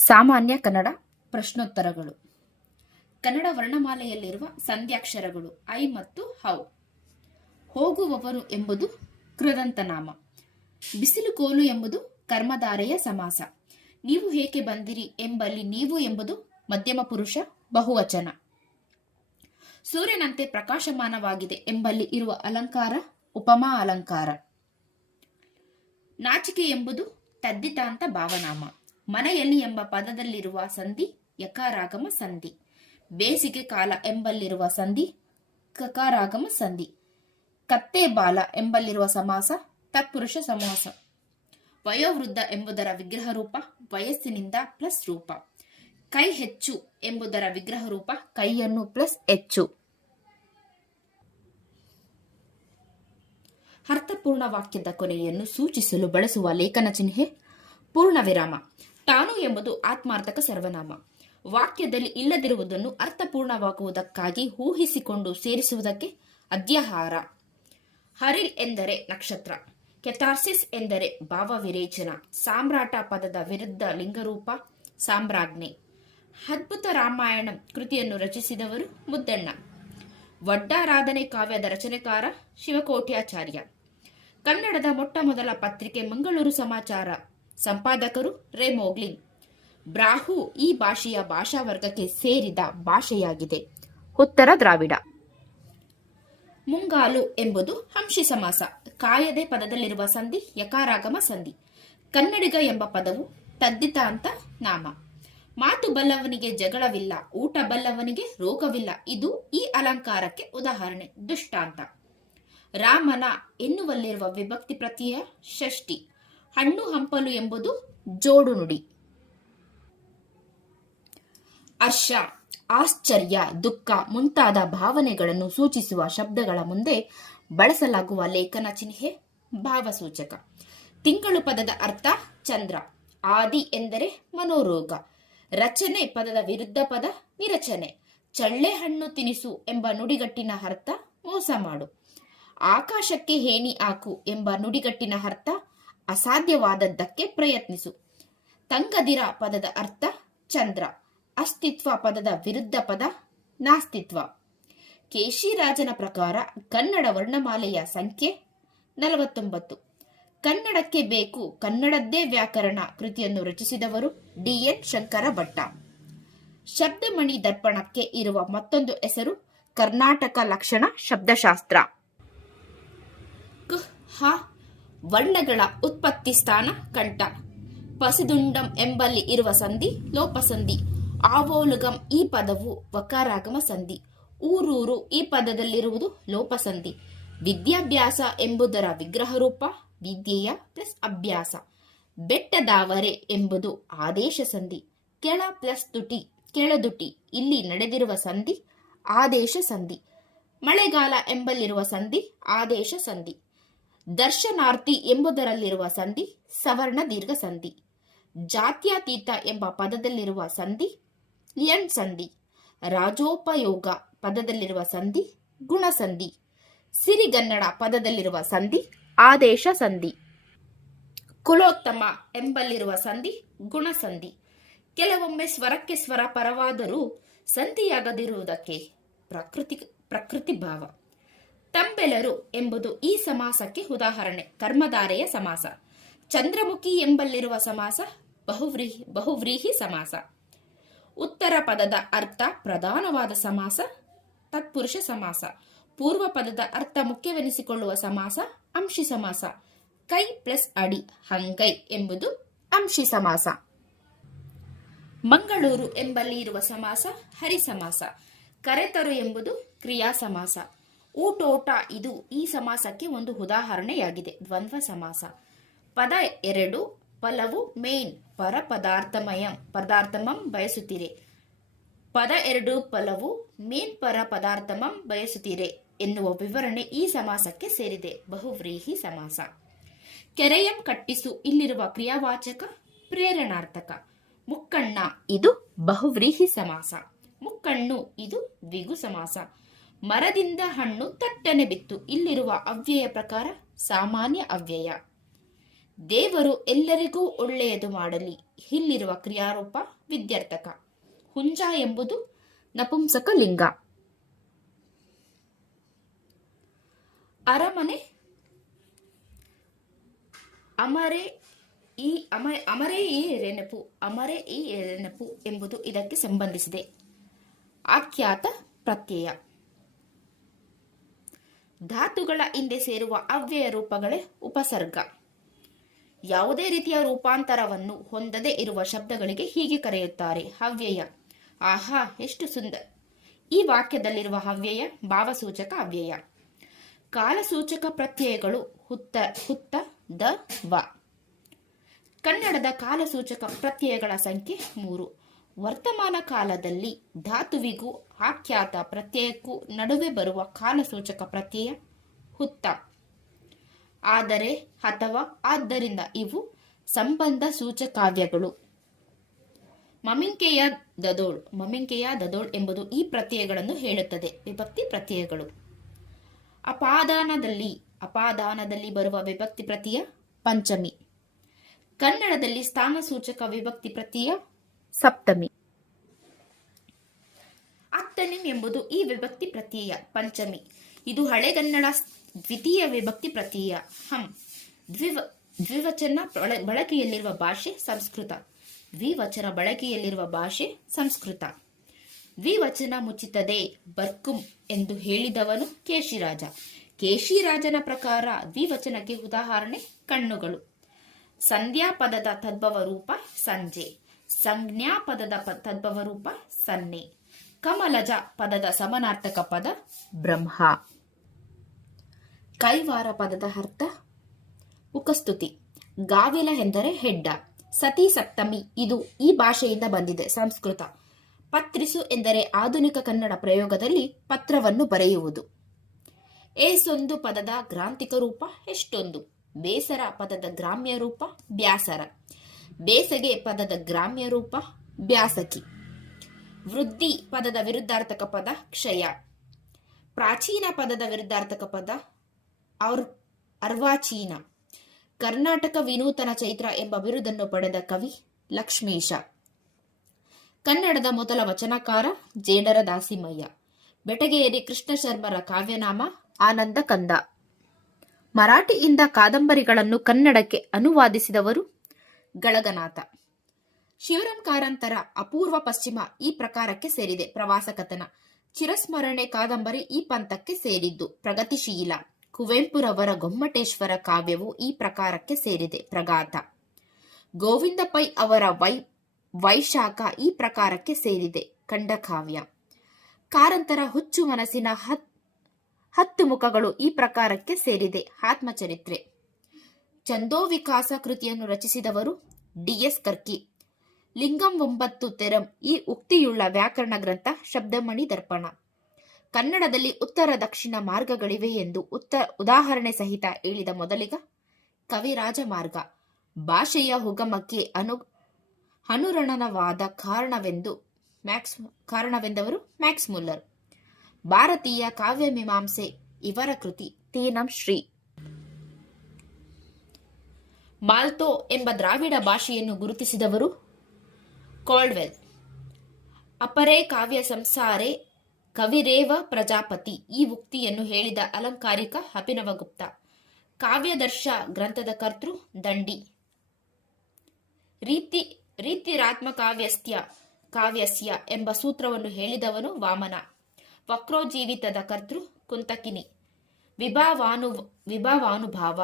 ಸಾಮಾನ್ಯ ಕನ್ನಡ ಪ್ರಶ್ನೋತ್ತರಗಳು. ಕನ್ನಡ ವರ್ಣಮಾಲೆಯಲ್ಲಿರುವ ಸಂಧ್ಯಾಕ್ಷರಗಳು ಐ ಮತ್ತು ಹೌ. ಹೋಗುವವರು ಎಂಬುದು ಕೃದಂತನಾಮ. ಬಿಸಿಲು ಕೋಲು ಎಂಬುದು ಕರ್ಮಧಾರೆಯ ಸಮಾಸ. ನೀವು ಹೇಗೆ ಬಂದಿರಿ ಎಂಬಲ್ಲಿ ನೀವು ಎಂಬುದು ಮಧ್ಯಮ ಪುರುಷ ಬಹುವಚನ. ಸೂರ್ಯನಂತೆ ಪ್ರಕಾಶಮಾನವಾಗಿದೆ ಎಂಬಲ್ಲಿ ಇರುವ ಅಲಂಕಾರ ಉಪಮಾ ಅಲಂಕಾರ. ನಾಚಿಕೆ ಎಂಬುದು ತದ್ದಿತಾಂತ ಭಾವನಾಮ. ಮನೆಯಲ್ಲಿ ಎಂಬ ಪದದಲ್ಲಿರುವ ಸಂಧಿ ಯಕಾರಾಗಮ ಸಂಧಿ. ಬೇಸಿಗೆ ಕಾಲ ಎಂಬಲ್ಲಿರುವ ಸಂಧಿ ಕಕಾರಾಗಮ ಸಂಧಿ. ಕತ್ತೆ ಬಾಲ ಎಂಬಲ್ಲಿರುವ ಸಮಾಸ ತತ್ಪುರುಷ ಸಮಾಸ. ವಯೋವೃದ್ಧ ಎಂಬುದರ ವಿಗ್ರಹ ರೂಪ ವಯಸ್ಸಿನಿಂದ ಪ್ಲಸ್ ರೂಪ. ಕೈ ಹೆಚ್ಚು ಎಂಬುದರ ವಿಗ್ರಹ ರೂಪ ಕೈಯನ್ನು ಪ್ಲಸ್ ಹೆಚ್ಚು. ಅರ್ಥಪೂರ್ಣ ವಾಕ್ಯದ ಕೊನೆಯನ್ನು ಸೂಚಿಸಲು ಬಳಸುವ ಲೇಖನ ಚಿಹ್ನೆ ಪೂರ್ಣ ವಿರಾಮ. ತಾನು ಎಂಬುದು ಆತ್ಮಾರ್ಥಕ ಸರ್ವನಾಮ. ವಾಕ್ಯದಲ್ಲಿ ಇಲ್ಲದಿರುವುದನ್ನು ಅರ್ಥಪೂರ್ಣವಾಗುವುದಕ್ಕಾಗಿ ಊಹಿಸಿಕೊಂಡು ಸೇರಿಸುವುದಕ್ಕೆ ಅದ್ಯಹಾರ. ಹರಿಲ್ ಎಂದರೆ ನಕ್ಷತ್ರ. ಕೆಥಾರ್ಸಿಸ್ ಎಂದರೆ ಭಾವ ವಿರೇಚನ. ಸಾಮ್ರಾಟ ಪದದ ವಿರುದ್ಧ ಲಿಂಗರೂಪ ಸಾಮ್ರಾಜ್ಞೆ. ಅದ್ಭುತ ರಾಮಾಯಣಂ ಕೃತಿಯನ್ನು ರಚಿಸಿದವರು ಮುದ್ದಣ್ಣ. ವಡ್ಡಾರಾಧನೆ ಕಾವ್ಯದ ರಚನೆಕಾರ ಶಿವಕೋಟ್ಯಾಚಾರ್ಯ. ಕನ್ನಡದ ಮೊಟ್ಟ ಮೊದಲ ಪತ್ರಿಕೆ ಮಂಗಳೂರು ಸಮಾಚಾರ. ಸಂಪಾದಕರು ರೆಮೋಗ್ಲಿನ್. ಬ್ರಾಹು ಈ ಭಾಷೆಯ ಭಾಷಾ ವರ್ಗಕ್ಕೆ ಸೇರಿದ ಭಾಷೆಯಾಗಿದೆ. ಉತ್ತರ ದ್ರಾವಿಡ. ಮುಂಗಾಲು ಎಂಬುದು ಅಂಶಿ ಸಮಾಸ. ಕಾಯದೆ ಪದದಲ್ಲಿರುವ ಸಂಧಿ ಯಕಾರಾಗಮ ಸಂಧಿ. ಕನ್ನಡಿಗ ಎಂಬ ಪದವು ತದ್ದಿತಾಂತ ನಾಮ. ಮಾತು ಬಲ್ಲವನಿಗೆ ಜಗಳವಿಲ್ಲ, ಊಟ ಬಲ್ಲವನಿಗೆ ರೋಗವಿಲ್ಲ. ಇದು ಈ ಅಲಂಕಾರಕ್ಕೆ ಉದಾಹರಣೆ. ದೃಷ್ಟಾಂತ. ರಾಮನ ಎನ್ನುವಲ್ಲಿರುವ ವಿಭಕ್ತಿ ಪ್ರತ್ಯಯ ಷಷ್ಠಿ. ಹಣ್ಣು ಹಂಪಲು ಎಂಬುದು ಜೋಡು ನುಡಿ. ಹರ್ಷ, ಆಶ್ಚರ್ಯ, ದುಃಖ ಮುಂತಾದ ಭಾವನೆಗಳನ್ನು ಸೂಚಿಸುವ ಶಬ್ದಗಳ ಮುಂದೆ ಬಳಸಲಾಗುವ ಲೇಖನ ಚಿಹ್ನೆ ಭಾವಸೂಚಕ. ತಿಂಗಳು ಪದದ ಅರ್ಥ ಚಂದ್ರ. ಆದಿ ಎಂದರೆ ಮನೋರೋಗ. ರಚನೆ ಪದದ ವಿರುದ್ಧ ಪದ ವಿರಚನೆ. ಚಳ್ಳೆ ಹಣ್ಣು ತಿನಿಸು ಎಂಬ ನುಡಿಗಟ್ಟಿನ ಅರ್ಥ ಮೋಸ ಮಾಡು. ಆಕಾಶಕ್ಕೆ ಹೇಣಿ ಹಾಕು ಎಂಬ ನುಡಿಗಟ್ಟಿನ ಅರ್ಥ ಅಸಾಧ್ಯವಾದದ್ದಕ್ಕೆ ಪ್ರಯತ್ನಿಸು. ತಂಗದಿರ ಪದದ ಅರ್ಥ ಚಂದ್ರ. ಅಸ್ತಿತ್ವ ಪದದ ವಿರುದ್ಧ ಪದ ನಾಸ್ತಿತ್ವ. ಕೇಶಿರಾಜನ ಪ್ರಕಾರ ಕನ್ನಡ ವರ್ಣಮಾಲೆಯ ಸಂಖ್ಯೆ 49. ಕನ್ನಡಕ್ಕೆ ಬೇಕು ಕನ್ನಡದ್ದೇ ವ್ಯಾಕರಣ ಕೃತಿಯನ್ನು ರಚಿಸಿದವರು ಡಿ.ಎನ್. ಶಂಕರ ಭಟ್ಟ. ಶಬ್ದಮಣಿ ದರ್ಪಣಕ್ಕೆ ಇರುವ ಮತ್ತೊಂದು ಹೆಸರು ಕರ್ನಾಟಕ ಲಕ್ಷಣ ಶಬ್ದಶಾಸ್ತ್ರ. ಕ್ ಹ ವರ್ಣಗಳ ಉತ್ಪತ್ತಿ ಸ್ಥಾನ ಕಂಠ. ಪಸಿದುಂಡಂ ಎಂಬಲ್ಲಿ ಇರುವ ಸಂಧಿ ಲೋಪಸಂಧಿ. ಆವೋಲುಗಂ ಈ ಪದವು ವಕಾರಾಗಮ ಸಂಧಿ. ಊರೂರು ಈ ಪದದಲ್ಲಿರುವುದು ಲೋಪಸಂಧಿ. ವಿದ್ಯಾಭ್ಯಾಸ ಎಂಬುದರ ವಿಗ್ರಹ ರೂಪ ವಿದ್ಯೆಯ ಪ್ಲಸ್ ಅಭ್ಯಾಸ. ಬೆಟ್ಟದಾವರೆ ಎಂಬುದು ಆದೇಶ ಸಂಧಿ. ಕೆಳ ಪ್ಲಸ್ ತುಟಿ ಕೆಳದುಟಿ. ಇಲ್ಲಿ ನಡೆದಿರುವ ಸಂಧಿ ಆದೇಶ ಸಂಧಿ. ಮಳೆಗಾಲ ಎಂಬಲ್ಲಿರುವ ಸಂಧಿ ಆದೇಶ ಸಂಧಿ. ದರ್ಶನಾರ್ಥಿ ಎಂಬುದರಲ್ಲಿರುವ ಸಂಧಿ ಸವರ್ಣ ದೀರ್ಘ ಸಂಧಿ. ಜಾತ್ಯತೀತ ಎಂಬ ಪದದಲ್ಲಿರುವ ಸಂಧಿ ಯಣ್ ಸಂಧಿ. ರಾಜೋಪಯೋಗ ಪದದಲ್ಲಿರುವ ಸಂಧಿ ಗುಣಸಂಧಿ. ಸಿರಿಗನ್ನಡ ಪದದಲ್ಲಿರುವ ಸಂಧಿ ಆದೇಶ ಸಂಧಿ. ಕುಲೋತ್ತಮ ಎಂಬಲ್ಲಿರುವ ಸಂಧಿ ಗುಣಸಂಧಿ. ಕೆಲವೊಮ್ಮೆ ಸ್ವರಕ್ಕೆ ಸ್ವರ ಪರವಾದರೂ ಸಂಧಿಯಾಗದಿರುವುದಕ್ಕೆ ಪ್ರಕೃತಿ ಭಾವ. ತಂಬೆಲರು ಎಂಬುದು ಈ ಸಮಾಸಕ್ಕೆ ಉದಾಹರಣೆ. ಕರ್ಮಧಾರೆಯ ಸಮಾಸ. ಚಂದ್ರಮುಖಿ ಎಂಬಲ್ಲಿರುವ ಸಮಾಸ ಬಹುವ್ರೀಹಿ ಸಮಾಸ. ಉತ್ತರ ಪದದ ಅರ್ಥ ಪ್ರಧಾನವಾದ ಸಮಾಸ ತತ್ಪುರುಷ ಸಮಾಸ. ಪೂರ್ವ ಪದದ ಅರ್ಥ ಮುಖ್ಯವೆನಿಸಿಕೊಳ್ಳುವ ಸಮಾಸ ಅಂಶಿ ಸಮಾಸ. ಕೈ ಪ್ಲಸ್ ಅಡಿ ಹಂಗೈ ಎಂಬುದು ಅಂಶಿ ಸಮಾಸ. ಮಂಗಳೂರು ಎಂಬಲ್ಲಿ ಇರುವ ಸಮಾಸ ಹರಿ ಸಮಾಸ. ಕರೆತರು ಎಂಬುದು ಕ್ರಿಯಾ ಸಮಾಸ. ಊಟೋಟ ಇದು ಈ ಸಮಾಸಕ್ಕೆ ಒಂದು ಉದಾಹರಣೆಯಾಗಿದೆ. ದ್ವಂದ್ವ ಸಮಾಸ. ಪದ 2 ಫಲವು ಮೇನ್ ಪರ ಪದಾರ್ಥಮಂ ಬಯಸುತ್ತೀರೆ. ಪದ 2 ಫಲವು ಮೇನ್ ಪರ ಪದಾರ್ಥಮಂ ಬಯಸುತ್ತೀರೆ ಎನ್ನುವ ವಿವರಣೆ ಈ ಸಮಾಸಕ್ಕೆ ಸೇರಿದೆ. ಬಹುವ್ರೀಹಿ ಸಮಾಸ. ಕೆರೆಯಂ ಕಟ್ಟಿಸು ಇಲ್ಲಿರುವ ಕ್ರಿಯಾವಾಚಕ ಪ್ರೇರಣಾರ್ಥಕ. ಮುಕ್ಕಣ್ಣ ಇದು ಬಹುವ್ರೀಹಿ ಸಮಾಸ. ಮುಕ್ಕಣ್ಣು ಇದು ದ್ವಿಗು ಸಮಾಸ. ಮರದಿಂದ ಹಣ್ಣು ತಟ್ಟನೆ ಬಿತ್ತು ಇಲ್ಲಿರುವ ಅವ್ಯಯ ಪ್ರಕಾರ ಸಾಮಾನ್ಯ ಅವ್ಯಯ. ದೇವರು ಎಲ್ಲರಿಗೂ ಒಳ್ಳೆಯದು ಮಾಡಲಿ. ಇಲ್ಲಿರುವ ಕ್ರಿಯಾರೂಪ ವಿದ್ಯಾರ್ಥಕ. ಹುಂಜ ಎಂಬುದು ನಪುಂಸಕ ಲಿಂಗ. ಅರಮನೆ ಅಮರೇ ಈ ನೆನಪು ಎಂಬುದು ಇದಕ್ಕೆ ಸಂಬಂಧಿಸಿದೆ. ಆಖ್ಯಾತ ಪ್ರತ್ಯಯ. ಧಾತುಗಳ ಹಿಂದೆ ಸೇರುವ ಅವ್ಯಯ ರೂಪಗಳೇ ಉಪಸರ್ಗ. ಯಾವುದೇ ರೀತಿಯ ರೂಪಾಂತರವನ್ನು ಹೊಂದದೇ ಇರುವ ಶಬ್ದಗಳಿಗೆ ಹೀಗೆ ಕರೆಯುತ್ತಾರೆ, ಅವ್ಯಯ. ಆಹಾ, ಎಷ್ಟು ಸುಂದರ! ಈ ವಾಕ್ಯದಲ್ಲಿರುವ ಅವ್ಯಯ ಭಾವಸೂಚಕ ಅವ್ಯಯ. ಕಾಲಸೂಚಕ ಪ್ರತ್ಯಯಗಳು ಹುತ್ತ, ದ, ವ. ಕನ್ನಡದ ಕಾಲಸೂಚಕ ಪ್ರತ್ಯಯಗಳ ಸಂಖ್ಯೆ 3. ವರ್ತಮಾನ ಕಾಲದಲ್ಲಿ ಧಾತುವಿಗೂ ಆಖ್ಯಾತ ಪ್ರತ್ಯಯಕ್ಕೂ ನಡುವೆ ಬರುವ ಕಾಲಸೂಚಕ ಪ್ರತ್ಯಯ ಹುತ್ತ. ಆದರೆ, ಅಥವಾ, ಆದ್ದರಿಂದ ಇವು ಸಂಬಂಧ ಸೂಚಕಾವ್ಯಗಳು. ಮಮಿಂಕೆಯ ದದೋಳ್ ಎಂಬುದು ಈ ಪ್ರತ್ಯಯಗಳನ್ನು ಹೇಳುತ್ತದೆ. ವಿಭಕ್ತಿ ಪ್ರತ್ಯಯಗಳು. ಅಪಾದಾನದಲ್ಲಿ ಬರುವ ವಿಭಕ್ತಿ ಪ್ರತ್ಯಯ ಪಂಚಮಿ. ಕನ್ನಡದಲ್ಲಿ ಸ್ಥಾನಸೂಚಕ ವಿಭಕ್ತಿ ಪ್ರತ್ಯಯ ಸಪ್ತಮಿ. ಅತ್ತನಿಂ ಎಂಬುದು ಈ ವಿಭಕ್ತಿ ಪ್ರತ್ಯಯ ಪಂಚಮಿ. ಇದು ಹಳೆಗನ್ನಡ ದ್ವಿತೀಯ ವಿಭಕ್ತಿ ಪ್ರತ್ಯಯ ಹಂ. ದ್ವಿವಚನ ಬಳಕೆಯಲ್ಲಿರುವ ಭಾಷೆ ಸಂಸ್ಕೃತ. ದ್ವಿವಚನ ಮುಚ್ಚಿತದೆ ಬರ್ಕುಂ ಎಂದು ಹೇಳಿದವನು ಕೇಶಿರಾಜ. ಕೇಶಿರಾಜನ ಪ್ರಕಾರ ದ್ವಿವಚನಕ್ಕೆ ಉದಾಹರಣೆ ಕಣ್ಣುಗಳು. ಸಂಧ್ಯಾ ಪದದ ತದ್ಭವ ರೂಪ ಸಂಜೆ. ಸಂಜ್ಞಾ ಪದದ ತದ್ಭವ ರೂಪ ಸನ್ನೆ. ಕಮಲಜ ಪದದ ಸಮಾನಾರ್ಥಕ ಪದ ಬ್ರಹ್ಮ. ಕೈವಾರ ಪದದ ಅರ್ಥ ಉಕಸ್ತುತಿ. ಗಾವಿಲ ಎಂದರೆ ಹೆಡ್ಡ. ಸತಿ ಸಪ್ತಮಿ ಇದು ಈ ಭಾಷೆಯಿಂದ ಬಂದಿದೆ, ಸಂಸ್ಕೃತ. ಪತ್ರಿಸು ಎಂದರೆ ಆಧುನಿಕ ಕನ್ನಡ ಪ್ರಯೋಗದಲ್ಲಿ ಪತ್ರವನ್ನು ಬರೆಯುವುದು. ಏಸೊಂದು ಪದದ ಗ್ರಾಂಥಿಕ ರೂಪ ಎಷ್ಟೊಂದು. ಬೇಸರ ಪದದ ಗ್ರಾಮ್ಯ ರೂಪ ಬ್ಯಾಸರ. ಬೇಸಗೆ ಪದದ ಗ್ರಾಮ್ಯ ರೂಪ ಬ್ಯಾಸಕಿ. ವೃದ್ಧಿ ಪದದ ವಿರುದ್ಧಾರ್ಥಕ ಪದ ಕ್ಷಯ. ಪ್ರಾಚೀನ ಪದದ ವಿರುದ್ಧಾರ್ಥಕ ಪದ ಅರ್ವಾಚೀನ. ಕರ್ನಾಟಕ ವಿನೂತನ ಚೈತ್ರ ಎಂಬ ಬಿರುದನ್ನು ಪಡೆದ ಕವಿ ಲಕ್ಷ್ಮೀಶ. ಕನ್ನಡದ ಮೊದಲ ವಚನಕಾರ ಜೇಡರ ದಾಸಿಮಯ್ಯ. ಬೆಟಗೇರಿ ಕೃಷ್ಣ ಶರ್ಮರ ಕಾವ್ಯನಾಮ ಆನಂದ ಕಂದ. ಮರಾಠಿಯಿಂದ ಕಾದಂಬರಿಗಳನ್ನು ಕನ್ನಡಕ್ಕೆ ಅನುವಾದಿಸಿದವರು ಗಳಗನಾಥ. ಶಿವರಾಂ ಕಾರಂತರ ಅಪೂರ್ವ ಪಶ್ಚಿಮ ಈ ಪ್ರಕಾರಕ್ಕೆ ಸೇರಿದೆ. ಪ್ರವಾಸ ಕಥನ. ಚಿರಸ್ಮರಣೆ ಕಾದಂಬರಿ ಈ ಪಂಥಕ್ಕೆ ಸೇರಿದ್ದು. ಪ್ರಗತಿಶೀಲ. ಕುವೆಂಪುರವರ ಗೊಮ್ಮಟೇಶ್ವರ ಕಾವ್ಯವು ಈ ಪ್ರಕಾರಕ್ಕೆ ಸೇರಿದೆ. ಪ್ರಗಾಥ. ಗೋವಿಂದ ಪೈ ಅವರ ವೈಶಾಖ ಈ ಪ್ರಕಾರಕ್ಕೆ ಸೇರಿದೆ. ಖಂಡಕಾವ್ಯ. ಕಾರಂತರ ಹುಚ್ಚು ಮನಸ್ಸಿನ 10 ಮುಖಗಳು ಈ ಪ್ರಕಾರಕ್ಕೆ ಸೇರಿದೆ. ಆತ್ಮಚರಿತ್ರೆ. ಚಂದೋವಿಕಾಸ ಕೃತಿಯನ್ನು ರಚಿಸಿದವರು ಡಿ.ಎಸ್. ಕರ್ಕಿ. ಲಿಂಗಂ 9 ತೆರಂ ಈ ಉಕ್ತಿಯುಳ್ಳ ವ್ಯಾಕರಣ ಗ್ರಂಥ ಶಬ್ದಮಣಿ ದರ್ಪಣ. ಕನ್ನಡದಲ್ಲಿ ಉತ್ತರ ದಕ್ಷಿಣ ಮಾರ್ಗಗಳಿವೆ ಎಂದು ಉದಾಹರಣೆ ಸಹಿತ ಹೇಳಿದ ಮೊದಲಿಗ ಕವಿರಾಜ ಮಾರ್ಗ. ಭಾಷೆಯ ಉಗಮಕ್ಕೆ ಅನುರಣನವಾದ ಕಾರಣವೆಂದವರು ಮ್ಯಾಕ್ಸ್ ಮುಲ್ಲರ್. ಭಾರತೀಯ ಕಾವ್ಯಮೀಮಾಂಸೆ ಇವರ ಕೃತಿ ತೀನಂ ಶ್ರೀ. ಮಾಲ್ತೋ ಎಂಬ ದ್ರಾವಿಡ ಭಾಷೆಯನ್ನು ಗುರುತಿಸಿದವರು ಕಾಲ್ಡ್ವೆಲ್. ಅಪರೇ ಕಾವ್ಯ ಸಂಸಾರೇ ಕವಿರೇವ ಪ್ರಜಾಪತಿ ಈ ಉಕ್ತಿಯನ್ನು ಹೇಳಿದ ಅಲಂಕಾರಿಕ ಅಭಿನವಗುಪ್ತ. ಕಾವ್ಯದರ್ಶ ಗ್ರಂಥದ ಕರ್ತೃ ದಂಡಿ. ರೀತಿರಾತ್ಮಕಾವ್ಯಸ್ಯ ಎಂಬ ಸೂತ್ರವನ್ನು ಹೇಳಿದವನು ವಾಮನ. ವಕ್ರೋಜ್ಜೀವಿತದ ಕರ್ತೃ ಕುಂತಕಿನಿ. ವಿಭಾವಾನುಭಾವ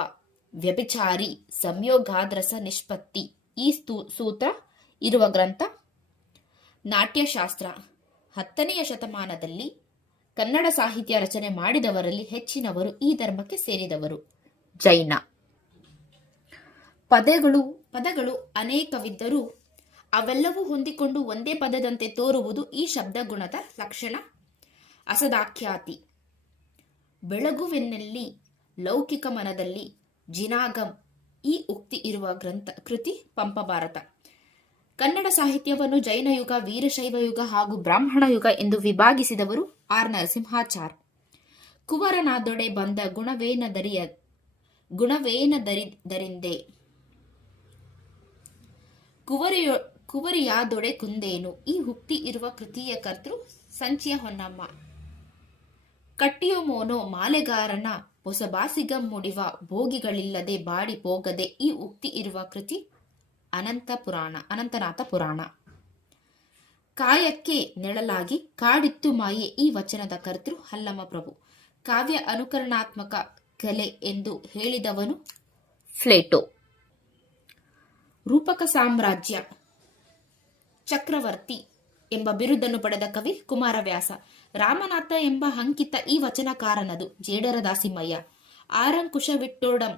ವ್ಯಭಿಚಾರಿ ಸಂಯೋಗಾದ್ರಸ ನಿಷ್ಪತ್ತಿ ಈ ಸೂತ್ರ ಇರುವ ಗ್ರಂಥ ನಾಟ್ಯಶಾಸ್ತ್ರ. 10ನೇ ಶತಮಾನದಲ್ಲಿ ಕನ್ನಡ ಸಾಹಿತ್ಯ ರಚನೆ ಮಾಡಿದವರಲ್ಲಿ ಹೆಚ್ಚಿನವರು ಈ ಧರ್ಮಕ್ಕೆ ಸೇರಿದವರು. ಜೈನ. ಪದಗಳು ಅನೇಕವಿದ್ದರೂ ಅವೆಲ್ಲವೂ ಹೊಂದಿಕೊಂಡು ಒಂದೇ ಪದದಂತೆ ತೋರುವುದು ಈ ಶಬ್ದಗುಣದ ಲಕ್ಷಣ. ಅಸದಾಖ್ಯಾತಿ. ಬೆಳಗುವೆನ್ನಲ್ಲಿ ಲೌಕಿಕ ಮನದಲ್ಲಿ ಜಿನಾಗಂ ಈ ಉಕ್ತಿ ಇರುವ ಕೃತಿ ಪಂಪಭಾರತ. ಕನ್ನಡ ಸಾಹಿತ್ಯವನ್ನು ಜೈನ ಯುಗ, ವೀರಶೈವ ಯುಗ ಹಾಗೂ ಬ್ರಾಹ್ಮಣ ಯುಗ ಎಂದು ವಿಭಾಗಿಸಿದವರು ಆರ್ ನರಸಿಂಹಾಚಾರ್. ಕುವರನಾದೊಡೆ ಬಂದ ಗುಣವೇನದರಿಂದೆ ಕುವರಿಯೊ ಕುವರಿಯಾದೊಡೆ ಕುಂದೇನು. ಈ ಉಕ್ತಿ ಇರುವ ಕೃತಿಯ ಕರ್ತೃ ಸಂಚಿಯ ಹೊನ್ನಮ್ಮ. ಕಟ್ಟಿಯೊಮೋನೋ ಮಾಲೆಗಾರನ ಹೊಸಬಾಸಿಗಂ ಮುಡಿವ ಭೋಗಿಗಳಿಲ್ಲದೆ ಬಾಡಿ ಹೋಗದೆ. ಈ ಉಕ್ತಿ ಇರುವ ಕೃತಿ ಅನಂತನಾಥ ಪುರಾಣ. ಕಾಯಕ್ಕೆ ನೆಳಲಾಗಿ ಕಾಡಿತ್ತು ಮಾಯೆ. ಈ ವಚನದ ಕರ್ತೃ ಹಲ್ಲಮ ಪ್ರಭು. ಕಾವ್ಯ ಅನುಕರಣಾತ್ಮಕ ಕಲೆ ಎಂದು ಹೇಳಿದವನು ಪ್ಲೇಟೋ. ರೂಪಕ ಸಾಮ್ರಾಜ್ಯ ಚಕ್ರವರ್ತಿ ಎಂಬ ಬಿರುದನ್ನು ಪಡೆದ ಕವಿ ಕುಮಾರವ್ಯಾಸ. ರಾಮನಾಥ ಎಂಬ ಅಂಕಿತ ಈ ವಚನಕಾರನದು. ಜೇಡರ ದಾಸಿಮಯ್ಯ. ಆರಂಕುಶವಿಟ್ಟೋಡಂ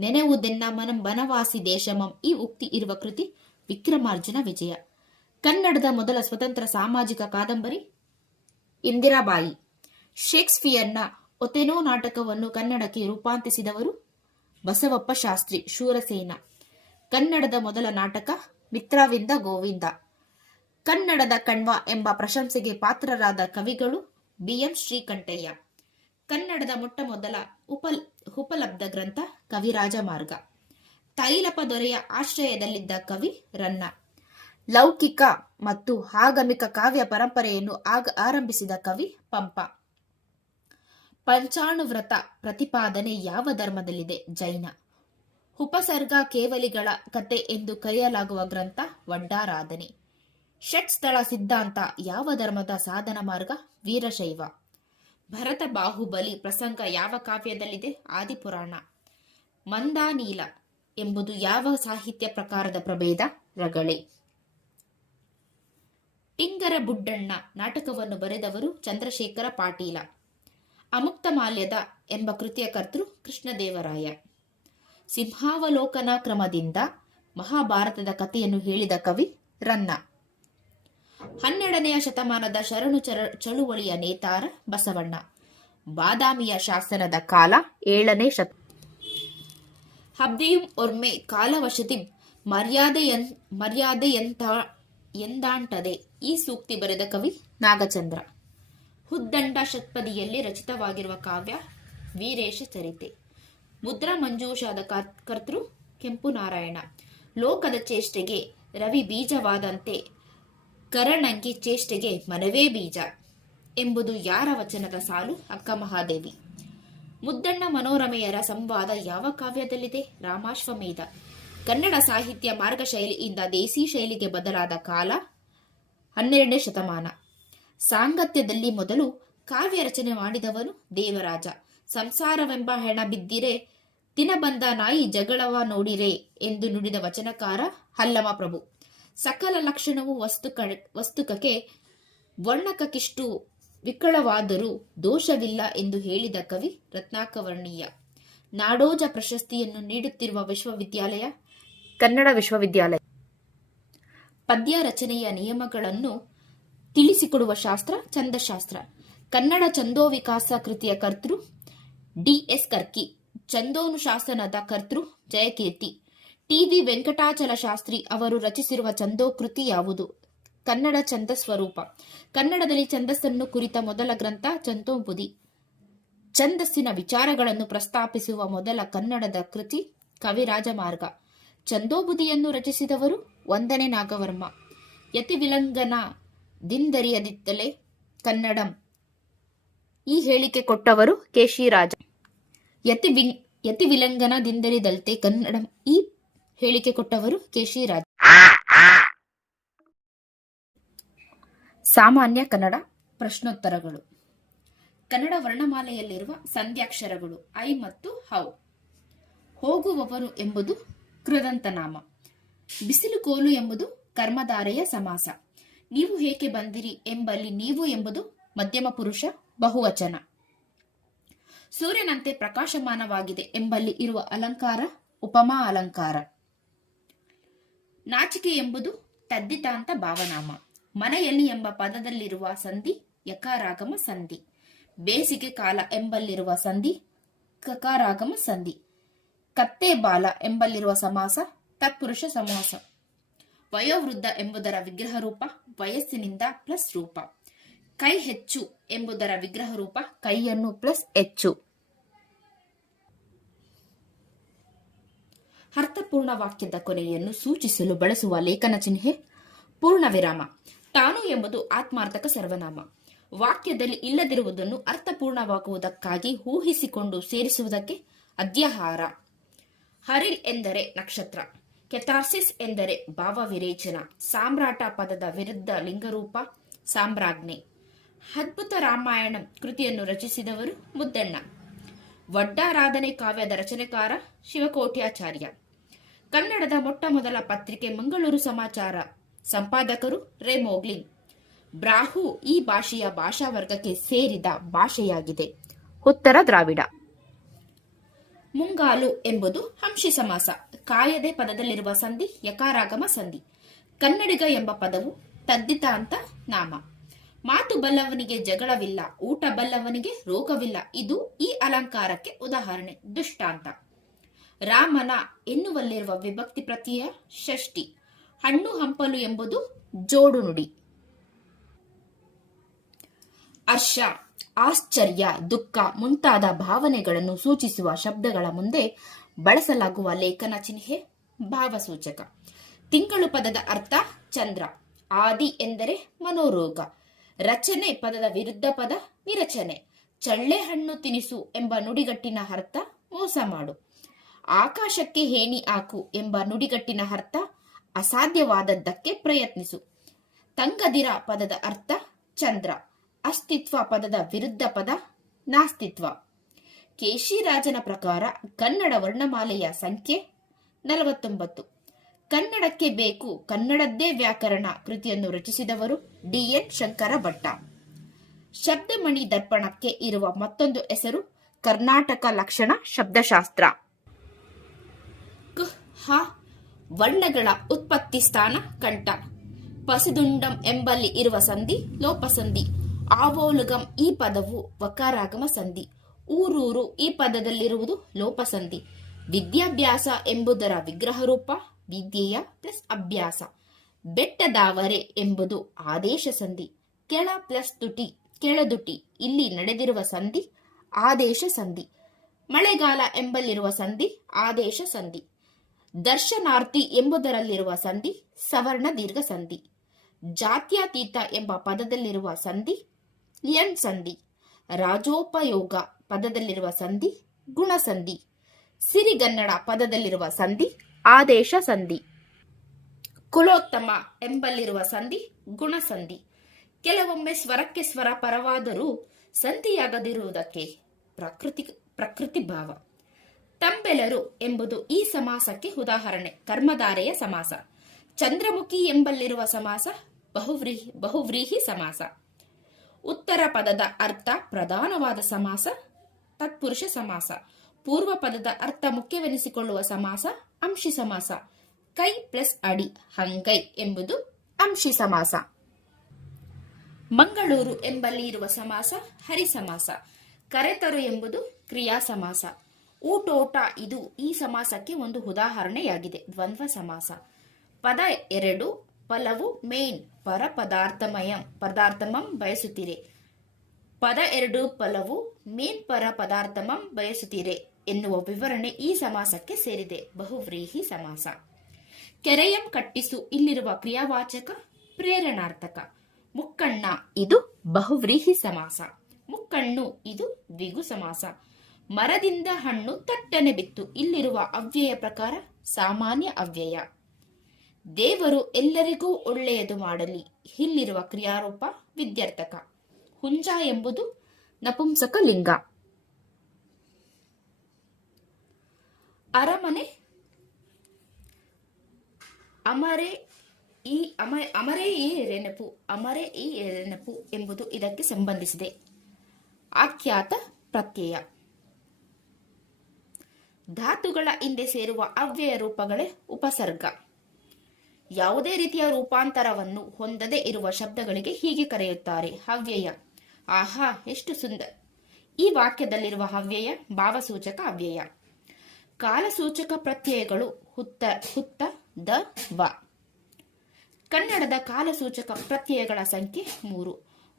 ನೆನೆವುದೆನ್ನ ಮನಂ ಬನವಾಸಿ ದೇಶಮಂ. ಈ ಉಕ್ತಿ ಇರುವ ಕೃತಿ ವಿಕ್ರಮಾರ್ಜುನ ವಿಜಯ. ಕನ್ನಡದ ಮೊದಲ ಸ್ವತಂತ್ರ ಸಾಮಾಜಿಕ ಕಾದಂಬರಿ ಇಂದಿರಾಬಾಯಿ. ಶೇಕ್ಸ್ಪಿಯರ್ನ ಒಥೆಲೋ ನಾಟಕವನ್ನು ಕನ್ನಡಕ್ಕೆ ರೂಪಾಂತರಿಸಿದವರು ಬಸವಪ್ಪ ಶಾಸ್ತ್ರಿ ಶೂರಸೇನ. ಕನ್ನಡದ ಮೊದಲ ನಾಟಕ ಮಿತ್ರವಿಂದ ಗೋವಿಂದ. ಕನ್ನಡದ ಕಣ್ವ ಎಂಬ ಪ್ರಶಂಸೆಗೆ ಪಾತ್ರರಾದ ಕವಿಗಳು ಬಿ.ಎಂ. ಶ್ರೀಕಂಠಯ್ಯ. ಕನ್ನಡದ ಮೊಟ್ಟಮೊದಲ ಉಪಲಬ್ಧ ಗ್ರಂಥ ಕವಿರಾಜ ಮಾರ್ಗ. ತೈಲಪ ದೊರೆಯ ಆಶ್ರಯದಲ್ಲಿದ್ದ ಕವಿ ರನ್ನ. ಲೌಕಿಕ ಮತ್ತು ಆಗಮಿಕ ಕಾವ್ಯ ಪರಂಪರೆಯನ್ನು ಆರಂಭಿಸಿದ ಕವಿ ಪಂಪ. ಪಂಚಾಣುವ್ರತ ಪ್ರತಿಪಾದನೆ ಯಾವ ಧರ್ಮದಲ್ಲಿದೆ? ಜೈನ. ಉಪಸರ್ಗ ಕೇವಲಿಗಳ ಕತೆ ಎಂದು ಕರೆಯಲಾಗುವ ಗ್ರಂಥ ವಡ್ಡಾರಾಧನೆ. ಷಟ್ಸ್ಥಳ ಸಿದ್ಧಾಂತ ಯಾವ ಧರ್ಮದ ಸಾಧನ ಮಾರ್ಗ? ವೀರಶೈವ. ಭರತ ಬಾಹುಬಲಿ ಪ್ರಸಂಗ ಯಾವ ಕಾವ್ಯದಲ್ಲಿದೆ? ಆದಿಪುರಾಣ. ಮಂದಾನೀಲ ಎಂಬುದು ಯಾವ ಸಾಹಿತ್ಯ ಪ್ರಕಾರದ ಪ್ರಭೇದ? ರಗಳೆ. ಟಿಂಗರ ಬುಡ್ಡಣ್ಣ ನಾಟಕವನ್ನು ಬರೆದವರು ಚಂದ್ರಶೇಖರ ಪಾಟೀಲ. ಅಮುಕ್ತಮಾಲ್ಯದ ಎಂಬ ಕೃತಿಯ ಕರ್ತೃ ಕೃಷ್ಣದೇವರಾಯ. ಸಿಂಹಾವಲೋಕನ ಕ್ರಮದಿಂದ ಮಹಾಭಾರತದ ಕಥೆಯನ್ನು ಹೇಳಿದ ಕವಿ ರನ್ನ. 12ನೇ ಶತಮಾನದ ಶರಣು ಚಳುವಳಿಯ ನೇತಾರ ಬಸವಣ್ಣ. ಬಾದಾಮಿಯ ಶಾಸನದ ಕಾಲ 7ನೇ ಹಬ್ದಿಯುಂ ಒರ್ಮೆ ಕಾಲವಶತಿಂ ಎಂದಾಂಟದೆ. ಈ ಸೂಕ್ತಿ ಬರೆದ ಕವಿ ನಾಗಚಂದ್ರ. ಹುದ್ದಂಡ ಷಟ್ಪದಿಯಲ್ಲಿ ರಚಿತವಾಗಿರುವ ಕಾವ್ಯ ವೀರೇಶ ಚರಿತೆ. ಮುದ್ರಾ ಮಂಜೂಷಾದ ಕರ್ತೃ ಕೆಂಪು ನಾರಾಯಣ. ಲೋಕದ ಚೇಷ್ಟೆಗೆ ರವಿ ಬೀಜವಾದಂತೆ ಕರಣಂಗಿ ಚೇಷ್ಟೆಗೆ ಮನವೇ ಬೀಜ ಎಂಬುದು ಯಾರ ವಚನದ ಸಾಲು? ಅಕ್ಕ ಮಹಾದೇವಿ. ಮುದ್ದಣ್ಣ ಮನೋರಮೆಯರ ಸಂವಾದ ಯಾವ ಕಾವ್ಯದಲ್ಲಿದೆ? ರಾಮಾಶ್ವಮೇಧ. ಕನ್ನಡ ಸಾಹಿತ್ಯ ಮಾರ್ಗಶೈಲಿಯಿಂದ ದೇಸಿ ಶೈಲಿಗೆ ಬದಲಾದ ಕಾಲ 12ನೇ ಶತಮಾನ. ಸಾಂಗತ್ಯದಲ್ಲಿ ಮೊದಲು ಕಾವ್ಯ ರಚನೆ ಮಾಡಿದವನು ದೇವರಾಜ. ಸಂಸಾರವೆಂಬ ಹೆಣ ಬಿದ್ದಿರೆ ದಿನಬಂದ ನಾಯಿ ಜಗಳವ ನೋಡಿರೆ ಎಂದು ನುಡಿದ ವಚನಕಾರ ಹಲ್ಲಮ ಪ್ರಭು. ಸಕಲ ಲಕ್ಷಣವು ವಸ್ತುಕಕ್ಕೆ ವರ್ಣಕಕ್ಕಿಷ್ಟು ವಿಕಳವಾದರೂ ದೋಷವಿಲ್ಲ ಎಂದು ಹೇಳಿದ ಕವಿ ರತ್ನಾಕರ್ಣೀಯ. ನಾಡೋಜ ಪ್ರಶಸ್ತಿಯನ್ನು ನೀಡುತ್ತಿರುವ ವಿಶ್ವವಿದ್ಯಾಲಯ ಕನ್ನಡ ವಿಶ್ವವಿದ್ಯಾಲಯ. ಪದ್ಯ ರಚನೆಯ ನಿಯಮಗಳನ್ನು ತಿಳಿಸಿಕೊಡುವ ಶಾಸ್ತ್ರ ಛಂದಶಾಸ್ತ್ರ. ಕನ್ನಡ ಛಂದೋವಿಕಾಸ ಕೃತಿಯ ಕರ್ತೃ ಡಿ.ಎಸ್. ಕರ್ಕಿ. ಛಂದೋನುಶಾಸನದ ಕರ್ತೃ ಜಯಕೀರ್ತಿ. ಟಿ.ವಿ. ವೆಂಕಟಾಚಲ ಶಾಸ್ತ್ರಿ ಅವರು ರಚಿಸಿರುವ ಛಂದೋಕೃತಿ ಯಾವುದು? ಕನ್ನಡ ಛಂದ ಸ್ವರೂಪ. ಕನ್ನಡದಲ್ಲಿ ಛಂದಸ್ಸನ್ನು ಕುರಿತ ಮೊದಲ ಗ್ರಂಥ ಛಂದೋಂಬುದಿ. ಛಂದಸ್ಸಿನ ವಿಚಾರಗಳನ್ನು ಪ್ರಸ್ತಾಪಿಸುವ ಮೊದಲ ಕನ್ನಡದ ಕೃತಿ ಕವಿರಾಜ ಮಾರ್ಗ. ಛಂದೋಬುದಿಯನ್ನು ರಚಿಸಿದವರು 1ನೇ ನಾಗವರ್ಮ. ಯತಿವಿಲಂಘನ ದಿಂದರಿಯದಿತ್ತಲೇ ಕನ್ನಡಂ. ಈ ಹೇಳಿಕೆ ಕೊಟ್ಟವರು ಕೇಶಿರಾಜ. ಯತಿವಿಲಂಘನ ದಿಂದರಿದಲ್ತೆ ಕನ್ನಡಂ. ಈ ಹೇಳಿಕೆ ಕೊಟ್ಟವರು ಕೇಶಿರಾಜ. ಸಾಮಾನ್ಯ ಕನ್ನಡ ಪ್ರಶ್ನೋತ್ತರಗಳು. ಕನ್ನಡ ವರ್ಣಮಾಲೆಯಲ್ಲಿರುವ ಸಂಧ್ಯಾಕ್ಷರಗಳು ಐ ಮತ್ತು ಹೌ. ಹೋಗುವವನು ಎಂಬುದು ಕೃದಂತನಾಮ. ಬಿಸಿಲು ಕೋಲು ಎಂಬುದು ಕರ್ಮಧಾರೆಯ ಸಮಾಸ. ನೀವು ಏಕೆ ಬಂದಿರಿ ಎಂಬಲ್ಲಿ ನೀವು ಎಂಬುದು ಮಧ್ಯಮ ಪುರುಷ ಬಹುವಚನ. ಸೂರ್ಯನಂತೆ ಪ್ರಕಾಶಮಾನವಾಗಿದೆ ಎಂಬಲ್ಲಿ ಇರುವ ಅಲಂಕಾರ ಉಪಮಾ ಅಲಂಕಾರ. ನಾಚಿಕೆ ಎಂಬುದು ತದ್ದಿತಾಂತ ಭಾವನಾಮ. ಮನೆಯಲ್ಲಿ ಎಂಬ ಪದದಲ್ಲಿರುವ ಸಂಧಿ ಯಕಾರಾಗಮ ಸಂಧಿ. ಬೇಸಿಗೆ ಕಾಲ ಎಂಬಲ್ಲಿರುವ ಸಂಧಿ ಕಕಾರಾಗಮ ಸಂಧಿ. ಕತ್ತೆ ಬಾಲ ಎಂಬಲ್ಲಿರುವ ಸಮಾಸ ತತ್ಪುರುಷ ಸಮಾಸ. ವಯೋವೃದ್ಧ ಎಂಬುದರ ವಿಗ್ರಹ ರೂಪ ವಯಸ್ಸಿನಿಂದ ಪ್ಲಸ್ ರೂಪ. ಕೈ ಹೆಚ್ಚು ಎಂಬುದರ ವಿಗ್ರಹ ರೂಪ ಕೈಯನ್ನು ಪ್ಲಸ್ ಹೆಚ್ಚು. ಅರ್ಥಪೂರ್ಣ ವಾಕ್ಯದ ಕೊನೆಯನ್ನು ಸೂಚಿಸಲು ಬಳಸುವ ಲೇಖನ ಚಿಹ್ನೆ ಪೂರ್ಣ ವಿರಾಮ. ತಾನು ಎಂಬುದು ಆತ್ಮಾರ್ಥಕ ಸರ್ವನಾಮ. ವಾಕ್ಯದಲ್ಲಿ ಇಲ್ಲದಿರುವುದನ್ನು ಅರ್ಥಪೂರ್ಣವಾಗುವುದಕ್ಕಾಗಿ ಊಹಿಸಿಕೊಂಡು ಸೇರಿಸುವುದಕ್ಕೆ ಅಧ್ಯಾಹಾರ. ಹರಿಲ್ ಎಂದರೆ ನಕ್ಷತ್ರ. ಕೆಥಾರ್ಸಿಸ್ ಎಂದರೆ ಭಾವವಿರೇಚನ. ಸಾಮ್ರಾಟ ಪದದ ವಿರುದ್ಧ ಲಿಂಗರೂಪ ಸಾಮ್ರಾಜ್ಞೆ. ಅದ್ಭುತ ರಾಮಾಯಣಂ ಕೃತಿಯನ್ನು ರಚಿಸಿದವರು ಮುದ್ದಣ್ಣ. ವಡ್ಡಾರಾಧನೆ ಕಾವ್ಯದ ರಚನೆಕಾರ ಶಿವಕೋಟ್ಯಾಚಾರ್ಯ. ಕನ್ನಡದ ಮೊಟ್ಟ ಮೊದಲ ಪತ್ರಿಕೆ ಮಂಗಳೂರು ಸಮಾಚಾರ. ಸಂಪಾದಕರು ರೇ ಮೋಗ್ಲಿನ್. ಬ್ರಾಹು ಈ ಭಾಷೆಯ ಭಾಷಾವರ್ಗಕ್ಕೆ ಸೇರಿದ ಭಾಷೆಯಾಗಿದೆ. ಉತ್ತರ ದ್ರಾವಿಡ. ಮುಂಗಾಲು ಎಂಬುದು ಅಂಶಿ ಸಮಾಸ. ಕಾಯದೆ ಪದದಲ್ಲಿರುವ ಸಂಧಿ ಯಕಾರಾಗಮ ಸಂಧಿ. ಕನ್ನಡಿಗ ಎಂಬ ಪದವು ತದ್ದಿತಾಂತ ನಾಮ. ಮಾತು ಬಲ್ಲವನಿಗೆ ಜಗಳವಿಲ್ಲ, ಊಟ ಬಲ್ಲವನಿಗೆ ರೋಗವಿಲ್ಲ. ಇದು ಈ ಅಲಂಕಾರಕ್ಕೆ ಉದಾಹರಣೆ. ದೃಷ್ಟಾಂತ. ರಾಮನ ಎನ್ನುವಲ್ಲಿರುವ ವಿಭಕ್ತಿ ಪ್ರತ್ಯಯ ಷಷ್ಠಿ. ಹಣ್ಣು ಹಂಪಲು ಎಂಬುದು ಜೋಡು ನುಡಿ. ಹರ್ಷ, ಆಶ್ಚರ್ಯ, ದುಃಖ ಮುಂತಾದ ಭಾವನೆಗಳನ್ನು ಸೂಚಿಸುವ ಶಬ್ದಗಳ ಮುಂದೆ ಬಳಸಲಾಗುವ ಲೇಖನ ಚಿಹ್ನೆ ಭಾವಸೂಚಕ. ತಿಂಗಳು ಪದದ ಅರ್ಥ ಚಂದ್ರ. ಆದಿ ಎಂದರೆ ಮನೋರೋಗ. ರಚನೆ ಪದದ ವಿರುದ್ಧ ಪದ ವಿರಚನೆ. ಚಳ್ಳೆ ಹಣ್ಣು ತಿನಿಸು ಎಂಬ ನುಡಿಗಟ್ಟಿನ ಅರ್ಥ ಮೋಸ ಮಾಡು. ಆಕಾಶಕ್ಕೆ ಹೇಣಿ ಹಾಕು ಎಂಬ ನುಡಿಗಟ್ಟಿನ ಅರ್ಥ ಅಸಾಧ್ಯವಾದದ್ದಕ್ಕೆ ಪ್ರಯತ್ನಿಸು. ತಂಗದಿರ ಪದದ ಅರ್ಥ ಚಂದ್ರ. ಅಸ್ತಿತ್ವ ಪದದ ವಿರುದ್ಧ ಪದ ನಾಸ್ತಿತ್ವ. ಕೇಶಿರಾಜನ ಪ್ರಕಾರ ಕನ್ನಡ ವರ್ಣಮಾಲೆಯ ಸಂಖ್ಯೆ 49. ಕನ್ನಡಕ್ಕೆ ಬೇಕು ಕನ್ನಡದ್ದೇ ವ್ಯಾಕರಣ ಕೃತಿಯನ್ನು ರಚಿಸಿದವರು ಡಿ.ಎನ್. ಶಂಕರ ಭಟ್ಟ. ಶಬ್ದಮಣಿ ದರ್ಪಣಕ್ಕೆ ಇರುವ ಮತ್ತೊಂದು ಹೆಸರು ಕರ್ನಾಟಕ ಲಕ್ಷಣ ಶಬ್ದಶಾಸ್ತ್ರ. ಕ್ ಹ ವರ್ಣಗಳ ಉತ್ಪತ್ತಿ ಸ್ಥಾನ ಕಂಠ. ಪಸಿದುಂಡಂ ಎಂಬಲ್ಲಿ ಇರುವ ಸಂಧಿ ಲೋಪಸಂಧಿ. ಆವೋಲುಗಂ ಈ ಪದವು ವಕಾರಾಗಮ ಸಂಧಿ. ಊರೂರು ಈ ಪದದಲ್ಲಿರುವುದು ಲೋಪಸಂಧಿ. ವಿದ್ಯಾಭ್ಯಾಸ ಎಂಬುದರ ವಿಗ್ರಹ ರೂಪ ವಿದ್ಯೆಯ ಪ್ಲಸ್ ಅಭ್ಯಾಸ. ಬೆಟ್ಟದಾವರೆ ಎಂಬುದು ಆದೇಶ ಸಂಧಿ. ಕೆಳ ಪ್ಲಸ್ ತುಟಿ ಕೆಳದುಟಿ. ಇಲ್ಲಿ ನಡೆದಿರುವ ಸಂಧಿ ಆದೇಶ ಸಂಧಿ. ಮಳೆಗಾಲ ಎಂಬಲ್ಲಿರುವ ಸಂಧಿ ಆದೇಶ ಸಂಧಿ. ದರ್ಶನಾರ್ಥಿ ಎಂಬುದರಲ್ಲಿರುವ ಸಂಧಿ ಸವರ್ಣ ದೀರ್ಘ ಸಂಧಿ. ಜಾತ್ಯತೀತ ಎಂಬ ಪದದಲ್ಲಿರುವ ಸಂಧಿ ಲಿಯನ್ ಸಂಧಿ. ರಾಜೋಪಯೋಗ ಪದದಲ್ಲಿರುವ ಸಂಧಿ ಗುಣಸಂಧಿ. ಸಿರಿಗನ್ನಡ ಪದದಲ್ಲಿರುವ ಸಂಧಿ ಆದೇಶ ಸಂಧಿ. ಕುಲೋತ್ತಮ ಎಂಬಲ್ಲಿರುವ ಸಂಧಿ ಗುಣಸಂಧಿ. ಕೆಲವೊಮ್ಮೆ ಸ್ವರಕ್ಕೆ ಸ್ವರ ಪರವಾದರೂ ಸಂಧಿಯಾಗದಿರುವುದಕ್ಕೆ ಪ್ರಕೃತಿ ಭಾವ. ತಂಬೆಲರು ಎಂಬುದು ಈ ಸಮಾಸಕ್ಕೆ ಉದಾಹರಣೆ. ಕರ್ಮಧಾರೆಯ ಸಮಾಸ. ಚಂದ್ರಮುಖಿ ಎಂಬಲ್ಲಿರುವ ಸಮಾಸ ಬಹುವ್ರೀಹಿ ಸಮಾಸ. ಉತ್ತರ ಪದದ ಅರ್ಥ ಪ್ರಧಾನವಾದ ಸಮಾಸ ತತ್ಪುರುಷ ಸಮಾಸ. ಪೂರ್ವ ಪದದ ಅರ್ಥ ಮುಖ್ಯವೆನಿಸಿಕೊಳ್ಳುವ ಸಮಾಸ ಅಂಶಿ ಸಮಾಸ. ಕೈ ಪ್ಲಸ್ ಅಡಿ ಹಂಗೈ ಎಂಬುದು ಅಂಶಿ ಸಮಾಸ. ಮಂಗಳೂರು ಎಂಬಲ್ಲಿ ಇರುವ ಸಮಾಸ ಹರಿ ಸಮಾಸ. ಕರೆತರು ಎಂಬುದು ಕ್ರಿಯಾ ಸಮಾಸ. ಊಟೋಟ ಇದು ಈ ಸಮಾಸಕ್ಕೆ ಒಂದು ಉದಾಹರಣೆಯಾಗಿದೆ. ದ್ವಂದ್ವ ಸಮಾಸ. ಪದ 2 ಫಲವು ಮೇನ್ ಪರ ಪದಾರ್ಥಮಂ ಬಯಸುತ್ತೀರೆ. ಪದ 2 ಫಲವು ಮೇನ್ ಪರ ಪದಾರ್ಥಮಂ ಬಯಸುತ್ತೀರೆ ಎನ್ನುವ ವಿವರಣೆ ಈ ಸಮಾಸಕ್ಕೆ ಸೇರಿದೆ. ಬಹುವ್ರೀಹಿ ಸಮಾಸ. ಕೆರೆಯಂ ಕಟ್ಟಿಸು ಇಲ್ಲಿರುವ ಕ್ರಿಯಾವಾಚಕ ಪ್ರೇರಣಾರ್ಥಕ. ಮುಕ್ಕಣ್ಣ ಇದು ಬಹುವ್ರೀಹಿ ಸಮಾಸ. ಮುಕ್ಕಣ್ಣು ಇದು ದ್ವಿಗು ಸಮಾಸ. ಮರದಿಂದ ಹಣ್ಣು ತಟ್ಟನೆ ಬಿತ್ತು ಇಲ್ಲಿರುವ ಅವ್ಯಯ ಪ್ರಕಾರ ಸಾಮಾನ್ಯ ಅವ್ಯಯ. ದೇವರು ಎಲ್ಲರಿಗೂ ಒಳ್ಳೆಯದು ಮಾಡಲಿ ಇಲ್ಲಿರುವ ಕ್ರಿಯಾರೂಪ ವಿದ್ಯಾರ್ಥಕ. ಹುಂಜ ಎಂಬುದು ನಪುಂಸಕ ಲಿಂಗ. ಅರಮನೆ ಅಮರೇ ಈ ನೆನಪು ಎಂಬುದು ಇದಕ್ಕೆ ಸಂಬಂಧಿಸಿದೆ. ಆಖ್ಯಾತ ಪ್ರತ್ಯಯ. ಧಾತುಗಳ ಹಿಂದೆ ಸೇರುವ ಅವ್ಯಯ ರೂಪಗಳೇ ಉಪಸರ್ಗ. ಯಾವುದೇ ರೀತಿಯ ರೂಪಾಂತರವನ್ನು ಹೊಂದದೇ ಇರುವ ಶಬ್ದಗಳಿಗೆ ಹೀಗೆ ಕರೆಯುತ್ತಾರೆ ಅವ್ಯಯ. ಆಹಾ ಎಷ್ಟು ಸುಂದರ. ಈ ವಾಕ್ಯದಲ್ಲಿರುವ ಅವ್ಯಯ ಭಾವಸೂಚಕ ಅವ್ಯಯ. ಕಾಲಸೂಚಕ ಪ್ರತ್ಯಯಗಳು ಹುತ್ತ ದ ವ. ಕನ್ನಡದ ಕಾಲಸೂಚಕ ಪ್ರತ್ಯಯಗಳ ಸಂಖ್ಯೆ 3.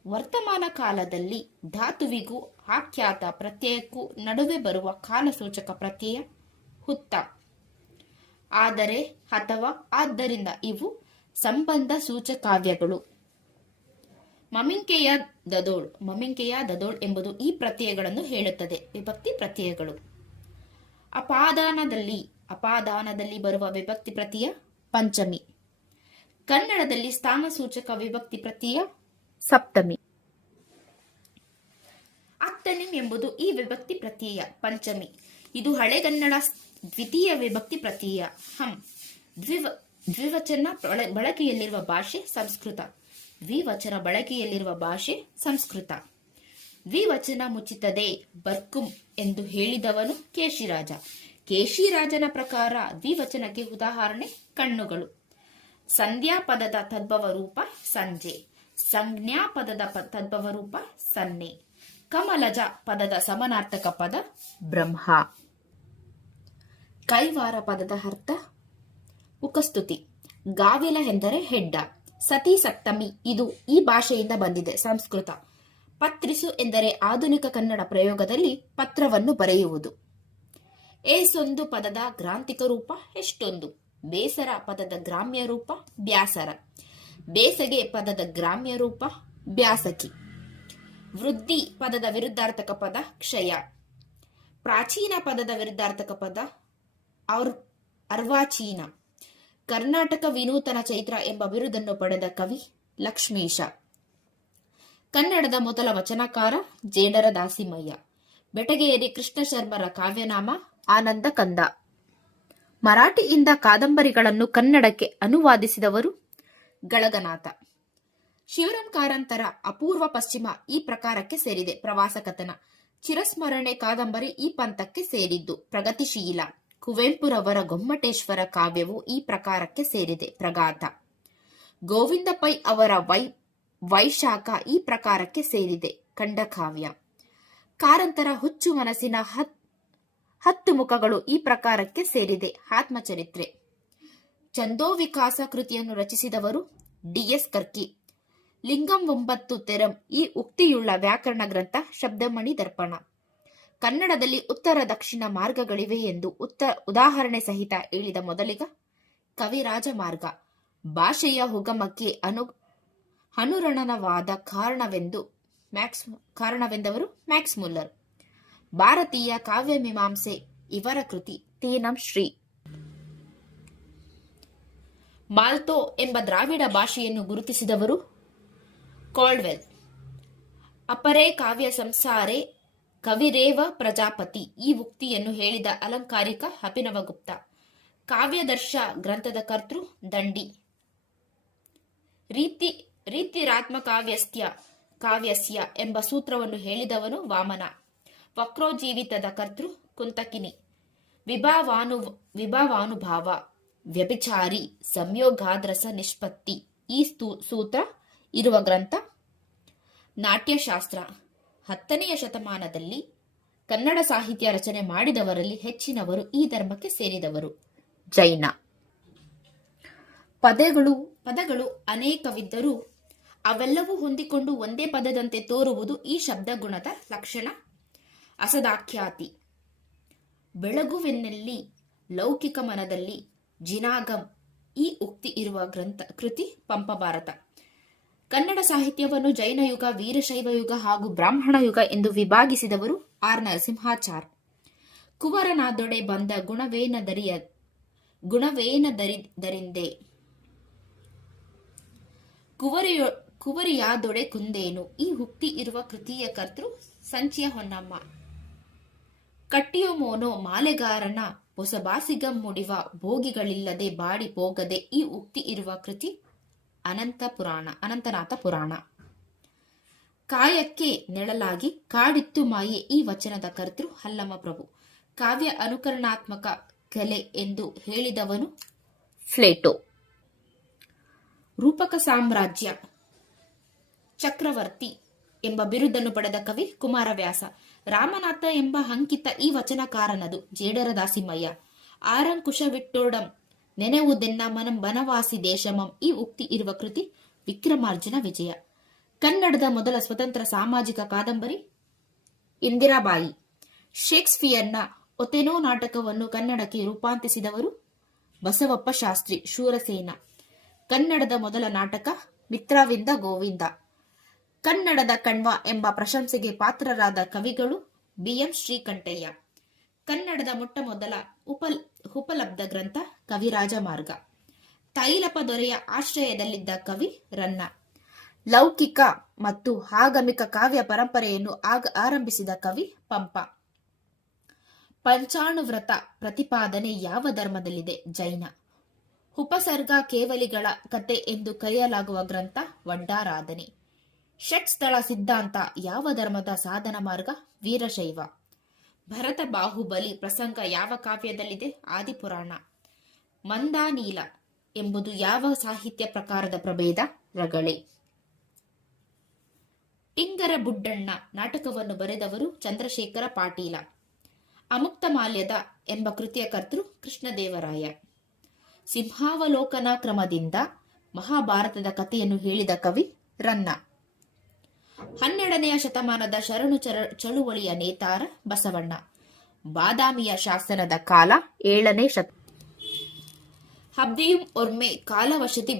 ವರ್ತಮಾನ ಕಾಲದಲ್ಲಿ ಧಾತುವಿಗೂ ಆಖ್ಯಾತ ಪ್ರತ್ಯಯಕ್ಕೂ ನಡುವೆ ಬರುವ ಕಾಲಸೂಚಕ ಪ್ರತ್ಯಯ ಹುತ್ತ. ಆದರೆ, ಅಥವಾ, ಆದ್ದರಿಂದ ಇವು ಸಂಬಂಧ ಸೂಚಕಾವ್ಯಗಳು. ಮಮಿಂಕೆಯ ದದೋಳ್ ಎಂಬುದು ಈ ಪ್ರತ್ಯಯಗಳನ್ನು ಹೇಳುತ್ತದೆ. ವಿಭಕ್ತಿ ಪ್ರತ್ಯಯಗಳು. ಅಪಾದಾನದಲ್ಲಿ ಬರುವ ವಿಭಕ್ತಿ ಪ್ರತ್ಯಯ ಪಂಚಮಿ. ಕನ್ನಡದಲ್ಲಿ ಸ್ಥಾನಸೂಚಕ ವಿಭಕ್ತಿ ಪ್ರತ್ಯಯ ಸಪ್ತಮಿ. ಅತ್ತನಿಂ ಎಂಬುದು ಈ ವಿಭಕ್ತಿ ಪ್ರತ್ಯಯ ಪಂಚಮಿ. ಇದು ಹಳೆಗನ್ನಡ ದ್ವಿತೀಯ ವಿಭಕ್ತಿ ಪ್ರತ್ಯಯ. ಹಂ. ದ್ವಿವಚನ ಬಳಕೆಯಲ್ಲಿರುವ ಭಾಷೆ ಸಂಸ್ಕೃತ. ದ್ವಿವಚನ ಮುಚ್ಚಿತದೆ ಬರ್ಕುಂ ಎಂದು ಹೇಳಿದವನು ಕೇಶಿರಾಜ. ಕೇಶಿರಾಜನ ಪ್ರಕಾರ ದ್ವಿವಚನಕ್ಕೆ ಉದಾಹರಣೆ ಕಣ್ಣುಗಳು. ಸಂಧ್ಯಾ ಪದದ ತದ್ಭವ ರೂಪ ಸಂಜೆ. ಸಂಜ್ಞಾ ಪದದ ತದ್ಭವ ರೂಪ ಸನ್ನೆ. ಕಮಲಜ ಪದದ ಸಮಾನಾರ್ಥಕ ಪದ ಬ್ರಹ್ಮ. ಕೈವಾರ ಪದದ ಅರ್ಥ ಉಕಸ್ತುತಿ. ಗಾವಿಲ ಎಂದರೆ ಹೆಡ್ಡ. ಸತಿ ಸಪ್ತಮಿ ಇದು ಈ ಭಾಷೆಯಿಂದ ಬಂದಿದೆ, ಸಂಸ್ಕೃತ. ಪತ್ರಿಸು ಎಂದರೆ ಆಧುನಿಕ ಕನ್ನಡ ಪ್ರಯೋಗದಲ್ಲಿ ಪತ್ರವನ್ನು ಬರೆಯುವುದು. ಏಸೊಂದು ಪದದ ಗ್ರಾಂಥಿಕ ರೂಪ ಎಷ್ಟೊಂದು. ಬೇಸರ ಪದದ ಗ್ರಾಮ್ಯ ರೂಪ ಬ್ಯಾಸರ. ಬೇಸಗೆ ಪದದ ಗ್ರಾಮ್ಯ ರೂಪ ಬ್ಯಾಸಕಿ. ವೃದ್ಧಿ ಪದದ ವಿರುದ್ಧಾರ್ಥಕ ಪದ ಕ್ಷಯ. ಪ್ರಾಚೀನ ಪದದ ವಿರುದ್ಧಾರ್ಥಕ ಪದ ಅರ್ವಾಚೀನ. ಕರ್ನಾಟಕ ವಿನೂತನ ಚೈತ್ರ ಎಂಬ ಬಿರುದನ್ನು ಪಡೆದ ಕವಿ ಲಕ್ಷ್ಮೀಶ. ಕನ್ನಡದ ಮೊದಲ ವಚನಕಾರ ಜೇಡರ ದಾಸಿಮಯ್ಯ. ಬೆಟಗೇರಿ ಕೃಷ್ಣ ಶರ್ಮರ ಕಾವ್ಯನಾಮ ಆನಂದ ಕಂದ. ಮರಾಠಿಯಿಂದ ಕಾದಂಬರಿಗಳನ್ನು ಕನ್ನಡಕ್ಕೆ ಅನುವಾದಿಸಿದವರು ಗಳಗನಾಥ. ಶಿವರಾಮ್ ಕಾರಂತರ ಅಪೂರ್ವ ಪಶ್ಚಿಮ ಈ ಪ್ರಕಾರಕ್ಕೆ ಸೇರಿದೆ. ಪ್ರವಾಸ ಕಥನ. ಚಿರಸ್ಮರಣೆ ಕಾದಂಬರಿ ಈ ಪಂಥಕ್ಕೆ ಸೇರಿದ್ದು. ಪ್ರಗತಿಶೀಲ. ಕುವೆಂಪುರವರ ಗೊಮ್ಮಟೇಶ್ವರ ಕಾವ್ಯವು ಈ ಪ್ರಕಾರಕ್ಕೆ ಸೇರಿದೆ. ಪ್ರಗಾತ. ಗೋವಿಂದ ಪೈ ಅವರ ವೈಶಾಖ ಈ ಪ್ರಕಾರಕ್ಕೆ ಸೇರಿದೆ. ಖಂಡಕಾವ್ಯ. ಕಾರಂತರ ಹುಚ್ಚು ಮನಸ್ಸಿನ 10 ಮುಖಗಳು ಈ ಪ್ರಕಾರಕ್ಕೆ ಸೇರಿದೆ. ಆತ್ಮಚರಿತ್ರೆ. ಚಂದೋವಿಕಾಸ ಕೃತಿಯನ್ನು ರಚಿಸಿದವರು ಡಿ.ಎಸ್. ಕರ್ಕಿ. ಲಿಂಗಂ 9 ತೆರಂ ಈ ಉಕ್ತಿಯುಳ್ಳ ವ್ಯಾಕರಣ ಗ್ರಂಥ ಶಬ್ದಮಣಿ ದರ್ಪಣ. ಕನ್ನಡದಲ್ಲಿ ಉತ್ತರ ದಕ್ಷಿಣ ಮಾರ್ಗಗಳಿವೆ ಎಂದು ಉದಾಹರಣೆ ಸಹಿತ ಹೇಳಿದ ಮೊದಲಿಗ ಕವಿರಾಜ ಮಾರ್ಗ. ಭಾಷೆಯ ಉಗಮಕ್ಕೆ ಅನುರಣನವಾದ ಕಾರಣವೆಂದವರು ಮ್ಯಾಕ್ಸ್ ಮುಲ್ಲರ್. ಭಾರತೀಯ ಕಾವ್ಯಮೀಮಾಂಸೆ ಇವರ ಕೃತಿ ತೀನಂ ಶ್ರೀ. ಮಾಲ್ತೋ ಎಂಬ ದ್ರಾವಿಡ ಭಾಷೆಯನ್ನು ಗುರುತಿಸಿದವರು ಕಾಲ್ಡ್ವೆಲ್. ಅಪರೇ ಕಾವ್ಯ ಸಂಸಾರೇ ಕವಿರೇವ ಪ್ರಜಾಪತಿ ಈ ಉಕ್ತಿಯನ್ನು ಹೇಳಿದ ಅಲಂಕಾರಿಕ ಅಭಿನವಗುಪ್ತ. ಕಾವ್ಯದರ್ಶ ಗ್ರಂಥದ ಕರ್ತೃ ದಂಡಿ. ರೀತಿರಾತ್ಮಕಾವ್ಯಸ್ಯ ಎಂಬ ಸೂತ್ರವನ್ನು ಹೇಳಿದವನು ವಾಮನ. ವಕ್ರೋಜೀವಿತದ ಕರ್ತೃ ಕುಂತಕಿನಿ. ವಿಭಾವಾನುಭಾವ ವ್ಯಭಿಚಾರಿ ಸಂಯೋಗಾದ್ರಸ ನಿಷ್ಪತ್ತಿ ಈ ಸೂತ್ರ ಇರುವ ಗ್ರಂಥ ನಾಟ್ಯಶಾಸ್ತ್ರ. 10ನೇ ಶತಮಾನದಲ್ಲಿ ಕನ್ನಡ ಸಾಹಿತ್ಯ ರಚನೆ ಮಾಡಿದವರಲ್ಲಿ ಹೆಚ್ಚಿನವರು ಈ ಧರ್ಮಕ್ಕೆ ಸೇರಿದವರು. ಜೈನ. ಪದಗಳು ಅನೇಕವಿದ್ದರೂ ಅವೆಲ್ಲವೂ ಹೊಂದಿಕೊಂಡು ಒಂದೇ ಪದದಂತೆ ತೋರುವುದು ಈ ಶಬ್ದಗುಣದ ಲಕ್ಷಣ. ಅಸದಾಖ್ಯಾತಿ. ಬೆಳಗುವೆನ್ನಲ್ಲಿ ಲೌಕಿಕ ಮನದಲ್ಲಿ ಜಿನಾಗಂ ಈ ಉಕ್ತಿ ಇರುವ ಕೃತಿ ಪಂಪಭಾರತ. ಕನ್ನಡ ಸಾಹಿತ್ಯವನ್ನು ಜೈನ ಯುಗ, ವೀರಶೈವ ಯುಗ ಹಾಗೂ ಬ್ರಾಹ್ಮಣ ಯುಗ ಎಂದು ವಿಭಾಗಿಸಿದವರು ಆರ್. ನರಸಿಂಹಾಚಾರ್. ಕುವರನಾದೊಡೆ ಬಂದ ಗುಣವೇನದರಿಂದೆ ಕುವರಿಯಾದೊಡೆ ಕುಂದೇನು ಈ ಉಕ್ತಿ ಇರುವ ಕೃತಿಯ ಕರ್ತೃ ಸಂಚಿಯ ಹೊನ್ನಮ್ಮ. ಕಟ್ಟಿಯೊಮೋನೋ ಮಾಲೆಗಾರನ ಹೊಸಬಾಸಿಗಂ ಮುಡಿವ ಭೋಗಿಗಳಿಲ್ಲದೆ ಬಾಡಿ ಹೋಗದೆ ಈ ಉಕ್ತಿ ಇರುವ ಕೃತಿ ಅನಂತನಾಥ ಪುರಾಣ. ಕಾಯಕ್ಕೆ ನೆಳಲಾಗಿ ಕಾಡಿತ್ತು ಮಾಯೆ ಈ ವಚನದ ಕರ್ತೃ ಹಲ್ಲಮ ಪ್ರಭು. ಕಾವ್ಯ ಅನುಕರಣಾತ್ಮಕ ಕಲೆ ಎಂದು ಹೇಳಿದವನು ಪ್ಲೇಟೋ. ರೂಪಕ ಸಾಮ್ರಾಜ್ಯ ಚಕ್ರವರ್ತಿ ಎಂಬ ಬಿರುದನ್ನು ಪಡೆದ ಕವಿ ಕುಮಾರವ್ಯಾಸ. ರಾಮನಾಥ ಎಂಬ ಅಂಕಿತ ಈ ವಚನಕಾರನದು. ಜೇಡರ ದಾಸಿಮಯ್ಯ. ಆರಂಕುಶವಿಟ್ಟೋಡಂ ನೆನೆವುದೆನ್ನ ಮನಂ ಬನವಾಸಿ ದೇಶಮಂ ಈ ಉಕ್ತಿ ಇರುವ ಕೃತಿ ವಿಕ್ರಮಾರ್ಜುನ ವಿಜಯ. ಕನ್ನಡದ ಮೊದಲ ಸ್ವತಂತ್ರ ಸಾಮಾಜಿಕ ಕಾದಂಬರಿ ಇಂದಿರಾಬಾಯಿ. ಶೇಕ್ಸ್ಪಿಯರ್ನ ಒಥೆಲೋ ನಾಟಕವನ್ನು ಕನ್ನಡಕ್ಕೆ ರೂಪಾಂತರಿಸಿದವರು ಬಸವಪ್ಪ ಶಾಸ್ತ್ರಿ ಶೂರಸೇನ. ಕನ್ನಡದ ಮೊದಲ ನಾಟಕ ಮಿತ್ರವಿಂದ ಗೋವಿಂದ. ಕನ್ನಡದ ಕಣ್ವ ಎಂಬ ಪ್ರಶಂಸೆಗೆ ಪಾತ್ರರಾದ ಕವಿಗಳು BM ಶ್ರೀಕಂಠಯ್ಯ. ಕನ್ನಡದ ಮೊಟ್ಟಮೊದಲ ಉಪಲಬ್ಧ ಗ್ರಂಥ ಕವಿರಾಜ ಮಾರ್ಗ. ತೈಲಪ ದೊರೆಯ ಆಶ್ರಯದಲ್ಲಿದ್ದ ಕವಿ ರನ್ನ. ಲೌಕಿಕ ಮತ್ತು ಆಗಮಿಕ ಕಾವ್ಯ ಪರಂಪರೆಯನ್ನು ಆರಂಭಿಸಿದ ಕವಿ ಪಂಪ. ಪಂಚಾಣುವ್ರತ ಪ್ರತಿಪಾದನೆ ಯಾವ ಧರ್ಮದಲ್ಲಿದೆ? ಜೈನ. ಉಪಸರ್ಗ ಕೇವಲಿಗಳ ಕತೆ ಎಂದು ಕರೆಯಲಾಗುವ ಗ್ರಂಥ ವಡ್ಡಾರಾಧನೆ. ಷಟ್ಸ್ಥಳ ಸಿದ್ಧಾಂತ ಯಾವ ಧರ್ಮದ ಸಾಧನ ಮಾರ್ಗ? ವೀರಶೈವ. ಭರತ ಬಾಹುಬಲಿ ಪ್ರಸಂಗ ಯಾವ ಕಾವ್ಯದಲ್ಲಿದೆ? ಆದಿಪುರಾಣ. ಮಂದಾನೀಲ ಎಂಬುದು ಯಾವ ಸಾಹಿತ್ಯ ಪ್ರಕಾರದ ಪ್ರಭೇದ? ರಗಳೆ. ಟಿಂಗರ ಬುಡ್ಡಣ್ಣ ನಾಟಕವನ್ನು ಬರೆದವರು ಚಂದ್ರಶೇಖರ ಪಾಟೀಲ. ಅಮುಕ್ತಮಾಲ್ಯದ ಎಂಬ ಕೃತಿಯ ಕರ್ತೃ ಕೃಷ್ಣದೇವರಾಯ. ಸಿಂಹಾವಲೋಕನ ಕ್ರಮದಿಂದ ಮಹಾಭಾರತದ ಕಥೆಯನ್ನು ಹೇಳಿದ ಕವಿ ರನ್ನ. 12ನೆಯ ಶತಮಾನದ ಶರಣು ಚಳುವಳಿಯ ನೇತಾರ ಬಸವಣ್ಣ. ಬಾದಾಮಿಯ ಶಾಸನದ ಕಾಲ 7ನೇ ಹಬ್ದಿಯುಂ ಒರ್ಮೆ ಕಾಲವಶತಿ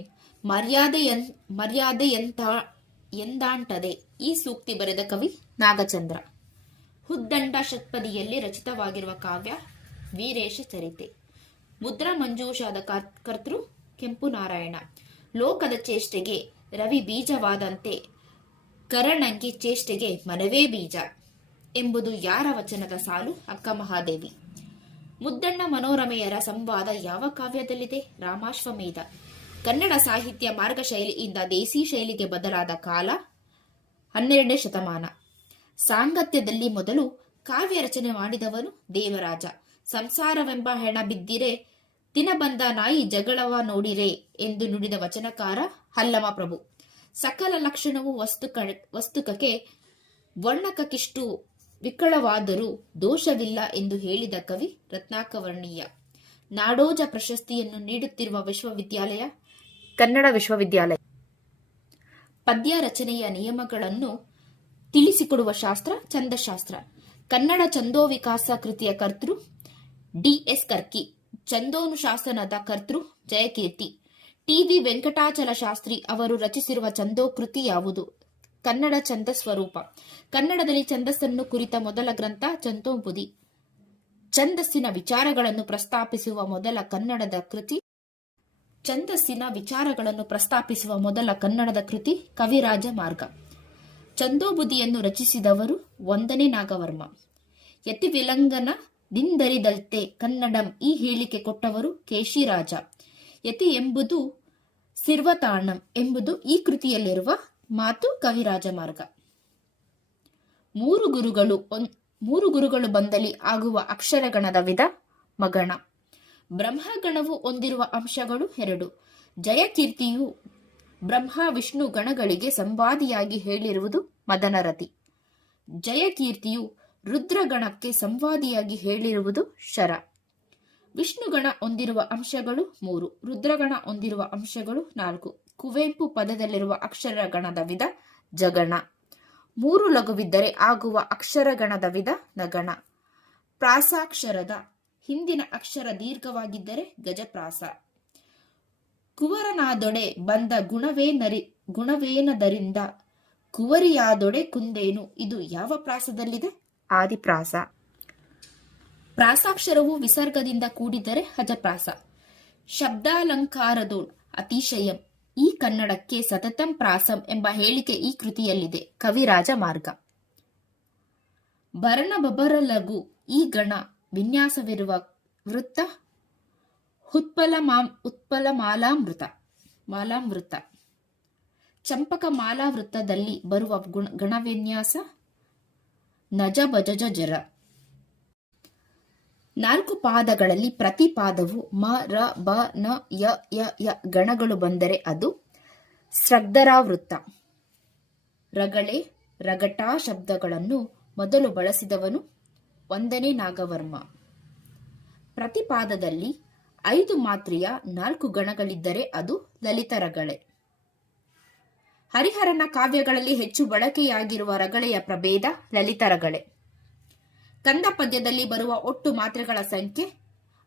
ಎಂದಾಂಟದೆ. ಈ ಸೂಕ್ತಿ ಬರೆದ ಕವಿ ನಾಗಚಂದ್ರ. ಹುದ್ದಂಡ ಷಟ್ಪದಿಯಲ್ಲಿ ರಚಿತವಾಗಿರುವ ಕಾವ್ಯ ವೀರೇಶ ಚರಿತೆ. ಮುದ್ರಾ ಮಂಜೂಷಾದ ಕರ್ತೃ ಕೆಂಪು ನಾರಾಯಣ. ಲೋಕದ ಚೇಷ್ಟೆಗೆ ರವಿ ಬೀಜವಾದಂತೆ ಕರಣಂಗಿ ಚೇಷ್ಟೆಗೆ ಮನವೇ ಬೀಜ ಎಂಬುದು ಯಾರ ವಚನದ ಸಾಲು? ಅಕ್ಕ ಮಹಾದೇವಿ. ಮುದ್ದಣ್ಣ ಮನೋರಮೆಯರ ಸಂವಾದ ಯಾವ ಕಾವ್ಯದಲ್ಲಿದೆ? ರಾಮಾಶ್ವಮೇಧ. ಕನ್ನಡ ಸಾಹಿತ್ಯ ಮಾರ್ಗಶೈಲಿಯಿಂದ ದೇಸಿ ಶೈಲಿಗೆ ಬದಲಾದ ಕಾಲ 12ನೇ ಶತಮಾನ. ಸಾಂಗತ್ಯದಲ್ಲಿ ಮೊದಲು ಕಾವ್ಯ ರಚನೆ ಮಾಡಿದವನು ದೇವರಾಜ. ಸಂಸಾರವೆಂಬ ಹೆಣ ಬಿದ್ದಿರೆ ದಿನಬಂದ ನಾಯಿ ಜಗಳವ ನೋಡಿರೆ ಎಂದು ನುಡಿದ ವಚನಕಾರ ಹಲ್ಲಮ ಪ್ರಭು. ಸಕಲ ಲಕ್ಷಣವು ವಸ್ತುಕಕ್ಕೆ ವರ್ಣಕಕ್ಕಿಷ್ಟು ವಿಕಳವಾದರೂ ದೋಷವಿಲ್ಲ ಎಂದು ಹೇಳಿದ ಕವಿ ರತ್ನಾಕರ್ಣೀಯ. ನಾಡೋಜ ಪ್ರಶಸ್ತಿಯನ್ನು ನೀಡುತ್ತಿರುವ ವಿಶ್ವವಿದ್ಯಾಲಯ ಕನ್ನಡ ವಿಶ್ವವಿದ್ಯಾಲಯ. ಪದ್ಯ ರಚನೆಯ ನಿಯಮಗಳನ್ನು ತಿಳಿಸಿಕೊಡುವ ಶಾಸ್ತ್ರ ಛಂದಶಾಸ್ತ್ರ. ಕನ್ನಡ ಛಂದೋವಿಕಾಸ ಕೃತಿಯ ಕರ್ತೃ DS ಕರ್ಕಿ. ಛಂದೋನುಶಾಸನದ ಕರ್ತೃ ಜಯಕೀರ್ತಿ. TV ವೆಂಕಟಾಚಲ ಶಾಸ್ತ್ರಿ ಅವರು ರಚಿಸಿರುವ ಛಂದೋಕೃತಿ ಯಾವುದು? ಕನ್ನಡ ಛಂದ ಸ್ವರೂಪ. ಕನ್ನಡದಲ್ಲಿ ಛಂದಸ್ಸನ್ನು ಕುರಿತ ಮೊದಲ ಗ್ರಂಥ ಛಂದೋಂಬುದಿ. ಛಂದಸ್ಸಿನ ವಿಚಾರಗಳನ್ನು ಪ್ರಸ್ತಾಪಿಸುವ ಮೊದಲ ಕೃತಿ ಕವಿರಾಜ ಮಾರ್ಗ. ಛಂದೋಬುದಿಯನ್ನು ರಚಿಸಿದವರು 1ನೇ ನಾಗವರ್ಮ. ಯತಿ ವಿಲಂಘನದಿಂದರಿದಲ್ತೆ ಕನ್ನಡಂ ಈ ಹೇಳಿಕೆ ಕೊಟ್ಟವರು ಕೇಶಿರಾಜ. ಯತಿ ಎಂಬುದು ಸಿರ್ವತಾಣಂ ಎಂಬುದು ಈ ಕೃತಿಯಲ್ಲಿರುವ ಮಾತು ಕವಿರಾಜ ಮಾರ್ಗ. ಮೂರು ಗುರುಗಳು ಬಂದಲ್ಲಿ ಆಗುವ ಅಕ್ಷರಗಣದ ವಿಧ ಮಗಣ. ಬ್ರಹ್ಮಗಣವು ಹೊಂದಿರುವ ಅಂಶಗಳು 2. ಜಯಕೀರ್ತಿಯು ಬ್ರಹ್ಮ ವಿಷ್ಣು ಗಣಗಳಿಗೆ ಸಂವಾದಿಯಾಗಿ ಹೇಳಿರುವುದು ಮದನರತಿ. ಜಯಕೀರ್ತಿಯು ರುದ್ರಗಣಕ್ಕೆ ಸಂವಾದಿಯಾಗಿ ಹೇಳಿರುವುದು ಶರ. ವಿಷ್ಣುಗಣ ಹೊಂದಿರುವ ಅಂಶಗಳು 3, ರುದ್ರಗಣ ಹೊಂದಿರುವ ಅಂಶಗಳು 4. ಕುವೆಂಪು ಪದದಲ್ಲಿರುವ ಅಕ್ಷರಗಣದ ವಿಧ ಜಗಣ. 3 ಲಘುವಿದ್ದರೆ ಆಗುವ ಅಕ್ಷರಗಣದ ವಿಧ ನಗಣ. ಪ್ರಾಸಾಕ್ಷರದ ಹಿಂದಿನ ಅಕ್ಷರ ದೀರ್ಘವಾಗಿದ್ದರೆ ಗಜಪ್ರಾಸ. ಕುವರನಾದೊಡೆ ಬಂದ ಗುಣವೇನದರಿಂದ ಕುವರಿಯಾದೊಡೆ ಕುಂದೇನು ಇದು ಯಾವ ಪ್ರಾಸದಲ್ಲಿದೆ? ಆದಿಪ್ರಾಸ. ಪ್ರಾಸಾಕ್ಷರವು ವಿಸರ್ಗದಿಂದ ಕೂಡಿದರೆ ಅಜಪ್ರಾಸ. ಶಬ್ದಾಲಂಕಾರದೋಳ್ ಅತಿಶಯಂ ಈ ಕನ್ನಡಕ್ಕೆ ಸತತಂ ಪ್ರಾಸಂ ಎಂಬ ಹೇಳಿಕೆ ಈ ಕೃತಿಯಲ್ಲಿದೆ. ಕವಿರಾಜ ಮಾರ್ಗ. ಭರಣ ಬಬರಲಗು ಈ ಗಣ ವಿನ್ಯಾಸವಿರುವ ವೃತ್ತ ಉತ್ಪಲ ಮಾಲಾಮೃತ. ಚಂಪಕ ಮಾಲಾ ವೃತ್ತದಲ್ಲಿ ಬರುವ ಗಣವಿನ್ಯಾಸ ನಜ ಭಜ ಜರ. 4 ಪಾದಗಳಲ್ಲಿ ಪ್ರತಿ ಪಾದವು ಮ ರ ಬ ನ ಯ ಗಣಗಳು ಬಂದರೆ ಅದು ಸ್ರಗ್ಧರಾವೃತ್ತ. ರಗಳೆ ರಗಟಾ ಶಬ್ದಗಳನ್ನು ಮೊದಲು ಬಳಸಿದವನು 1ನೇ ನಾಗವರ್ಮ. ಪ್ರತಿ ಪಾದದಲ್ಲಿ 5 ಮಾತ್ರೆಯ 4 ಗಣಗಳಿದ್ದರೆ ಅದು ಲಲಿತ ರಗಳೆ. ಹರಿಹರನ ಕಾವ್ಯಗಳಲ್ಲಿ ಹೆಚ್ಚು ಬಳಕೆಯಾಗಿರುವ ರಗಳೆಯ ಪ್ರಭೇದ ಲಲಿತ ರಗಳೆ. ಕಂದ ಪದ್ಯದಲ್ಲಿ ಬರುವ ಒಟ್ಟು ಮಾತ್ರೆಗಳ ಸಂಖ್ಯೆ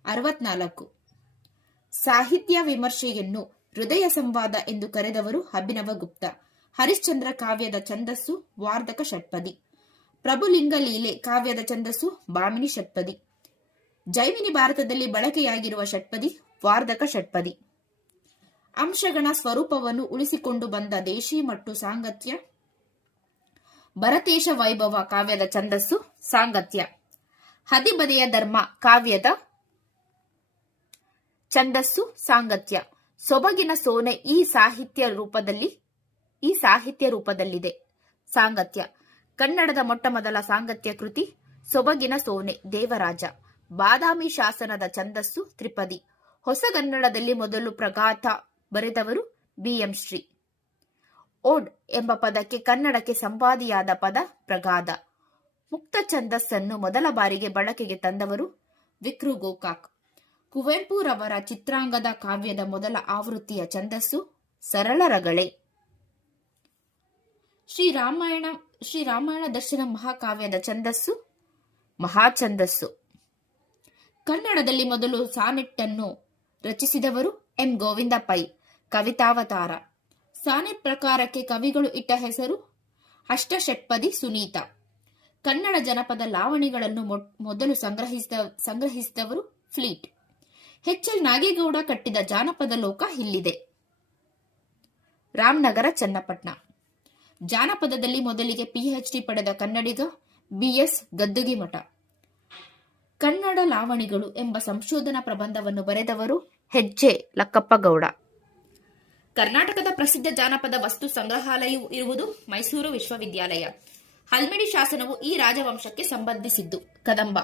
64. ಸಾಹಿತ್ಯ ವಿಮರ್ಶೆಯನ್ನು ಹೃದಯ ಸಂವಾದ ಎಂದು ಕರೆದವರು ಅಭಿನವ ಗುಪ್ತ. ಹರಿಶ್ಚಂದ್ರ ಕಾವ್ಯದ ಛಂದಸ್ಸು ವಾರ್ಧಕ ಷಟ್ಪದಿ. ಪ್ರಭುಲಿಂಗ ಲೀಲೆ ಕಾವ್ಯದ ಛಂದಸ್ಸು ಭಾಮಿನಿ ಷಟ್ಪದಿ. ಜೈಮಿನಿ ಭಾರತದಲ್ಲಿ ಬಳಕೆಯಾಗಿರುವ ಷಟ್ಪದಿ ವಾರ್ಧಕ ಷಟ್ಪದಿ. ಅಂಶಗಣ ಸ್ವರೂಪವನ್ನು ಉಳಿಸಿಕೊಂಡು ಬಂದ ದೇಶಿ ಮತ್ತು ಸಾಂಗತ್ಯ. ಭರತೇಶ ವೈಭವ ಕಾವ್ಯದ ಛಂದಸ್ಸು ಸಾಂಗತ್ಯ. ಹದಿಬದೆಯ ಧರ್ಮ ಕಾವ್ಯದ ಛಂದಸ್ಸು ಸಾಂಗತ್ಯ. ಸೊಬಗಿನ ಸೋನೆ ಈ ಸಾಹಿತ್ಯ ರೂಪದಲ್ಲಿದೆ ಸಾಂಗತ್ಯ. ಕನ್ನಡದ ಮೊಟ್ಟಮೊದಲ ಸಾಂಗತ್ಯ ಕೃತಿ ಸೊಬಗಿನ ಸೋನೆ ದೇವರಾಜ. ಬಾದಾಮಿ ಶಾಸನದ ಛಂದಸ್ಸು ತ್ರಿಪದಿ. ಹೊಸಗನ್ನಡದಲ್ಲಿ ಮೊದಲು ಪ್ರಗಾಥ ಬರೆದವರು ಬಿ.ಎಂ. ಶ್ರೀ. ಓಡ್ ಎಂಬ ಪದಕ್ಕೆ ಕನ್ನಡಕ್ಕೆ ಸಂವಾದಿಯಾದ ಪದ ಪ್ರಗಾಧ. ಮುಕ್ತ ಛಂದಸ್ಸನ್ನು ಮೊದಲ ಬಾರಿಗೆ ಬಳಕೆಗೆ ತಂದವರು ವಿಕ್ರು ಗೋಕಾಕ್. ಕುವೆಂಪುರವರ ಚಿತ್ರಾಂಗದ ಕಾವ್ಯದ ಮೊದಲ ಆವೃತ್ತಿಯ ಛಂದಸ್ಸು ಸರಳ ರಗಳೆ. ಶ್ರೀರಾಮಾಯಣ ದರ್ಶನ ಮಹಾಕಾವ್ಯದ ಛಂದಸ್ಸು ಮಹಾಛಂದಸ್ಸು. ಕನ್ನಡದಲ್ಲಿ ಮೊದಲು ಸಾನೆಟ್ ಅನ್ನು ರಚಿಸಿದವರು ಎಂ. ಗೋವಿಂದ ಪೈ. ಕವಿತಾವತಾರ. ಸಾನೆಟ್ ಪ್ರಕಾರಕ್ಕೆ ಕವಿಗಳು ಇಟ್ಟ ಹೆಸರು ಅಷ್ಟಷಟ್ಪದಿ ಸುನೀತ. ಕನ್ನಡ ಜನಪದ ಲಾವಣಿಗಳನ್ನು ಮೊದಲು ಸಂಗ್ರಹಿಸಿದವರು ಫ್ಲೀಟ್. ಎಚ್.ಎಲ್. ನಾಗೇಗೌಡ ಕಟ್ಟಿದ ಜಾನಪದ ಲೋಕ ಇಲ್ಲಿದೆ. ರಾಮನಗರ ಚನ್ನಪಟ್ಟಣ. ಜಾನಪದದಲ್ಲಿ ಮೊದಲಿಗೆ ಪಿಎಚ್ಡಿ ಪಡೆದ ಕನ್ನಡಿಗ ಬಿ.ಎಸ್. ಗದ್ದುಗಿಮಠ. ಕನ್ನಡ ಲಾವಣಿಗಳು ಎಂಬ ಸಂಶೋಧನಾ ಪ್ರಬಂಧವನ್ನು ಬರೆದವರು ಎಚ್.ಎ. ಲಕ್ಕಪ್ಪಗೌಡ. ಕರ್ನಾಟಕದ ಪ್ರಸಿದ್ಧ ಜಾನಪದ ವಸ್ತು ಸಂಗ್ರಹಾಲಯವು ಇರುವುದು ಮೈಸೂರು ವಿಶ್ವವಿದ್ಯಾಲಯ. ಹಲ್ಮಿಡಿ ಶಾಸನವು ಈ ರಾಜವಂಶಕ್ಕೆ ಸಂಬಂಧಿಸಿದ್ದು. ಕದಂಬ.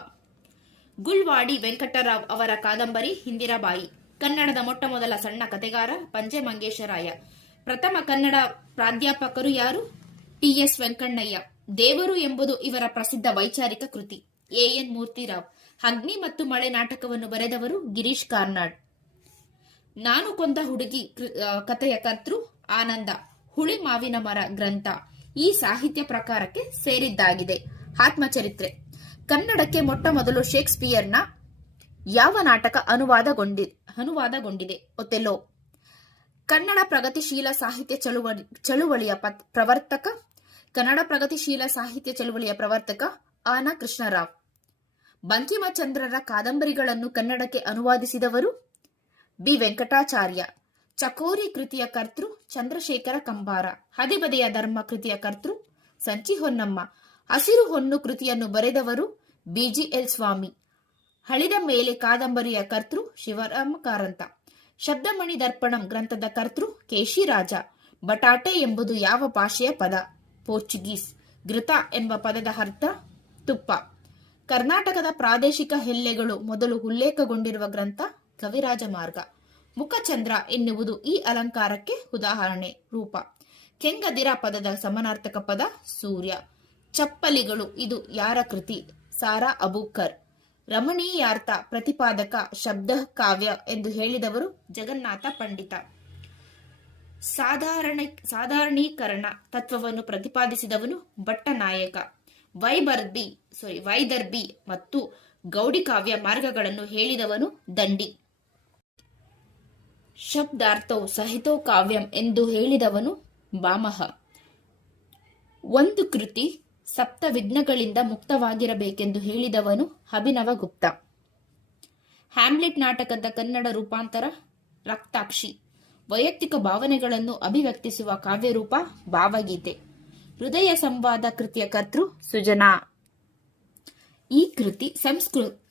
ಗುಲ್ವಾಡಿ ವೆಂಕಟರಾವ್ ಅವರ ಕಾದಂಬರಿ ಇಂದಿರಾಬಾಯಿ. ಕನ್ನಡದ ಮೊಟ್ಟಮೊದಲ ಸಣ್ಣ ಕಥೆಗಾರ ಪಂಜೆ ಮಂಗೇಶರಾಯ. ಪ್ರಥಮ ಕನ್ನಡ ಪ್ರಾಧ್ಯಾಪಕರು ಯಾರು? ಟಿ.ಎಸ್. ವೆಂಕಣ್ಣಯ್ಯ. ದೇವರು ಎಂಬುದು ಇವರ ಪ್ರಸಿದ್ಧ ವೈಚಾರಿಕ ಕೃತಿ. ಎ.ಎನ್. ಮೂರ್ತಿರಾವ್. ಅಗ್ನಿ ಮತ್ತು ಮಳೆ ನಾಟಕವನ್ನು ಬರೆದವರು ಗಿರೀಶ್ ಕಾರ್ನಾಡ್. ನಾನು ಕೊಂದ ಹುಡುಗಿ ಕಥೆಯ ಕರ್ತೃ ಆನಂದ. ಹುಳಿ ಮಾವಿನ ಮರ ಗ್ರಂಥ ಈ ಸಾಹಿತ್ಯ ಪ್ರಕಾರಕ್ಕೆ ಸೇರಿದ್ದಾಗಿದೆ. ಆತ್ಮಚರಿತ್ರೆ. ಕನ್ನಡಕ್ಕೆ ಮೊಟ್ಟ ಮೊದಲು ಶೇಕ್ಸ್ಪಿಯರ್ನ ಯಾವ ನಾಟಕ ಅನುವಾದಗೊಂಡಿದೆ? ಒಥೆಲೋ. ಕನ್ನಡ ಪ್ರಗತಿಶೀಲ ಸಾಹಿತ್ಯ ಚಳುವಳಿಯ ಪ್ರವರ್ತಕ. ಕನ್ನಡ ಪ್ರಗತಿಶೀಲ ಸಾಹಿತ್ಯ ಚಳುವಳಿಯ ಪ್ರವರ್ತಕ ಆನ ಕೃಷ್ಣರಾವ್. ಬಂಕಿಮಚಂದ್ರರ ಕಾದಂಬರಿಗಳನ್ನು ಕನ್ನಡಕ್ಕೆ ಅನುವಾದಿಸಿದವರು ಬಿ. ವೆಂಕಟಾಚಾರ್ಯ. ಚಕೋರಿ ಕೃತಿಯ ಕರ್ತೃ ಚಂದ್ರಶೇಖರ ಕಂಬಾರ. ಹದಿಬದೆಯ ಧರ್ಮ ಕೃತಿಯ ಕರ್ತೃ ಸಂಚಿ ಹೊನ್ನಮ್ಮ. ಹಸಿರು ಹೊನ್ನು ಕೃತಿಯನ್ನು ಬರೆದವರು ಬಿ.ಜಿ.ಎಲ್. ಸ್ವಾಮಿ. ಹಳಿದ ಮೇಲೆ ಕಾದಂಬರಿಯ ಕರ್ತೃ ಶಿವರಾಮ ಕಾರಂತ. ಶಬ್ದಮಣಿ ದರ್ಪಣಂ ಗ್ರಂಥದ ಕರ್ತೃ ಕೇಶಿರಾಜ. ಬಟಾಟೆ ಎಂಬುದು ಯಾವ ಭಾಷೆಯ ಪದ? ಪೋರ್ಚುಗೀಸ್. ಘೃತ ಎಂಬ ಪದದ ಅರ್ಥ ತುಪ್ಪ. ಕರ್ನಾಟಕದ ಪ್ರಾದೇಶಿಕ ಎಲ್ಲೆಗಳು ಮೊದಲು ಉಲ್ಲೇಖಗೊಂಡಿರುವ ಗ್ರಂಥ ಕವಿರಾಜ ಮಾರ್ಗ. ಮುಖಚಂದ್ರ ಎನ್ನುವುದು ಈ ಅಲಂಕಾರಕ್ಕೆ ಉದಾಹರಣೆ. ರೂಪ. ಕೆಂಗದಿರ ಪದದ ಸಮಾನಾರ್ಥಕ ಪದ ಸೂರ್ಯ. ಚಪ್ಪಲಿಗಳು ಇದು ಯಾರ ಕೃತಿ? ಸಾರಾ ಅಬೂಕರ್. ರಮಣೀಯಾರ್ಥ ಪ್ರತಿಪಾದಕ ಶಬ್ದ ಕಾವ್ಯ ಎಂದು ಹೇಳಿದವರು ಜಗನ್ನಾಥ ಪಂಡಿತ. ಸಾಧಾರಣೀಕರಣ ತತ್ವವನ್ನು ಪ್ರತಿಪಾದಿಸಿದವನು ಭಟ್ಟನಾಯಕ. ವೈದರ್ಭಿ ಮತ್ತು ಗೌಡಿಕಾವ್ಯ ಮಾರ್ಗಗಳನ್ನು ಹೇಳಿದವನು ದಂಡಿ. ಶಬ್ದಾರ್ಥೌ ಸಹಿತೌ ಕಾವ್ಯಂ ಎಂದು ಹೇಳಿದವನು ಭಾಮಹ. ಒಂದು ಕೃತಿ ಸಪ್ತ ವಿಘ್ನಗಳಿಂದ ಮುಕ್ತವಾಗಿರಬೇಕೆಂದು ಹೇಳಿದವನು ಅಭಿನವ ಗುಪ್ತ. ಹ್ಯಾಮ್ಲೆಟ್ ನಾಟಕದ ಕನ್ನಡ ರೂಪಾಂತರ ರಕ್ತಾಕ್ಷಿ. ವೈಯಕ್ತಿಕ ಭಾವನೆಗಳನ್ನು ಅಭಿವ್ಯಕ್ತಿಸುವ ಕಾವ್ಯರೂಪ ಭಾವಗೀತೆ. ಹೃದಯ ಸಂವಾದ ಕೃತಿಯ ಕರ್ತೃ ಸುಜನಾ. ಈ ಕೃತಿ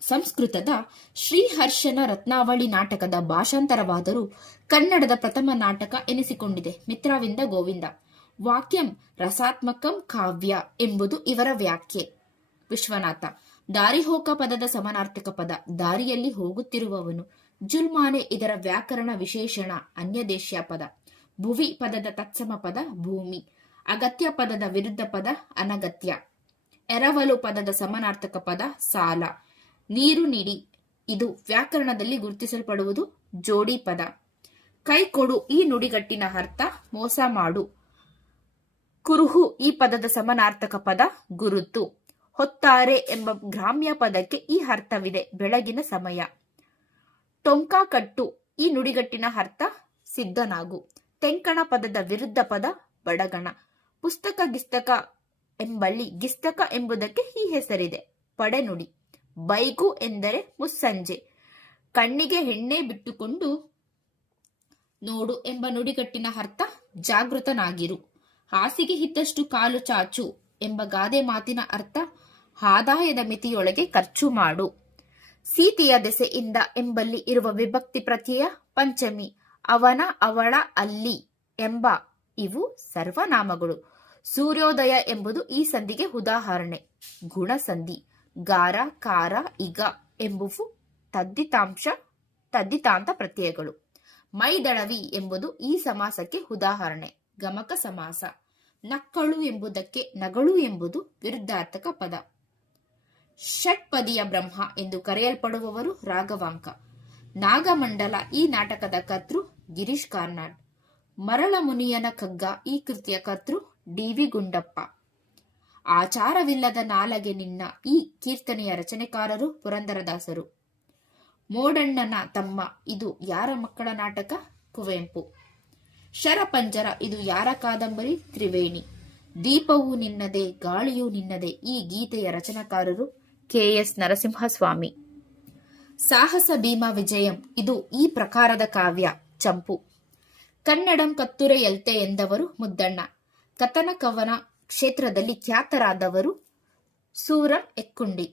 ಸಂಸ್ಕೃತದ ಶ್ರೀಹರ್ಷನ ರತ್ನಾವಳಿ ನಾಟಕದ ಭಾಷಾಂತರವಾದರೂ ಕನ್ನಡದ ಪ್ರಥಮ ನಾಟಕ ಎನಿಸಿಕೊಂಡಿದೆ. ಮಿತ್ರವಿಂದ ಗೋವಿಂದ. ವಾಕ್ಯಂ ರಸಾತ್ಮಕಂ ಕಾವ್ಯ ಎಂಬುದು ಇವರ ವ್ಯಾಖ್ಯೆ. ವಿಶ್ವನಾಥ. ದಾರಿಹೋಕ ಪದದ ಸಮಾನಾರ್ಥಕ ಪದ ದಾರಿಯಲ್ಲಿ ಹೋಗುತ್ತಿರುವವನು. ಜುಲ್ಮಾನೆ ಇದರ ವ್ಯಾಕರಣ ವಿಶೇಷಣ ಅನ್ಯದೇಶ್ಯ ಪದ. ಭುವಿ ಪದದ ತತ್ಸಮ ಪದ ಭೂಮಿ. ಅಗತ್ಯ ಪದದ ವಿರುದ್ಧ ಪದ ಅನಗತ್ಯ. ಎರವಲು ಪದದ ಸಮಾನಾರ್ಥಕ ಪದ ಸಾಲ. ನೀರು ನಿಡಿ ಇದು ವ್ಯಾಕರಣದಲ್ಲಿ ಗುರುತಿಸಲ್ಪಡುವುದು ಜೋಡಿ ಪದ. ಕೈ ಕೊಡು ಈ ನುಡಿಗಟ್ಟಿನ ಅರ್ಥ ಮೋಸ ಮಾಡು. ಕುರುಹು ಈ ಪದದ ಸಮಾನಾರ್ಥಕ ಪದ ಗುರುತು. ಹೊತ್ತಾರೆ ಎಂಬ ಗ್ರಾಮ್ಯ ಪದಕ್ಕೆ ಈ ಅರ್ಥವಿದೆ ಬೆಳಗಿನ ಸಮಯ. ಟೊಂಕ ಕಟ್ಟು ಈ ನುಡಿಗಟ್ಟಿನ ಅರ್ಥ ಸಿದ್ಧನಾಗು. ತೆಂಕಣ ಪದದ ವಿರುದ್ಧ ಪದ ಬಡಗಣ. ಪುಸ್ತಕ ಗಿಸ್ತಕ ಎಂಬಲ್ಲಿ ಗಿಸ್ತಕ ಎಂಬುದಕ್ಕೆ ಈ ಹೆಸರಿದೆ. ಪಡೆನುಡಿ. ಬೈಗು ಎಂದರೆ ಮುಸ್ಸಂಜೆ. ಕಣ್ಣಿಗೆ ಎಣ್ಣೆ ಬಿಟ್ಟುಕೊಂಡು ನೋಡು ಎಂಬ ನುಡಿಗಟ್ಟಿನ ಅರ್ಥ ಜಾಗೃತನಾಗಿರು. ಹಾಸಿಗೆ ಇದ್ದಷ್ಟು ಕಾಲು ಚಾಚು ಎಂಬ ಗಾದೆ ಮಾತಿನ ಅರ್ಥ ಆದಾಯದ ಮಿತಿಯೊಳಗೆ ಖರ್ಚು ಮಾಡು. ಸೀತೆಯ ದೆಸೆಯಿಂದ ಎಂಬಲ್ಲಿ ಇರುವ ವಿಭಕ್ತಿ ಪ್ರತ್ಯಯ ಪಂಚಮಿ. ಅವನ, ಅವಳ, ಅಲ್ಲಿ ಎಂಬ ಇವು ಸರ್ವನಾಮಗಳು. ಸೂರ್ಯೋದಯ ಎಂಬುದು ಈ ಸಂಧಿಗೆ ಉದಾಹರಣೆ. ಗುಣಸಂಧಿ. ಗಾರ, ಕಾರ, ಇಗ ಎಂಬುವು ತದ್ದಿತಾಂತ ಪ್ರತ್ಯಯಗಳು. ಮೈದಳವಿ ಎಂಬುದು ಈ ಸಮಾಸಕ್ಕೆ ಉದಾಹರಣೆ. ಗಮಕ ಸಮಾಸ. ನಕ್ಕಳು ಎಂಬುದಕ್ಕೆ ನಗಳು ಎಂಬುದು ವಿರುದ್ಧಾರ್ಥಕ ಪದ. ಷಟ್ಪದಿಯ ಬ್ರಹ್ಮ ಎಂದು ಕರೆಯಲ್ಪಡುವವರು ರಾಘವಾಂಕ. ನಾಗಮಂಡಲ ಈ ನಾಟಕದ ಕರ್ತೃ ಗಿರೀಶ್ ಕಾರ್ನಾಡ್. ಮರಳ ಮುನಿಯನ ಕಗ್ಗ ಈ ಕೃತಿಯ ಕರ್ತೃ ಡಿ.ವಿ. ಗುಂಡಪ್ಪ. ಆಚಾರವಿಲ್ಲದ ನಾಲಗೆ ನಿನ್ನ ಈ ಕೀರ್ತನೆಯ ರಚನೆಕಾರರು ಪುರಂದರದಾಸರು. ಮೋಡಣ್ಣನ ತಮ್ಮ ಇದು ಯಾರ ಮಕ್ಕಳ ನಾಟಕ? ಕುವೆಂಪು. ಶರಪಂಜರ ಇದು ಯಾರ ಕಾದಂಬರಿ? ತ್ರಿವೇಣಿ. ದೀಪವು ನಿನ್ನದೇ, ಗಾಳಿಯೂ ನಿನ್ನದೇ ಈ ಗೀತೆಯ ರಚನಾಕಾರರು ಕೆ.ಎಸ್. ನರಸಿಂಹಸ್ವಾಮಿ. ಸಾಹಸ ಭೀಮ ವಿಜಯಂ ಇದು ಈ ಪ್ರಕಾರದ ಕಾವ್ಯ ಚಂಪು. ಕನ್ನಡಂ ಕತ್ತುರೆಯಲ್ತೆ ಎಂದವರು ಮುದ್ದಣ್ಣ. ಕಥನ ಕವನ ಕ್ಷೇತ್ರದಲ್ಲಿ ಖ್ಯಾತರಾದವರು ಸೂರಂ ಎಕ್ಕುಂಡಿ.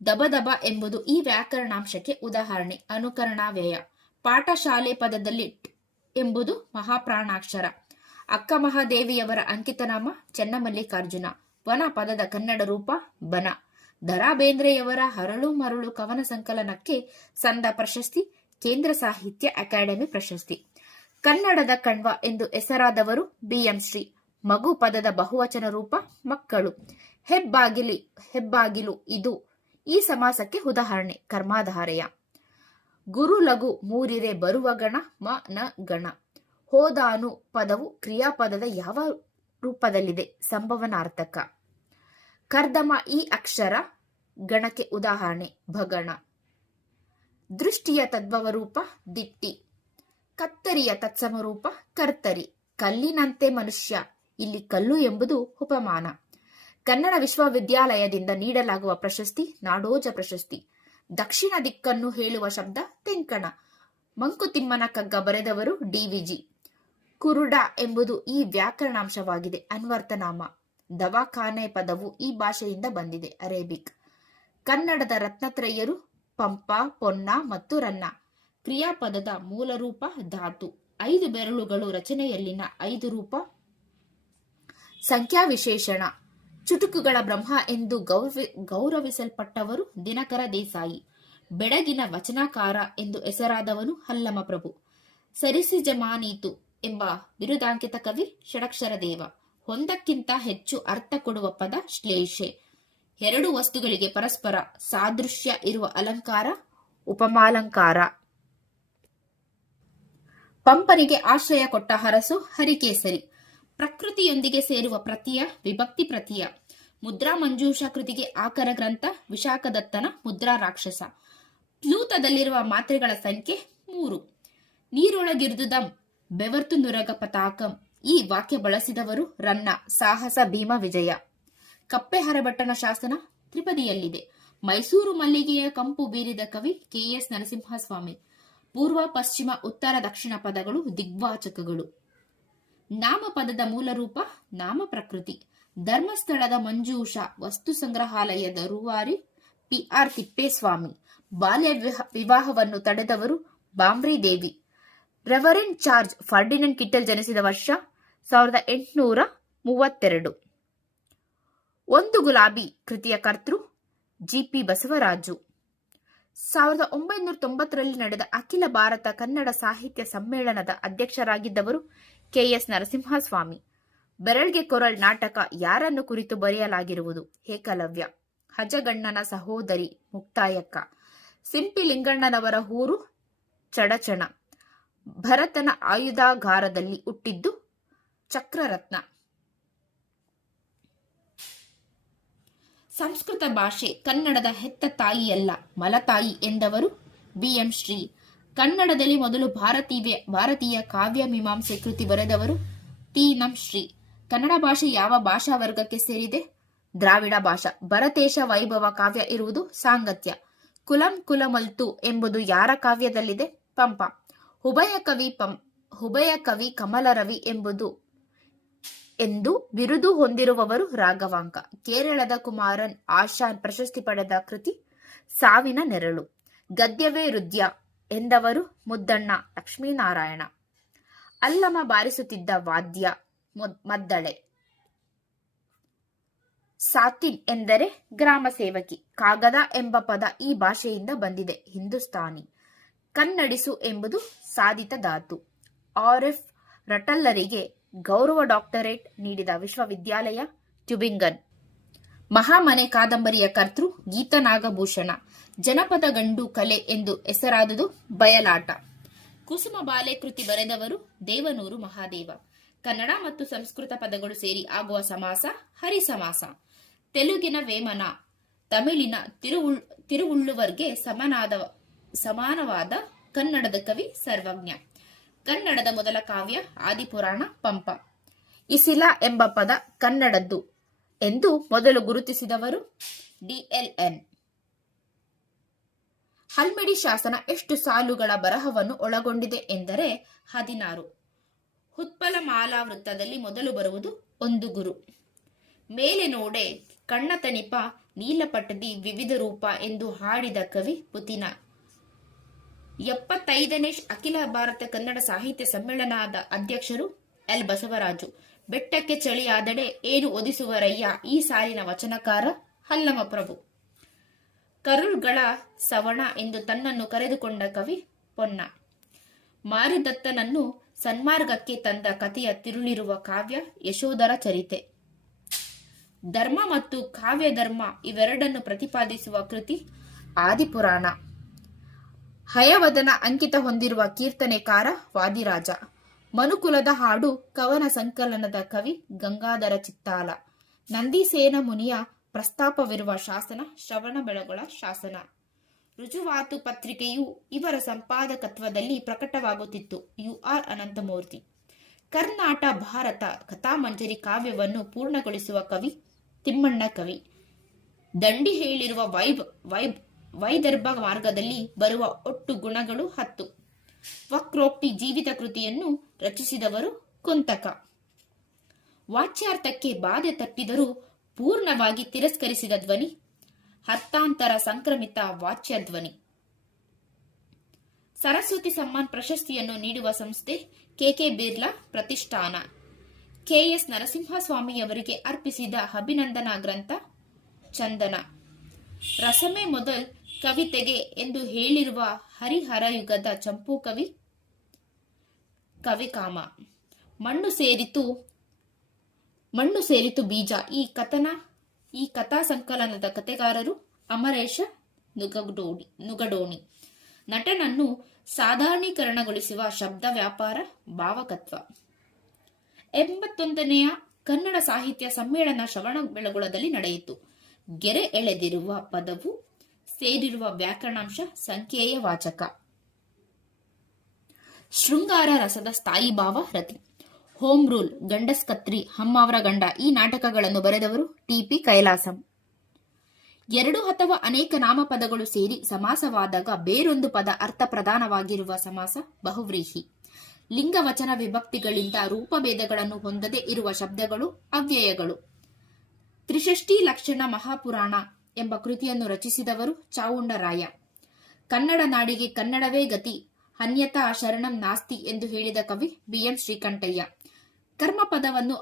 ದಬದಬ ಎಂಬುದು ಈ ವ್ಯಾಕರಣಾಂಶಕ್ಕೆ ಉದಾಹರಣೆ. ಅನುಕರಣಾವ್ಯಯ. ಪಾಠಶಾಲೆ ಪದದಲ್ಲಿ ಟ್ ಎಂಬುದು ಮಹಾಪ್ರಾಣಾಕ್ಷರ. ಅಕ್ಕ ಮಹಾದೇವಿಯವರ ಅಂಕಿತನಾಮ ಚೆನ್ನಮಲ್ಲಿಕಾರ್ಜುನ. ವನ ಪದದ ಕನ್ನಡ ರೂಪ ಬನ. ದ.ರಾ ಬೇಂದ್ರೆಯವರ ಹರಳು ಮರಳು ಕವನ ಸಂಕಲನಕ್ಕೆ ಸಂದ ಪ್ರಶಸ್ತಿ, ಕೇಂದ್ರ ಸಾಹಿತ್ಯ ಅಕಾಡೆಮಿ ಪ್ರಶಸ್ತಿ. ಕನ್ನಡದ ಕಣ್ವ ಎಂದು ಹೆಸರಾದವರು ಬಿ.ಎಂ. ಶ್ರೀ. ಮಗು ಪದದ ಬಹುವಚನ ರೂಪ ಮಕ್ಕಳು. ಹೆಬ್ಬಾಗಿಲು ಇದು ಈ ಸಮಾಸಕ್ಕೆ ಉದಾಹರಣೆ. ಕರ್ಮಾಧಾರಯ. ಗುರು ಲಘು ಮೂರಿರೆ ಬರುವ ಗಣ ಮ ನ ಗಣ. ಹೋದಾನು ಪದವು ಕ್ರಿಯಾಪದದ ಯಾವ ರೂಪದಲ್ಲಿದೆ? ಸಂಭವನಾರ್ಥಕ. ಕರ್ದಮ ಈ ಅಕ್ಷರ ಗಣಕ್ಕೆ ಉದಾಹರಣೆ. ಭಗಣ. ದೃಷ್ಟಿಯ ತದ್ಭವ ರೂಪ ದಿಟ್ಟಿ. ಕತ್ತರಿಯ ತತ್ಸಮ ರೂಪ ಕರ್ತರಿ. ಕಲ್ಲಿನಂತೆ ಮನುಷ್ಯ ಇಲ್ಲಿ ಕಲ್ಲು ಎಂಬುದು ಉಪಮಾನ. ಕನ್ನಡ ವಿಶ್ವವಿದ್ಯಾಲಯದಿಂದ ನೀಡಲಾಗುವ ಪ್ರಶಸ್ತಿ ನಾಡೋಜ ಪ್ರಶಸ್ತಿ. ದಕ್ಷಿಣ ದಿಕ್ಕನ್ನು ಹೇಳುವ ಶಬ್ದ ತೆಂಕಣ. ಮಂಕುತಿಮ್ಮನ ಕಗ್ಗ ಬರೆದವರು ಡಿ.ವಿ.ಜಿ. ಕುರುಡ ಎಂಬುದು ಈ ವ್ಯಾಕರಣಾಂಶವಾಗಿದೆ. ಅನ್ವರ್ಥನಾಮ. ದವಾಖಾನೆ ಪದವು ಈ ಭಾಷೆಯಿಂದ ಬಂದಿದೆ. ಅರೇಬಿಕ್. ಕನ್ನಡದ ರತ್ನತ್ರಯರು ಪಂಪ, ಪೊನ್ನ ಮತ್ತು ರನ್ನ. ಕ್ರಿಯಾಪದದ ಮೂಲ ರೂಪ ಧಾತು. 5 ಬೆರಳುಗಳು ರಚನೆಯಲ್ಲಿನ 5 ರೂಪ ಸಂಖ್ಯಾವಿಶೇಷಣ. ಚುಟುಕುಗಳ ಬ್ರಹ್ಮ ಎಂದು ಗೌರವಿಸಲ್ಪಟ್ಟವರು ದಿನಕರ ದೇಸಾಯಿ. ಬೆಡಗಿನ ವಚನಕಾರ ಎಂದು ಹೆಸರಾದವನು ಹಲ್ಲಮಪ್ರಭು. ಸರಿಸಿಜಮಾನೀತು ಎಂಬ ಬಿರುದಾಂಕಿತ ಕವಿ ಷಡಕ್ಷರ ದೇವ. ಒಂದಕ್ಕಿಂತ ಹೆಚ್ಚು ಅರ್ಥ ಕೊಡುವ ಪದ ಶ್ಲೇಷೆ. 2 ವಸ್ತುಗಳಿಗೆ ಪರಸ್ಪರ ಸಾದೃಶ್ಯ ಇರುವ ಅಲಂಕಾರ ಉಪಮಾಲಂಕಾರ. ಪಂಪನಿಗೆ ಆಶ್ರಯ ಕೊಟ್ಟ ಹರಸು ಹರಿಕೇಸರಿ. ಪ್ರಕೃತಿಯೊಂದಿಗೆ ಸೇರುವ ಪ್ರತ್ಯಯ ವಿಭಕ್ತಿ ಪ್ರತ್ಯಯ. ಮುದ್ರಾ ಮಂಜೂಷಾ ಕೃತಿಗೆ ಆಕರ ಗ್ರಂಥ ವಿಶಾಖದತ್ತನ ಮುದ್ರಾ ರಾಕ್ಷಸ. ಪ್ಲೂತದಲ್ಲಿರುವ ಮಾತ್ರೆಗಳ ಸಂಖ್ಯೆ 3. ನೀರೊಳಗಿರ್ದುದಂ ಬೆವರ್ತು ನುರಗ ಪತಾಕಂ ಈ ವಾಕ್ಯ ಬಳಸಿದವರು ರನ್ನ. ಸಾಹಸ ಭೀಮ ವಿಜಯ. ಕಪ್ಪೆ ಹರಭಟ್ಟನ ಶಾಸನ ತ್ರಿಪದಿಯಲ್ಲಿದೆ. ಮೈಸೂರು ಮಲ್ಲಿಗೆಯ ಕಂಪು ಬೀರಿದ ಕವಿ ಕೆ.ಎಸ್. ನರಸಿಂಹಸ್ವಾಮಿ. ಪೂರ್ವ, ಪಶ್ಚಿಮ, ಉತ್ತರ, ದಕ್ಷಿಣ ಪದಗಳು ದಿಗ್ವಾಚಕಗಳು. ನಾಮಪದದ ಮೂಲ ರೂಪ ನಾಮ ಪ್ರಕೃತಿ. ಧರ್ಮಸ್ಥಳದ ಮಂಜೂಷ ವಸ್ತು ಸಂಗ್ರಹಾಲಯದ ರೂವಾರಿ ಪಿ.ಆರ್. ತಿಪ್ಪೇಸ್ವಾಮಿ. ಬಾಲ್ಯ ವಿವಾಹವನ್ನು ತಡೆದವರು ಬಾಂಬ್ರಿ ದೇವಿ. ರೆವರೆಂಡ್ ಚಾರ್ಜ್ ಫರ್ಡಿನೆಂಡ್ ಕಿಟ್ಟಲ್ ಜನಿಸಿದ ವರ್ಷ 1832. ಒಂದು ಗುಲಾಬಿ ಕೃತಿಯ ಕರ್ತೃ ಜಿ.ಪಿ. ಬಸವರಾಜು. 1990ರಲ್ಲಿ ನಡೆದ ಅಖಿಲ ಭಾರತ ಕನ್ನಡ ಸಾಹಿತ್ಯ ಸಮ್ಮೇಳನದ ಅಧ್ಯಕ್ಷರಾಗಿದ್ದವರು ಕೆ.ಎಸ್. ನರಸಿಂಹಸ್ವಾಮಿ. ಬೆರಳ್ಗೆ ಕೊರಳ್ ನಾಟಕ ಯಾರನ್ನು ಕುರಿತು ಬರೆಯಲಾಗಿರುವುದು? ಏಕಲವ್ಯ. ಅಜಗಣ್ಣನ ಸಹೋದರಿ ಮುಕ್ತಾಯಕ್ಕ. ಸಿಂಪಿಲಿಂಗಣ್ಣನವರ ಊರು ಚಡಚಣ. ಭರತನ ಆಯುಧಾಗಾರದಲ್ಲಿ ಹುಟ್ಟಿದ್ದು ಚಕ್ರರತ್ನ. ಸಂಸ್ಕೃತ ಭಾಷೆ ಕನ್ನಡದ ಹೆತ್ತ ತಾಯಿಯಲ್ಲ ಮಲತಾಯಿ ಎಂದವರು ಬಿ.ಎಂ. ಶ್ರೀ. ಕನ್ನಡದಲ್ಲಿ ಮೊದಲು ಭಾರತೀಯ ಕಾವ್ಯ ಮೀಮಾಂಸೆ ಕೃತಿ ಬರೆದವರು ತಿ.ನಂ. ಶ್ರೀ. ಕನ್ನಡ ಭಾಷೆ ಯಾವ ಭಾಷಾ ವರ್ಗಕ್ಕೆ ಸೇರಿದೆ? ದ್ರಾವಿಡ ಭಾಷಾ. ಭರತೇಶ ವೈಭವ ಕಾವ್ಯ ಇರುವುದು ಸಾಂಗತ್ಯ. ಕುಲಂ ಕುಲಮಲ್ತು ಎಂಬುದು ಯಾರ ಕಾವ್ಯದಲ್ಲಿದೆ? ಪಂಪ. ಉಭಯ ಕವಿ ಕಮಲರವಿ ಎಂದು ಬಿರುದು ಹೊಂದಿರುವವರು ರಾಘವಾಂಕ. ಕೇರಳದ ಕುಮಾರನ್ ಆಶಾನ್ ಪ್ರಶಸ್ತಿ ಪಡೆದ ಕೃತಿ ಸಾವಿನ ನೆರಳು. ಗದ್ಯವೇ ಹೃದಯ ಎಂದವರು ಮುದ್ದಣ್ಣ ಲಕ್ಷ್ಮೀನಾರಾಯಣ. ಅಲ್ಲಮ ಬಾರಿಸುತ್ತಿದ್ದ ವಾದ್ಯ ಮದ್ದಳೆ. ಸಾತಿನ್ ಎಂದರೆ ಗ್ರಾಮ ಸೇವಕಿ. ಕಾಗದ ಎಂಬ ಪದ ಈ ಭಾಷೆಯಿಂದ ಬಂದಿದೆ. ಹಿಂದೂಸ್ತಾನಿ. ಕನ್ನಡಿಸು ಎಂಬುದು ಸಾಧಿತ ಧಾತು. ಆರ್.ಎಫ್. ರಟಲ್ಲರಿಗೆ ಗೌರವ ಡಾಕ್ಟರೇಟ್ ನೀಡಿದ ವಿಶ್ವವಿದ್ಯಾಲಯ ಟ್ಯುಬಿಂಗನ್. ಮಹಾಮನೆ ಕಾದಂಬರಿಯ ಕರ್ತೃ ಗೀತನಾಗಭೂಷಣ. ಜನಪದ ಗಂಡು ಕಲೆ ಎಂದು ಹೆಸರಾದುದು ಬಯಲಾಟ. ಕುಸುಮ ಬಾಲೆ ಕೃತಿ ಬರೆದವರು ದೇವನೂರು ಮಹಾದೇವ. ಕನ್ನಡ ಮತ್ತು ಸಂಸ್ಕೃತ ಪದಗಳು ಸೇರಿ ಆಗುವ ಸಮಾಸ ಹರಿಸಮಾಸ. ತೆಲುಗಿನ ವೇಮನ, ತಮಿಳಿನ ತಿರುವುಳ್ಳುವರ್ಗೆ ಸಮಾನವಾದ ಕನ್ನಡದ ಕವಿ ಸರ್ವಜ್ಞ. ಕನ್ನಡದ ಮೊದಲ ಕಾವ್ಯ ಆದಿಪುರಾಣ ಪಂಪ. ಇಸಿಲ ಎಂಬ ಪದ ಕನ್ನಡದ್ದು ಎಂದು ಮೊದಲು ಗುರುತಿಸಿದವರು ಡಿ.ಎಲ್.ಎನ್. ಹಲ್ಮಿಡಿ ಶಾಸನ ಎಷ್ಟು ಸಾಲುಗಳ ಬರಹವನ್ನು ಒಳಗೊಂಡಿದೆ ಎಂದರೆ 16. ಉತ್ಪಲಮಾಲಾ ವೃತ್ತದಲ್ಲಿ ಮೊದಲು ಬರುವುದು ಒಂದು ಗುರು. ಮೇಲೆ ನೋಡೆ ಕಣ್ಣತನಿಪ ನೀಲಪಟ್ಟದಿ ವಿವಿಧ ರೂಪ ಎಂದು ಹಾಡಿದ ಕವಿ ಪುತಿನ. 75ನೇ ಅಖಿಲ ಭಾರತ ಕನ್ನಡ ಸಾಹಿತ್ಯ ಸಮ್ಮೇಳನದ ಅಧ್ಯಕ್ಷರು ಎಲ್. ಬಸವರಾಜು. ಬೆಟ್ಟಕ್ಕೆ ಚಳಿಯಾದಡೆ ಏನು ಒದಿಸುವರಯ್ಯ ಈ ಸಾಲಿನ ವಚನಕಾರ ಹಲ್ಲಮ ಪ್ರಭು. ಕರುಳ್ಗಳ ಸವಣ ಎಂದು ತನ್ನನ್ನು ಕರೆದುಕೊಂಡ ಕವಿ ಪೊನ್ನ. ಮಾರಿದತ್ತನನ್ನು ಸನ್ಮಾರ್ಗಕ್ಕೆ ತಂದ ಕಥೆಯ ತಿರುಳಿರುವ ಕಾವ್ಯ ಯಶೋಧರ ಚರಿತೆ. ಧರ್ಮ ಮತ್ತು ಕಾವ್ಯಧರ್ಮ ಇವೆರಡನ್ನು ಪ್ರತಿಪಾದಿಸುವ ಕೃತಿ ಆದಿಪುರಾಣ. ಹಯವದನ ಅಂಕಿತ ಹೊಂದಿರುವ ಕೀರ್ತನೆಕಾರ ವಾದಿರಾಜ. ಮನುಕುಲದ ಹಾಡು ಕವನ ಸಂಕಲನದ ಕವಿ ಗಂಗಾಧರ ಚಿತ್ತಾಲ. ನಂದಿಸೇನ ಮುನಿಯ ಪ್ರಸ್ತಾಪವಿರುವ ಶಾಸನ ಶ್ರವಣಬೆಳಗೊಳ ಶಾಸನ. ರುಜುವಾತು ಪತ್ರಿಕೆಯು ಇವರ ಸಂಪಾದಕತ್ವದಲ್ಲಿ ಪ್ರಕಟವಾಗುತ್ತಿತ್ತು. ಯು.ಆರ್. ಅನಂತಮೂರ್ತಿ. ಕರ್ನಾಟ ಭಾರತ ಕಥಾಮಂಜರಿ ಕಾವ್ಯವನ್ನು ಪೂರ್ಣಗೊಳಿಸುವ ಕವಿ ತಿಮ್ಮಣ್ಣ ಕವಿ. ದಂಡಿ ಹೇಳಿರುವ ವೈದರ್ಭ ಮಾರ್ಗದಲ್ಲಿ ಬರುವ ಒಟ್ಟು ಗುಣಗಳು 10. ವಕ್ರೋಕ್ತಿ ಜೀವಿತ ಕೃತಿಯನ್ನು ರಚಿಸಿದವರು ಕುಂತಕ. ವಾಚ್ಯಾರ್ಥಕ್ಕೆ ಬಾಧೆ ತಟ್ಟಿದರೂ ಪೂರ್ಣವಾಗಿ ತಿರಸ್ಕರಿಸಿದ ಧ್ವನಿ ಅರ್ಥಾಂತರ ಸಂಕ್ರಮಿತ ವಾಚ್ಯ ಧ್ವನಿ. ಸರಸ್ವತಿ ಸಮ್ಮಾನ್ ಪ್ರಶಸ್ತಿಯನ್ನು ನೀಡುವ ಸಂಸ್ಥೆ ಕೆ.ಕೆ. ಬಿರ್ಲಾ ಪ್ರತಿಷ್ಠಾನ. ಕೆ.ಎಸ್. ನರಸಿಂಹಸ್ವಾಮಿಯವರಿಗೆ ಅರ್ಪಿಸಿದ ಅಭಿನಂದನಾ ಗ್ರಂಥ ಚಂದನ. ರಸಮೆ ಮೊದಲ್ ಕವಿತೆಗೆ ಎಂದು ಹೇಳಿರುವ ಹರಿಹರ ಯುಗದ ಚಂಪೂ ಕವಿಕಾಮ. ಮಣ್ಣು ಸೇರಿತು ಬೀಜ. ಈ ಕಥಾ ಸಂಕಲನದ ಕಥೆಗಾರರು ಅಮರೇಶ ನುಗಡೋಣಿ. ನಟನನ್ನು ಸಾಧಾರಣೀಕರಣಗೊಳಿಸುವ ಶಬ್ದ ವ್ಯಾಪಾರ ಭಾವಕತ್ವ. 81ನೆಯ ಕನ್ನಡ ಸಾಹಿತ್ಯ ಸಮ್ಮೇಳನ ಶ್ರವಣಬೆಳಗೊಳದಲ್ಲಿ ನಡೆಯಿತು. ಗೆರೆ ಎಳೆದಿರುವ ಪದವು ಸೇರಿರುವ ವ್ಯಾಕರಣಾಂಶ ಸಂಖ್ಯೆಯ ವಾಚಕ. ಶೃಂಗಾರ ರಸದ ಸ್ಥಾಯಿ ಭಾವ ರತಿ. ಹೋಮ್ ರೂಲ್, ಗಂಡಸ್ಕತ್ರಿ, ಅಮ್ಮಾವರ ಗಂಡ ಈ ನಾಟಕಗಳನ್ನು ಬರೆದವರು ಟಿ.ಪಿ. ಕೈಲಾಸಂ. 2 ಅಥವಾ ಅನೇಕ ನಾಮಪದಗಳು ಸೇರಿ ಸಮಾಸವಾದಾಗ ಬೇರೊಂದು ಪದ ಅರ್ಥ ಪ್ರಧಾನವಾಗಿರುವ ಸಮಾಸ ಬಹುವ್ರೀಹಿ. ಲಿಂಗ ವಚನ ವಿಭಕ್ತಿಗಳಿಂದ ರೂಪಭೇದಗಳನ್ನು ಹೊಂದದೇ ಇರುವ ಶಬ್ದಗಳು ಅವ್ಯಯಗಳು. ತ್ರಿಷಷ್ಟಿ ಲಕ್ಷಣ ಮಹಾಪುರಾಣ ಎಂಬ ಕೃತಿಯನ್ನು ರಚಿಸಿದವರು ಚಾವುಂಡರಾಯ. ಕನ್ನಡ ನಾಡಿಗೆ ಕನ್ನಡವೇ ಗತಿ, ಅನ್ಯಥಾ ಶರಣಂ ನಾಸ್ತಿ ಎಂದು ಹೇಳಿದ ಕವಿ ಬಿ.ಎಂ. ಶ್ರೀಕಂಠಯ್ಯ. ಕರ್ಮಪದವನ್ನು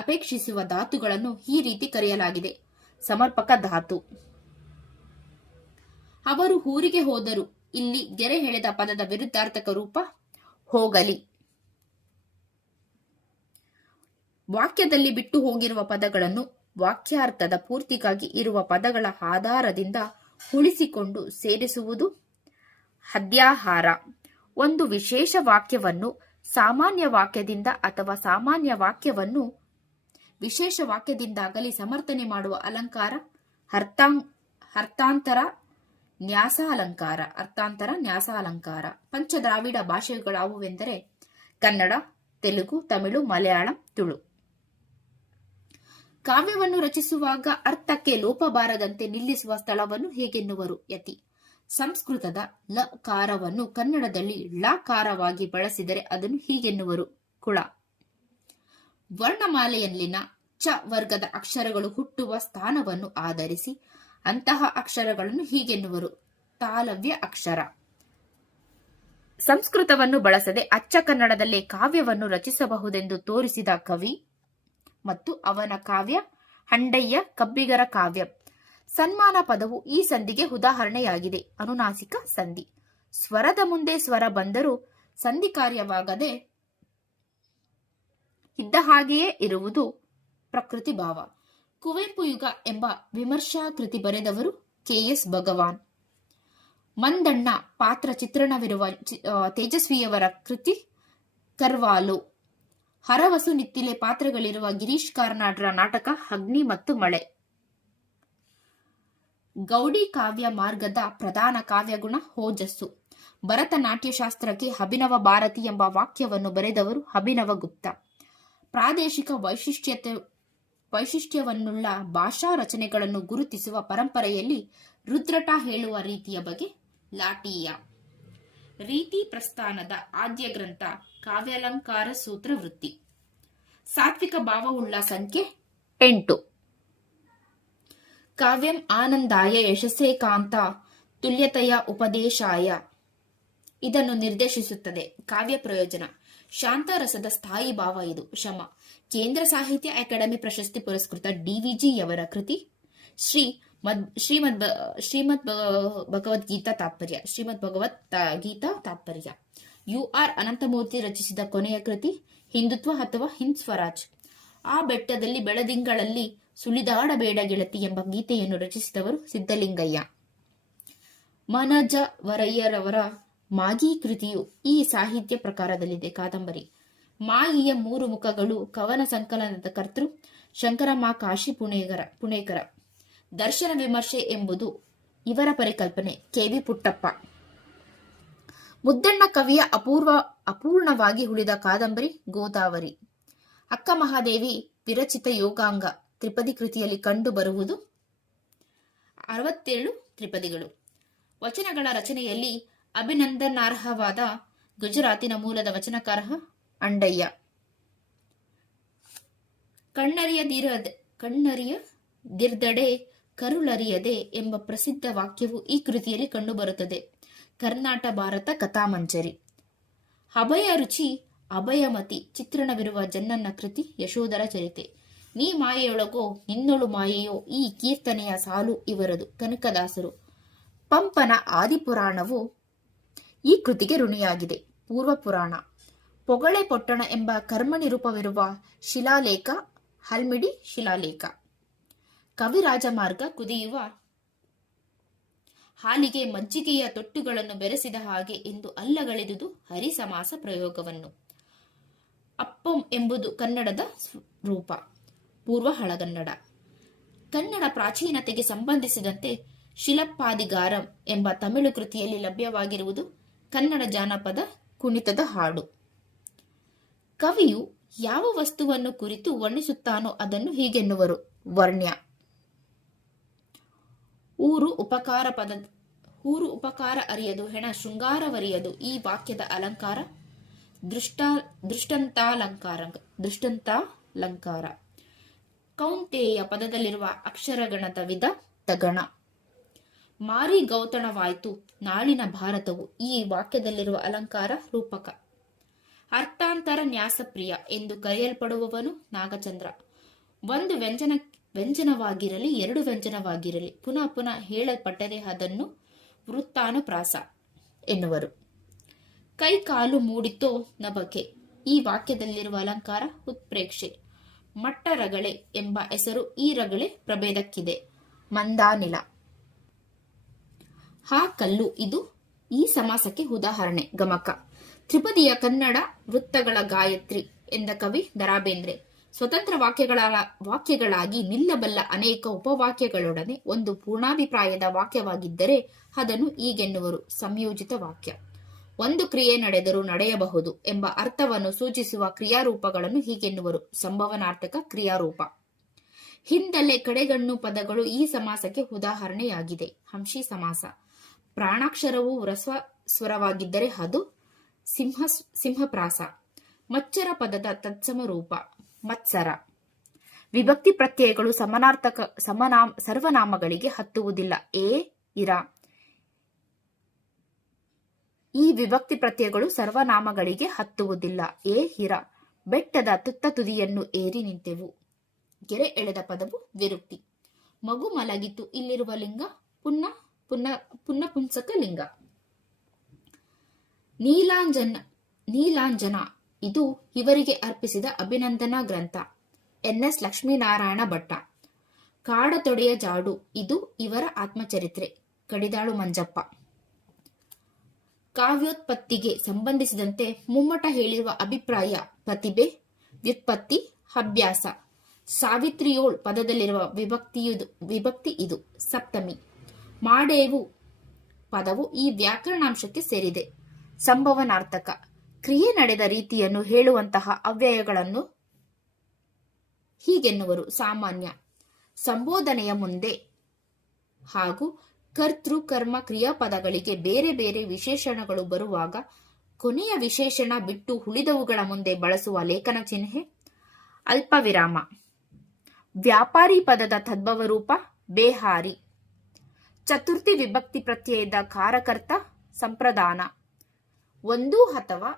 ಅಪೇಕ್ಷಿಸುವ ಧಾತುಗಳನ್ನು ಈ ರೀತಿ ಕರೆಯಲಾಗಿದೆ: ಸಮರ್ಪಕ ಧಾತು. ಅವರು ಊರಿಗೆ ಹೋದರು. ಇಲ್ಲಿ ಗೆರೆ ಎಳೆದ ಪದದ ವಿರುದ್ಧಾರ್ಥಕ ರೂಪ ಹೋಗಲಿ. ವಾಕ್ಯದಲ್ಲಿ ಬಿಟ್ಟು ಹೋಗಿರುವ ಪದಗಳನ್ನು ವಾಕ್ಯಾರ್ಥದ ಪೂರ್ತಿಗಾಗಿ ಇರುವ ಪದಗಳ ಆಧಾರದಿಂದ ಉಳಿಸಿಕೊಂಡು ಸೇರಿಸುವುದು ಅಧ್ಯಾಹಾರ. ಒಂದು ವಿಶೇಷ ವಾಕ್ಯವನ್ನು ಸಾಮಾನ್ಯ ವಾಕ್ಯದಿಂದ ಅಥವಾ ಸಾಮಾನ್ಯ ವಾಕ್ಯವನ್ನು ವಿಶೇಷ ವಾಕ್ಯದಿಂದಾಗಲಿ ಸಮರ್ಥನೆ ಮಾಡುವ ಅಲಂಕಾರ ಅರ್ಥಾಂತರ ನ್ಯಾಸಾಲಂಕಾರ, ಅರ್ಥಾಂತರ ನ್ಯಾಸಾಲಂಕಾರ. ಪಂಚದ್ರಾವಿಡ ಭಾಷೆಗಳಾವುವೆಂದರೆ ಕನ್ನಡ, ತೆಲುಗು, ತಮಿಳು, ಮಲಯಾಳಂ, ತುಳು. ಕಾವ್ಯವನ್ನು ರಚಿಸುವಾಗ ಅರ್ಥಕ್ಕೆ ಲೋಪ ಬಾರದಂತೆ ನಿಲ್ಲಿಸುವ ಸ್ಥಳವನ್ನು ಹೇಗೆನ್ನುವರು? ಯತಿ. ಸಂಸ್ಕೃತದ ಲಕಾರವನ್ನು ಕನ್ನಡದಲ್ಲಿ ಳಕಾರವಾಗಿ ಬಳಸಿದರೆ ಅದನ್ನು ಹೀಗೆನ್ನುವರು? ಕುಳ. ವರ್ಣಮಾಲೆಯಲ್ಲಿನ ಚ ವರ್ಗದ ಅಕ್ಷರಗಳು ಹುಟ್ಟುವ ಸ್ಥಾನವನ್ನು ಆಧರಿಸಿ ಅಂತಹ ಅಕ್ಷರಗಳನ್ನು ಹೀಗೆನ್ನುವರು? ತಾಲವ್ಯ ಅಕ್ಷರ. ಸಂಸ್ಕೃತವನ್ನು ಬಳಸದೆ ಅಚ್ಚ ಕನ್ನಡದಲ್ಲೇ ಕಾವ್ಯವನ್ನು ರಚಿಸಬಹುದೆಂದು ತೋರಿಸಿದ ಕವಿ ಮತ್ತು ಅವನ ಕಾವ್ಯ ಹಂಡಯ್ಯ ಕಬ್ಬಿಗರ ಕಾವ್ಯ. ಸನ್ಮಾನ ಪದವು ಈ ಸಂಧಿಗೆ ಉದಾಹರಣೆಯಾಗಿದೆ. ಅನುನಾಸಿಕ ಸಂಧಿ. ಸ್ವರದ ಮುಂದೆ ಸ್ವರ ಬಂದರೂ ಸಂಧಿ ಕಾರ್ಯವಾಗದೆ ಇದ್ದ ಹಾಗೆಯೇ ಇರುವುದು ಪ್ರಕೃತಿ ಭಾವ. ಕುವೆಂಪು ಯುಗ ಎಂಬ ವಿಮರ್ಶಾ ಕೃತಿ ಬರೆದವರು ಕೆ.ಎಸ್. ಭಗವಾನ್. ಮಂದಣ್ಣ ಪಾತ್ರ ಚಿತ್ರಣವಿರುವ ತೇಜಸ್ವಿಯವರ ಕೃತಿ ಕರ್ವಾಲು. ಹರವಸು ನಿತ್ತಿಲೆ ಪಾತ್ರಗಳಿರುವ ಗಿರೀಶ್ ಕಾರ್ನಾಡ್ರ ನಾಟಕ ಅಗ್ನಿ ಮತ್ತು ಮಳೆ. ಗೌಡಿ ಕಾವ್ಯ ಮಾರ್ಗದ ಪ್ರಧಾನ ಕಾವ್ಯಗುಣ ಓಜಸ್ಸು. ಭರತನಾಟ್ಯಶಾಸ್ತ್ರಕ್ಕೆ ಅಭಿನವ ಭಾರತಿ ಎಂಬ ವಾಕ್ಯವನ್ನು ಬರೆದವರು ಅಭಿನವ ಗುಪ್ತ. ಪ್ರಾದೇಶಿಕ ವೈಶಿಷ್ಟ್ಯವನ್ನುಳ್ಳ ಭಾಷಾ ರಚನೆಗಳನ್ನು ಗುರುತಿಸುವ ಪರಂಪರೆಯಲ್ಲಿ ರುದ್ರಟ ಹೇಳುವ ರೀತಿಯ ಬಗೆ ಲಾಟೀಯ. ರೀತಿ ಪ್ರಸ್ಥಾನದ ಆದ್ಯ ಗ್ರಂಥ ಕಾವ್ಯಾಲಂಕಾರ ಸೂತ್ರ ವೃತ್ತಿ. ಸಾತ್ವಿಕ ಭಾವವುಳ್ಳ ಸಂಖ್ಯೆ 8. ಕಾವ್ಯಂ ಆನಂದಾಯ ಯಶಸ್ಸೇ ಕಾಂತ ತುಲ್ಯತೆಯ ಉಪದೇಶಾಯ. ಇದನ್ನು ನಿರ್ದೇಶಿಸುತ್ತದೆ. ಕಾವ್ಯ ಪ್ರಯೋಜನ. ಶಾಂತರಸದ ಸ್ಥಾಯಿ ಭಾವ ಇದು. ಶಮ. ಕೇಂದ್ರ ಸಾಹಿತ್ಯ ಅಕಾಡೆಮಿ ಪ್ರಶಸ್ತಿ ಪುರಸ್ಕೃತ ಡಿ.ವಿ.ಜಿ. ಯವರ ಕೃತಿ ಶ್ರೀಮದ್ ಭಗವದ್ಗೀತಾ ತಾತ್ಪರ್ಯ. ಯು.ಆರ್. ಅನಂತಮೂರ್ತಿ ರಚಿಸಿದ ಕೊನೆಯ ಕೃತಿ ಹಿಂದುತ್ವ ಅಥವಾ ಹಿಂದ್ ಸ್ವರಾಜ್. ಆ ಬೆಟ್ಟದಲ್ಲಿ ಬೆಳದಿಂಗಳಲ್ಲಿ ಸುಳಿದಾಡಬೇಡ ಗೆಳತಿ ಎಂಬ ಗೀತೆಯನ್ನು ರಚಿಸಿದವರು ಸಿದ್ದಲಿಂಗಯ್ಯ. ಮನಜ ವರಯ್ಯರವರ ಮಾಗಿ ಕೃತಿಯು ಈ ಸಾಹಿತ್ಯ ಪ್ರಕಾರದಲ್ಲಿದೆ. ಕಾದಂಬರಿ. ಮಾಗಿಯ 3 ಮುಖಗಳು ಕವನ ಸಂಕಲನದ ಕರ್ತೃ ಶಂಕರಮ್ಮ ಕಾಶಿ ಪುಣೇಕರ. ದರ್ಶನ ವಿಮರ್ಶೆ ಎಂಬುದು ಇವರ ಪರಿಕಲ್ಪನೆ. ಕೆ.ವಿ. ಪುಟ್ಟಪ್ಪ. ಮುದ್ದಣ್ಣ ಕವಿಯ ಅಪೂರ್ಣವಾಗಿ ಉಳಿದ ಕಾದಂಬರಿ ಗೋದಾವರಿ. ಅಕ್ಕ ಮಹಾದೇವಿ ವಿರಚಿತ ಯೋಗಾಂಗ ತ್ರಿಪದಿ ಕೃತಿಯಲ್ಲಿ ಕಂಡು ಬರುವುದು 67 ತ್ರಿಪದಿಗಳು. ವಚನಗಳ ರಚನೆಯಲ್ಲಿ ಅಭಿನಂದನಾರ್ಹವಾದ ಗುಜರಾತಿನ ಮೂಲದ ವಚನಕಾರ ಅಂಡಯ್ಯ. ಕಣ್ಣರಿಯದಿರ್ದಡೆ ಕರುಳರಿಯದೆ ಎಂಬ ಪ್ರಸಿದ್ಧ ವಾಕ್ಯವು ಈ ಕೃತಿಯಲ್ಲಿ ಕಂಡುಬರುತ್ತದೆ. ಕರ್ನಾಟ ಭಾರತ ಕಥಾಮಂಜರಿ. ಅಭಯ ರುಚಿ ಅಭಯಮತಿ ಚಿತ್ರಣವಿರುವ ಜನ್ನನ್ನ ಕೃತಿ ಯಶೋಧರ ಚರಿತೆ. ನೀ ಮಾಯೆಯೊಳಗೋ ನಿನ್ನೊಳು ಮಾಯೆಯೋ ಈ ಕೀರ್ತನೆಯ ಸಾಲು ಇವರದು. ಕನಕದಾಸರು. ಪಂಪನ ಆದಿಪುರಾಣವು ಈ ಕೃತಿಗೆ ಋಣಿಯಾಗಿದೆ. ಪೂರ್ವ ಪುರಾಣ. ಪೊಗಳೆ ಪೊಟ್ಟಣ ಎಂಬ ಕರ್ಮನಿರೂಪವಿರುವ ಶಿಲಾಲೇಖ ಹಲ್ಮಿಡಿ ಶಿಲಾಲೇಖ. ಕವಿರಾಜಮಾರ್ಗ. ಕುದಿಯುವ ಹಾಲಿಗೆ ಮಜ್ಜಿಗೆಯ ತೊಟ್ಟುಗಳನ್ನು ಬೆರೆಸಿದ ಹಾಗೆ ಎಂದು ಅಲ್ಲಗಳೆದುದು ಹರಿಸಮಾಸ ಪ್ರಯೋಗವನ್ನು. ಅಪ್ಪಂ ಎಂಬುದು ಕನ್ನಡದ ರೂಪ. ಪೂರ್ವ ಹಳಗನ್ನಡ. ಕನ್ನಡ ಪ್ರಾಚೀನತೆಗೆ ಸಂಬಂಧಿಸಿದಂತೆ ಶಿಲಪ್ಪಾದಿಗಾರಂ ಎಂಬ ತಮಿಳು ಕೃತಿಯಲ್ಲಿ ಲಭ್ಯವಾಗಿರುವುದು ಕನ್ನಡ ಜಾನಪದ ಕುಣಿತದ ಹಾಡು. ಕವಿಯು ಯಾವ ವಸ್ತುವನ್ನು ಕುರಿತು ವರ್ಣಿಸುತ್ತಾನೋ ಅದನ್ನು ಹೀಗೆನ್ನುವರು? ವರ್ಣ್ಯ. ಊರು ಉಪಕಾರ ಅರಿಯದು ಹೆಣ ಶೃಂಗಾರವರಿಯದು ಈ ವಾಕ್ಯದ ಅಲಂಕಾರ ದೃಷ್ಟಂತಾಲಂಕಾರ. ಕೌಂತೆಯ ಪದದಲ್ಲಿರುವ ಅಕ್ಷರಗಣದ ವಿಧ ತಗಣ. ಮಾರಿ ಗೌತಣವಾಯ್ತು ನಾಳಿನ ಭಾರತವು ಈ ವಾಕ್ಯದಲ್ಲಿರುವ ಅಲಂಕಾರ ರೂಪಕ. ಅರ್ಥಾಂತರ ನ್ಯಾಸಪ್ರಿಯ ಎಂದು ಕರೆಯಲ್ಪಡುವವನು ನಾಗಚಂದ್ರ. ಒಂದು ವ್ಯಂಜನವಾಗಿರಲಿ 2 ವ್ಯಂಜನವಾಗಿರಲಿ ಪುನಃ ಪುನಃ ಹೇಳಲ್ಪಟ್ಟರೆ ಅದನ್ನು ವೃತ್ತಾನುಪ್ರಾಸ ಎನ್ನುವರು. ಕೈ ಕಾಲು ಮೂಡಿತೋ ನಬಕೆ ಈ ವಾಕ್ಯದಲ್ಲಿರುವ ಅಲಂಕಾರ ಉತ್ಪ್ರೇಕ್ಷೆ. ಮಟ್ಟರಗಳೆ ಎಂಬ ಹೆಸರು ಈ ರಗಳೆ ಪ್ರಭೇದಕ್ಕಿದೆ. ಮಂದಾನಿಲ. ಹಾ ಕಲ್ಲು ಇದು ಈ ಸಮಾಸಕ್ಕೆ ಉದಾಹರಣೆ. ಗಮಕ. ತ್ರಿಪದಿಯ ಕನ್ನಡ ವೃತ್ತಗಳ ಗಾಯತ್ರಿ ಎಂದ ಕವಿ ದ.ರಾ ಬೇಂದ್ರೆ. ಸ್ವತಂತ್ರ ವಾಕ್ಯಗಳಾಗಿ ನಿಲ್ಲಬಲ್ಲ ಅನೇಕ ಉಪವಾಕ್ಯಗಳೊಡನೆ ಒಂದು ಪೂರ್ಣಾಭಿಪ್ರಾಯದ ವಾಕ್ಯವಾಗಿದ್ದರೆ ಅದನ್ನು ಹೀಗೆನ್ನುವರು: ಸಂಯೋಜಿತ ವಾಕ್ಯ. ಒಂದು ಕ್ರಿಯೆ ನಡೆದರೂ ನಡೆಯಬಹುದು ಎಂಬ ಅರ್ಥವನ್ನು ಸೂಚಿಸುವ ಕ್ರಿಯಾರೂಪಗಳನ್ನು ಹೀಗೆನ್ನುವರು: ಸಂಭವನಾರ್ಥಕ ಕ್ರಿಯಾರೂಪ. ಹಿಂದಲೆ ಕಡೆಗಣ್ಣು ಪದಗಳು ಈ ಸಮಾಸಕ್ಕೆ ಉದಾಹರಣೆಯಾಗಿದೆ. ಅಂಶಿ ಸಮಾಸ. ಪ್ರಾಣಾಕ್ಷರವು ಹ್ರಸ್ವ ಸ್ವರವಾಗಿದ್ದರೆ ಅದು ಸಿಂಹಪ್ರಾಸ. ಮಚ್ಚರ ಪದದ ತತ್ಸಮ ರೂಪ ಮತ್ಸರ. ವಿಭಕ್ತಿ ಪ್ರತ್ಯಯಗಳು ಸರ್ವನಾಮಗಳಿಗೆ ಹತ್ತುವುದಿಲ್ಲ. ಎ, ಇರ. ಈ ವಿಭಕ್ತಿ ಪ್ರತ್ಯಯಗಳು ಸರ್ವನಾಮಗಳಿಗೆ ಹತ್ತುವುದಿಲ್ಲ. ಎ, ಇರ. ಬೆಟ್ಟದ ತುತ್ತ ತುದಿಯನ್ನು ಏರಿ ನಿಂತೆವು. ಗೆರೆ ಎಳೆದ ಪದವು ವಿರುಕ್ತಿ. ಮಗು ಮಲಗಿತು. ಇಲ್ಲಿರುವ ಲಿಂಗ ಪುಂಸಕ ಲಿಂಗ. ನೀಲಾಂಜನ ಇದು ಇವರಿಗೆ ಅರ್ಪಿಸಿದ ಅಭಿನಂದನಾ ಗ್ರಂಥ. ಎನ್.ಎಸ್. ಲಕ್ಷ್ಮೀನಾರಾಯಣ ಭಟ್ಟ. ಕಾಡತೊಡೆಯ ಜಾಡು ಇದು ಇವರ ಆತ್ಮಚರಿತ್ರೆ. ಕಡಿದಾಳು ಮಂಜಪ್ಪ. ಕಾವ್ಯೋತ್ಪತ್ತಿಗೆ ಸಂಬಂಧಿಸಿದಂತೆ ಮುಮ್ಮಟ ಹೇಳಿರುವ ಅಭಿಪ್ರಾಯ ಪ್ರತಿಭೆ, ವ್ಯುತ್ಪತ್ತಿ, ಅಭ್ಯಾಸ. ಸಾವಿತ್ರಿಯೋಳ್ ಪದದಲ್ಲಿರುವ ವಿಭಕ್ತಿ ಇದು. ಸಪ್ತಮಿ. ಮಾಡೇವು ಪದವು ಈ ವ್ಯಾಕರಣಾಂಶಕ್ಕೆ ಸೇರಿದೆ. ಸಂಭವನಾರ್ಥಕ. ಕ್ರಿಯೆ ನಡೆದ ರೀತಿಯನ್ನು ಹೇಳುವಂತಹ ಅವ್ಯಯಗಳನ್ನು ಹೀಗೆನ್ನುವರು: ಸಾಮಾನ್ಯ. ಸಂಬೋಧನೆಯ ಮುಂದೆ ಹಾಗೂ ಕರ್ತೃ ಕರ್ಮ ಕ್ರಿಯಾಪದಗಳಿಗೆ ಬೇರೆ ಬೇರೆ ವಿಶೇಷಣಗಳು ಬರುವಾಗ ಕೊನೆಯ ವಿಶೇಷಣ ಬಿಟ್ಟು ಉಳಿದವುಗಳ ಮುಂದೆ ಬಳಸುವ ಲೇಖನ ಚಿಹ್ನೆ ಅಲ್ಪವಿರಾಮ. ವ್ಯಾಪಾರಿ ಪದದ ತದ್ಭವ ರೂಪ ಬೇಹಾರಿ. ಚತುರ್ಥಿ ವಿಭಕ್ತಿ ಪ್ರತ್ಯಯದ ಕಾರಕರ್ತ ಸಂಪ್ರದಾನ. ಒಂದು ಅಥವಾ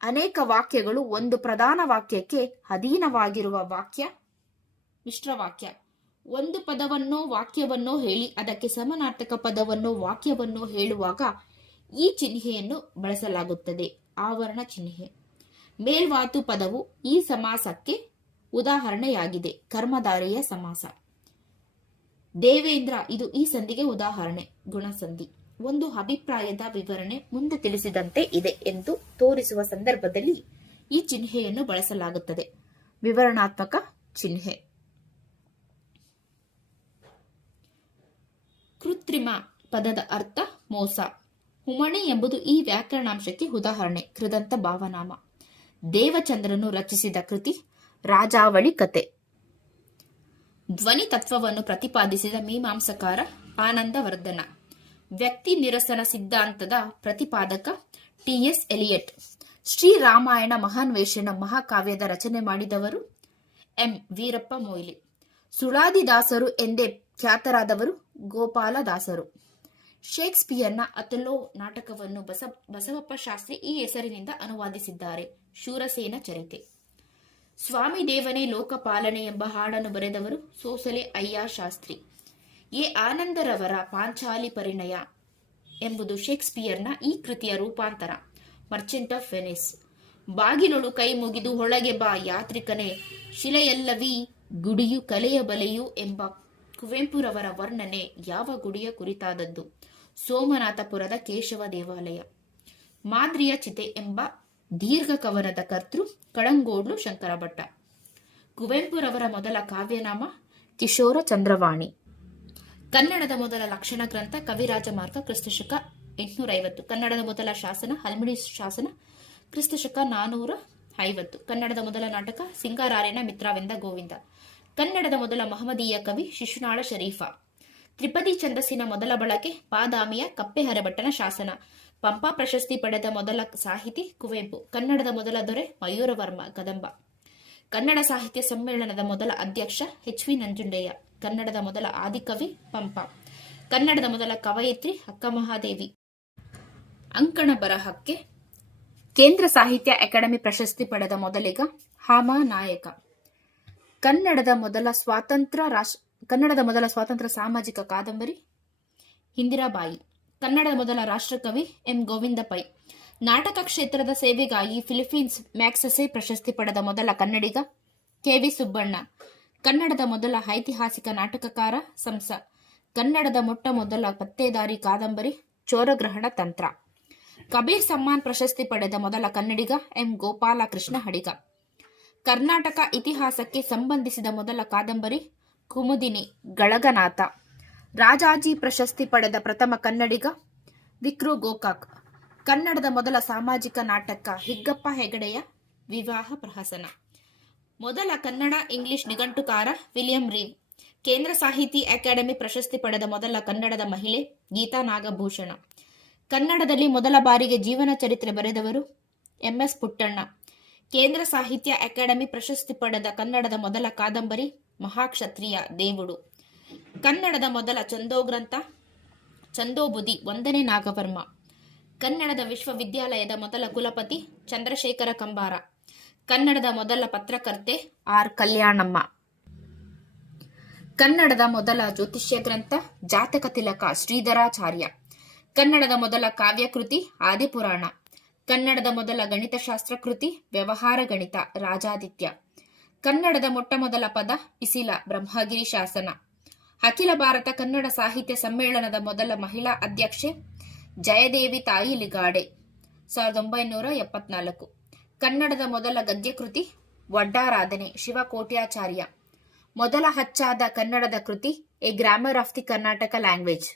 ಅನೇಕ ವಾಕ್ಯಗಳು ಒಂದು ಪ್ರಧಾನ ವಾಕ್ಯಕ್ಕೆ ಅಧೀನವಾಗಿರುವ ವಾಕ್ಯ ಮಿಶ್ರವಾಕ್ಯ. ಒಂದು ಪದವನ್ನೋ ವಾಕ್ಯವನ್ನೋ ಹೇಳಿ ಅದಕ್ಕೆ ಸಮಾನಾರ್ಥಕ ಪದವನ್ನೋ ವಾಕ್ಯವನ್ನೋ ಹೇಳುವಾಗ ಈ ಚಿಹ್ನೆಯನ್ನು ಬಳಸಲಾಗುತ್ತದೆ: ಆವರಣ ಚಿಹ್ನೆ. ಮೇಲ್ವಾತು ಪದವು ಈ ಸಮಾಸಕ್ಕೆ ಉದಾಹರಣೆಯಾಗಿದೆ. ಕರ್ಮಧಾರೆಯ ಸಮಾಸ. ದೇವೇಂದ್ರ ಇದು ಈ ಸಂಧಿಗೆ ಉದಾಹರಣೆ. ಗುಣಸಂಧಿ. ಒಂದು ಅಭಿಪ್ರಾಯದ ವಿವರಣೆ ಮುಂದೆ ತಿಳಿಸಿದಂತೆ ಇದೆ ಎಂದು ತೋರಿಸುವ ಸಂದರ್ಭದಲ್ಲಿ ಈ ಚಿಹ್ನೆಯನ್ನು ಬಳಸಲಾಗುತ್ತದೆ: ವಿವರಣಾತ್ಮಕ ಚಿಹ್ನೆ. ಕೃತ್ರಿಮ ಪದದ ಅರ್ಥ ಮೋಸ. ಉಮಣೆ ಎಂಬುದು ಈ ವ್ಯಾಕರಣಾಂಶಕ್ಕೆ ಉದಾಹರಣೆ. ಕೃದಂತ ಭಾವನಾಮ. ದೇವಚಂದ್ರನು ರಚಿಸಿದ ಕೃತಿ ರಾಜಾವಳಿ ಕತೆ. ಧ್ವನಿ ತತ್ವವನ್ನು ಪ್ರತಿಪಾದಿಸಿದ ಮೀಮಾಂಸಕಾರ ಆನಂದವರ್ಧನ. ವ್ಯಕ್ತಿ ನಿರಸನ ಸಿದ್ಧಾಂತದ ಪ್ರತಿಪಾದಕ ಟಿ.ಎಸ್. ಎಲಿಯಟ್. ಶ್ರೀರಾಮಾಯಣ ಮಹಾನ್ವೇಷಣ ಮಹಾಕಾವ್ಯದ ರಚನೆ ಮಾಡಿದವರು ಎಂ. ವೀರಪ್ಪ ಮೊಯ್ಲಿ. ಸುಳಾದಿದಾಸರು ಎಂದೇ ಖ್ಯಾತರಾದವರು ಗೋಪಾಲದಾಸರು. ಶೇಕ್ಸ್ಪಿಯರ್ನ ಅಥೆಲ್ಲೋ ನಾಟಕವನ್ನು ಬಸವಪ್ಪ ಶಾಸ್ತ್ರಿ ಈ ಹೆಸರಿನಿಂದ ಅನುವಾದಿಸಿದ್ದಾರೆ: ಶೂರಸೇನ ಚರಿತೆ. ಸ್ವಾಮಿ ದೇವನೇ ಲೋಕಪಾಲನೆ ಎಂಬ ಹಾಡನ್ನು ಬರೆದವರು ಸೋಸಲೆ ಅಯ್ಯ ಶಾಸ್ತ್ರಿ. ಎ. ಆನಂದರವರ ಪಾಂಚಾಲಿ ಪರಿಣಯ ಎಂಬುದು ಶೇಕ್ಸ್ಪಿಯರ್ನ ಈ ಕೃತಿಯ ರೂಪಾಂತರ. Merchant of Venice. ಬಾಗಿಲೊಳು ಕೈ ಮುಗಿದು ಒಳಗೆ ಬಾ ಯಾತ್ರಿಕನೇ, ಶಿಲೆಯಲ್ಲವೀ ಗುಡಿಯು ಕಲೆಯ ಬಲೆಯು ಎಂಬ ಕುವೆಂಪುರವರ ವರ್ಣನೆ ಯಾವ ಗುಡಿಯ ಕುರಿತಾದದ್ದು? ಸೋಮನಾಥಪುರದ ಕೇಶವ ದೇವಾಲಯ. ಮಾದ್ರಿಯ ಚಿತೆ ಎಂಬ ದೀರ್ಘ ಕವನದ ಕರ್ತೃ ಕಡಂಗೋಡ್ಲು ಶಂಕರಭಟ್ಟ. ಕುವೆಂಪುರವರ ಮೊದಲ ಕಾವ್ಯನಾಮ ಕಿಶೋರ ಚಂದ್ರವಾಣಿ. ಕನ್ನಡದ ಮೊದಲ ಲಕ್ಷಣ ಗ್ರಂಥ ಕವಿರಾಜಮಾರ್ಗ ಕ್ರಿಸ್ತಶಕ 850. ಕನ್ನಡದ ಮೊದಲ ಶಾಸನ ಹಲ್ಮಿಡಿ ಶಾಸನ ಕ್ರಿಸ್ತಶಕ 450. ಕನ್ನಡದ ಮೊದಲ ನಾಟಕ ಸಿಂಗಾರಾಯಣ ಮಿತ್ರವೆಂದ ಗೋವಿಂದ. ಕನ್ನಡದ ಮೊದಲ ಮಹಮದೀಯ ಕವಿ ಶಿಶುನಾಳ ಶರೀಫ. ತ್ರಿಪದಿ ಛಂದಸ್ಸಿನ ಮೊದಲ ಬಳಕೆ ಬಾದಾಮಿಯ ಕಪ್ಪೆಹರಭಟ್ಟನ ಶಾಸನ. ಪಂಪ ಪ್ರಶಸ್ತಿ ಪಡೆದ ಮೊದಲ ಸಾಹಿತಿ ಕುವೆಂಪು. ಕನ್ನಡದ ಮೊದಲ ದೊರೆ ಮಯೂರವರ್ಮ ಕದಂಬ. ಕನ್ನಡ ಸಾಹಿತ್ಯ ಸಮ್ಮೇಳನದ ಮೊದಲ ಅಧ್ಯಕ್ಷ ಎಚ್. ವಿ. ನಂಜುಂಡಯ್ಯ. ಕನ್ನಡದ ಮೊದಲ ಆದಿಕವಿ ಪಂಪ. ಕನ್ನಡದ ಮೊದಲ ಕವಯಿತ್ರಿ ಅಕ್ಕಮಹಾದೇವಿ. ಅಂಕಣ ಬರಹಕ್ಕೆ ಕೇಂದ್ರ ಸಾಹಿತ್ಯ ಅಕಾಡೆಮಿ ಪ್ರಶಸ್ತಿ ಪಡೆದ ಮೊದಲಿಗ ಹಾಮ ನಾಯಕ. ಕನ್ನಡದ ಮೊದಲ ಸ್ವಾತಂತ್ರ್ಯ ಸಾಮಾಜಿಕ ಕಾದಂಬರಿ ಇಂದಿರಾಬಾಯಿ. ಕನ್ನಡದ ಮೊದಲ ರಾಷ್ಟ್ರಕವಿ ಎಂ. ಗೋವಿಂದ ಪೈ. ನಾಟಕ ಕ್ಷೇತ್ರದ ಸೇವೆಗಾಗಿ ಫಿಲಿಪೀನ್ಸ್ ಮ್ಯಾಗ್ಸೆಸೆ ಪ್ರಶಸ್ತಿ ಪಡೆದ ಮೊದಲ ಕನ್ನಡಿಗ ಕೆ. ವಿ. ಸುಬ್ಬಣ್ಣ. ಕನ್ನಡದ ಮೊದಲ ಐತಿಹಾಸಿಕ ನಾಟಕಕಾರ ಸಂಸ. ಕನ್ನಡದ ಮೊಟ್ಟ ಮೊದಲ ಪತ್ತೇದಾರಿ ಕಾದಂಬರಿ ಚೋರಗ್ರಹಣ ತಂತ್ರ. ಕಬೀರ್ ಸಮ್ಮಾನ್ ಪ್ರಶಸ್ತಿ ಪಡೆದ ಮೊದಲ ಕನ್ನಡಿಗ ಎಂ. ಗೋಪಾಲಕೃಷ್ಣ ಅಡಿಗ. ಕರ್ನಾಟಕ ಇತಿಹಾಸಕ್ಕೆ ಸಂಬಂಧಿಸಿದ ಮೊದಲ ಕಾದಂಬರಿ ಕುಮುದಿನಿ ಗಳಗನಾಥ. ರಾಜಾಜಿ ಪ್ರಶಸ್ತಿ ಪಡೆದ ಪ್ರಥಮ ಕನ್ನಡಿಗ ವಿಕ್ರು ಗೋಕಾಕ್. ಕನ್ನಡದ ಮೊದಲ ಸಾಮಾಜಿಕ ನಾಟಕ ಹಿಗ್ಗಪ್ಪ ಹೆಗಡೆಯ ವಿವಾಹ ಪ್ರಹಸನ. ಮೊದಲ ಕನ್ನಡ ಇಂಗ್ಲಿಷ್ ನಿಘಂಟುಕಾರ ವಿಲಿಯಂ ರೀವ್. ಕೇಂದ್ರ ಸಾಹಿತಿ ಅಕಾಡೆಮಿ ಪ್ರಶಸ್ತಿ ಪಡೆದ ಮೊದಲ ಕನ್ನಡದ ಮಹಿಳೆ ಗೀತಾ ನಾಗಭೂಷಣ. ಕನ್ನಡದಲ್ಲಿ ಮೊದಲ ಬಾರಿಗೆ ಜೀವನ ಚರಿತ್ರೆ ಬರೆದವರು MS ಪುಟ್ಟಣ್ಣ. ಕೇಂದ್ರ ಸಾಹಿತ್ಯ ಅಕಾಡೆಮಿ ಪ್ರಶಸ್ತಿ ಪಡೆದ ಕನ್ನಡದ ಮೊದಲ ಕಾದಂಬರಿ ಮಹಾಕ್ಷತ್ರಿಯ దేవుడు. ಕನ್ನಡದ ಮೊದಲ ಛಂದೋಗ್ರಂಥ ಛಂದೋಬುದಿ 1ನೇ ನಾಗವರ್ಮ. ಕನ್ನಡದ ವಿಶ್ವವಿದ್ಯಾಲಯದ ಮೊದಲ ಕುಲಪತಿ ಚಂದ್ರಶೇಖರ ಕಂಬಾರ. ಕನ್ನಡದ ಮೊದಲ ಪತ್ರಕರ್ತೆ ಆರ್ ಕಲ್ಯಾಣಮ್ಮ. ಕನ್ನಡದ ಮೊದಲ ಜ್ಯೋತಿಷ್ಯ ಗ್ರಂಥ ಜಾತಕ ತಿಲಕ ಶ್ರೀಧರಾಚಾರ್ಯ. ಕನ್ನಡದ ಮೊದಲ ಕಾವ್ಯಕೃತಿ ಆದಿಪುರಾಣ. ಕನ್ನಡದ ಮೊದಲ ಗಣಿತಶಾಸ್ತ್ರ ಕೃತಿ ವ್ಯವಹಾರ ಗಣಿತ ರಾಜಾದಿತ್ಯ. ಕನ್ನಡದ ಮೊಟ್ಟಮೊದಲ ಪದ ಇಸಿಲ ಬ್ರಹ್ಮಗಿರಿ ಶಾಸನ. ಅಖಿಲ ಭಾರತ ಕನ್ನಡ ಸಾಹಿತ್ಯ ಸಮ್ಮೇಳನದ ಮೊದಲ ಮಹಿಳಾ ಅಧ್ಯಕ್ಷೆ ಜಯದೇವಿ ತಾಯಿ ಲಿಗಾಡೆ 1974. ಕನ್ನಡದ ಮೊದಲ ಗದ್ಯಕೃತಿ ವಡ್ಡಾರಾಧನೆ ಶಿವಕೋಟ್ಯಾಚಾರ್ಯ. ಮೊದಲ ಅಚ್ಚಾದ ಕನ್ನಡದ ಕೃತಿ A grammar of the Karnataka language